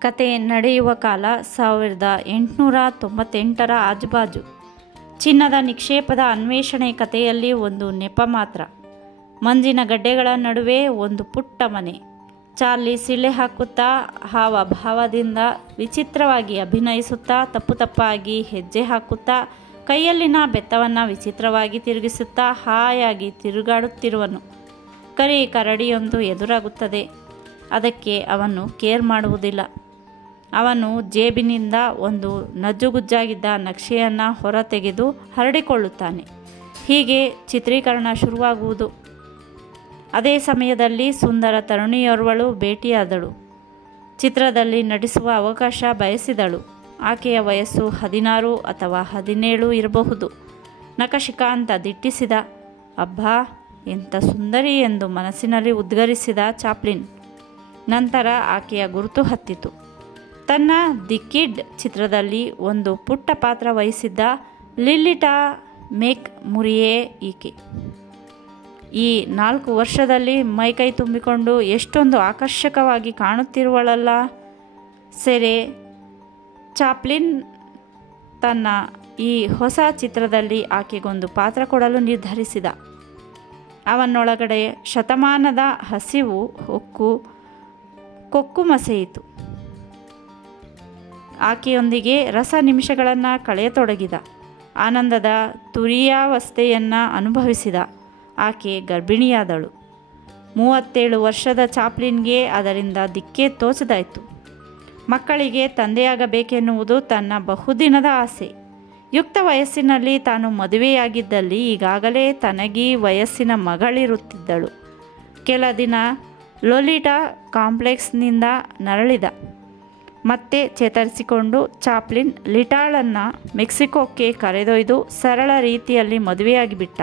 ಕತೆ ನಡೆಯುವ ಕಾಲ 1898ರ ಆಜುಬಾಜು. ಚಿನ್ನದ ನಿಕ್ಷೇಪದ ಅನ್ವೇಷಣೆ ಕಥೆಯಲ್ಲಿ ಒಂದು ನೆಪ ಮಾತ್ರ. ಮಂಜಿನ ಗಡ್ಡೆಗಳ ನಡುವೆ ಒಂದು ಪುಟ್ಟ ಮನೆ. ಚಾರ್ಲಿ ಸಿಳ್ಳೆ ಹಾಕುತ್ತಾ, ಹಾವಭಾವದಿಂದ ವಿಚಿತ್ರವಾಗಿ ಅಭಿನಯಿಸುತ್ತಾ, ತಪ್ಪಾಗಿ ಹೆಜ್ಜೆ ಹಾಕುತ್ತಾ, ಕೈಯಲ್ಲಿನ ಬೆತ್ತವನ್ನು ವಿಚಿತ್ರವಾಗಿ ತಿರುಗಿಸುತ್ತಾ ಹಾಯಾಗಿ ತಿರುಗಾಡುತ್ತಿರುವನು. ಕರಡಿಯೊಂದು ಎದುರಾಗುತ್ತದೆ. ಅದಕ್ಕೆ ಅವನು ಕೇರ್ ಮಾಡುವುದಿಲ್ಲ. ಅವನು ಜೇಬಿನಿಂದ ಒಂದು ನಜ್ಜುಗುಜ್ಜಾಗಿದ್ದ ನಕ್ಷೆಯನ್ನು ಹೊರತೆಗೆದು ಹರಡಿಕೊಳ್ಳುತ್ತಾನೆ. ಹೀಗೆ ಚಿತ್ರೀಕರಣ ಶುರುವಾಗುವುದು. ಅದೇ ಸಮಯದಲ್ಲಿ ಸುಂದರ ತರುಣಿಯೋರ್ವಳು ಭೇಟಿಯಾದಳು. ಚಿತ್ರದಲ್ಲಿ ನಟಿಸುವ ಅವಕಾಶ ಬಯಸಿದಳು. ಆಕೆಯ ವಯಸ್ಸು 16 ಅಥವಾ 17 ಇರಬಹುದು. ನಖಶಿಖಾಂತ ದಿಟ್ಟಿಸಿದ. ಅಬ್ಬಾ, ಎಂಥ ಸುಂದರಿ ಎಂದು ಮನಸ್ಸಿನಲ್ಲಿ ಉದ್ಗರಿಸಿದ ಚಾಪ್ಲಿನ್. ನಂತರ ಆಕೆಯ ಗುರುತು ಹತ್ತಿತು. ತನ್ನ ದಿ ಕಿಡ್ ಚಿತ್ರದಲ್ಲಿ ಒಂದು ಪುಟ್ಟ ಪಾತ್ರ ವಹಿಸಿದ್ದ ಲಿಲಿಟಾ ಮೆಕ್ ಮುರಿಯೆ ಈಕೆ. ಈ 4 ವರ್ಷದಲ್ಲಿ ಮೈಕೈ ತುಂಬಿಕೊಂಡು ಎಷ್ಟೊಂದು ಆಕರ್ಷಕವಾಗಿ ಕಾಣುತ್ತಿರುವಳಲ್ಲ. ಸೆರೆ ಚಾಪ್ಲಿನ್ ತನ್ನ ಈ ಹೊಸ ಚಿತ್ರದಲ್ಲಿ ಆಕೆಗೊಂದು ಪಾತ್ರ ಕೊಡಲು ನಿರ್ಧರಿಸಿದ. ಅವನೊಳಗಡೆ ಶತಮಾನದ ಹಸಿವು ಕೊಕ್ಕು ಮಸೆಯಿತು. ಆಕೆಯೊಂದಿಗೆ ರಸ ನಿಮಿಷಗಳನ್ನು ಕಳೆಯತೊಡಗಿದ. ಆನಂದದ ತುರೀಯಾವಸ್ಥೆಯನ್ನು ಅನುಭವಿಸಿದ. ಆಕೆ ಗರ್ಭಿಣಿಯಾದಳು. 37 ವರ್ಷದ ಚಾಪ್ಲಿನ್ಗೆ ಅದರಿಂದ ದಿಕ್ಕೇ ತೋಚದಾಯಿತು. ಮಕ್ಕಳಿಗೆ ತಂದೆಯಾಗಬೇಕೆನ್ನುವುದು ತನ್ನ ಬಹುದಿನದ ಆಸೆ. ಯುಕ್ತ ವಯಸ್ಸಿನಲ್ಲಿ ತಾನು ಮದುವೆಯಾಗಿದ್ದಲ್ಲಿ ಈಗಾಗಲೇ ತನಗೀ ವಯಸ್ಸಿನ ಮಗಳಿರುತ್ತಿದ್ದಳು. ಕೆಲ ದಿನ ಲೊಲಿಟಾ ಕಾಂಪ್ಲೆಕ್ಸ್ನಿಂದ ನರಳಿದ. ಮತ್ತೆ ಚೇತರಿಸಿಕೊಂಡು ಚಾಪ್ಲಿನ್ ಲಿಟಾಳನ್ನು ಮೆಕ್ಸಿಕೋಕ್ಕೆ ಕರೆದೊಯ್ದು ಸರಳ ರೀತಿಯಲ್ಲಿ ಮದುವೆಯಾಗಿಬಿಟ್ಟ.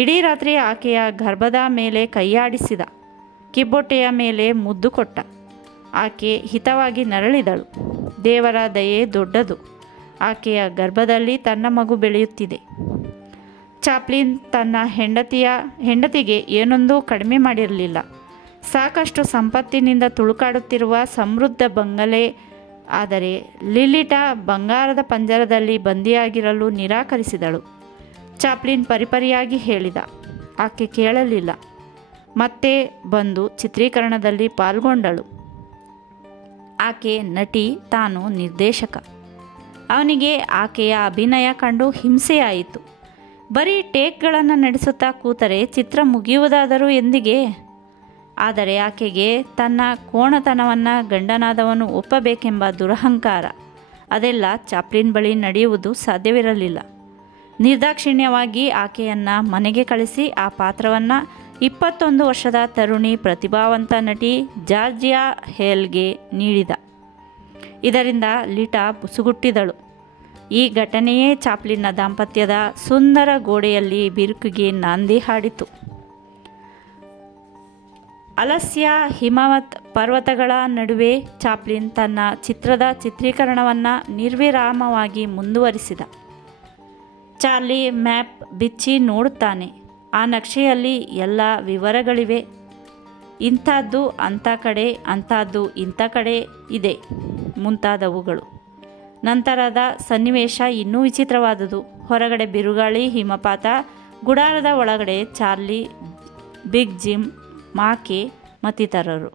ಇಡೀ ರಾತ್ರಿ ಆಕೆಯ ಗರ್ಭದ ಮೇಲೆ ಕೈಯಾಡಿಸಿದ. ಕಿಬ್ಬೊಟ್ಟೆಯ ಮೇಲೆ ಮುದ್ದು ಕೊಟ್ಟ. ಆಕೆ ಹಿತವಾಗಿ ನರಳಿದಳು. ದೇವರ ದಯೆ ದೊಡ್ಡದು. ಆಕೆಯ ಗರ್ಭದಲ್ಲಿ ತನ್ನ ಮಗು ಬೆಳೆಯುತ್ತಿದೆ. ಚಾಪ್ಲಿನ್ ತನ್ನ ಹೆಂಡತಿಗೆ ಏನೊಂದೂ ಕಡಿಮೆ ಮಾಡಿರಲಿಲ್ಲ. ಸಾಕಷ್ಟು ಸಂಪತ್ತಿನಿಂದ ತುಳುಕಾಡುತ್ತಿರುವ ಸಮೃದ್ಧ ಬಂಗಲೆ. ಆದರೆ ಲಿಲಿಟಾ ಬಂಗಾರದ ಪಂಜರದಲ್ಲಿ ಬಂದಿಯಾಗಿರಲು ನಿರಾಕರಿಸಿದಳು. ಚಾಪ್ಲಿನ್ ಪರಿಪರಿಯಾಗಿ ಹೇಳಿದ. ಆಕೆ ಕೇಳಲಿಲ್ಲ. ಮತ್ತೆ ಬಂದು ಚಿತ್ರೀಕರಣದಲ್ಲಿ ಪಾಲ್ಗೊಂಡಳು. ಆಕೆ ನಟಿ, ತಾನು ನಿರ್ದೇಶಕ. ಅವನಿಗೆ ಆಕೆಯ ಅಭಿನಯ ಕಂಡು ಹಿಂಸೆಯಾಯಿತು. ಬರೀ ಟೇಕ್ಗಳನ್ನು ನಡೆಸುತ್ತಾ ಕೂತರೆ ಚಿತ್ರ ಮುಗಿಯುವುದಾದರೂ ಎಂದಿಗೆ? ಆದರೆ ಆಕೆಗೆ ತನ್ನ ಕೋಣತನವನ್ನು ಗಂಡನಾದವನು ಒಪ್ಪಬೇಕೆಂಬ ದುರಹಂಕಾರ. ಅದೆಲ್ಲ ಚಾಪ್ಲಿನ್ ಬಳಿ ನಡೆಯುವುದು ಸಾಧ್ಯವಿರಲಿಲ್ಲ. ನಿರ್ದಾಕ್ಷಿಣ್ಯವಾಗಿ ಆಕೆಯನ್ನು ಮನೆಗೆ ಕಳಿಸಿ ಆ ಪಾತ್ರವನ್ನು 21 ವರ್ಷದ ತರುಣಿ ಪ್ರತಿಭಾವಂತ ನಟಿ ಜಾರ್ಜಿಯಾ ಹೇಲ್ಗೆ ನೀಡಿದ. ಇದರಿಂದ ಲಿಟಾ ಬುಸುಗುಟ್ಟಿದಳು. ಈ ಘಟನೆಯೇ ಚಾಪ್ಲಿನ್ನ ದಾಂಪತ್ಯದ ಸುಂದರ ಗೋಡೆಯಲ್ಲಿ ಬಿರುಕಿಗೆ ನಾಂದಿ ಹಾಡಿತು. ಅಲಸ್ಯ ಹಿಮವತ್ ಪರ್ವತಗಳ ನಡುವೆ ಚಾಪ್ಲಿನ್ ತನ್ನ ಚಿತ್ರದ ಚಿತ್ರೀಕರಣವನ್ನು ನಿರ್ವಿರಾಮವಾಗಿ ಮುಂದುವರಿಸಿದ. ಚಾರ್ಲಿ ಮ್ಯಾಪ್ ಬಿಚ್ಚಿ ನೋಡುತ್ತಾನೆ. ಆ ನಕ್ಷೆಯಲ್ಲಿ ಎಲ್ಲ ವಿವರಗಳಿವೆ. ಇಂಥದ್ದು ಅಂಥ ಕಡೆ, ಅಂಥದ್ದು ಇಂಥ ಕಡೆ ಇದೆ, ಮುಂತಾದವುಗಳು. ನಂತರದ ಸನ್ನಿವೇಶ ಇನ್ನೂ ವಿಚಿತ್ರವಾದುದು. ಹೊರಗಡೆ ಬಿರುಗಾಳಿ, ಹಿಮಪಾತ. ಗುಡಾರದ ಒಳಗಡೆ ಚಾರ್ಲಿ, ಬಿಗ್ ಜಿಮ್, ಮಾಕೆ ಮತ್ತಿತರರು.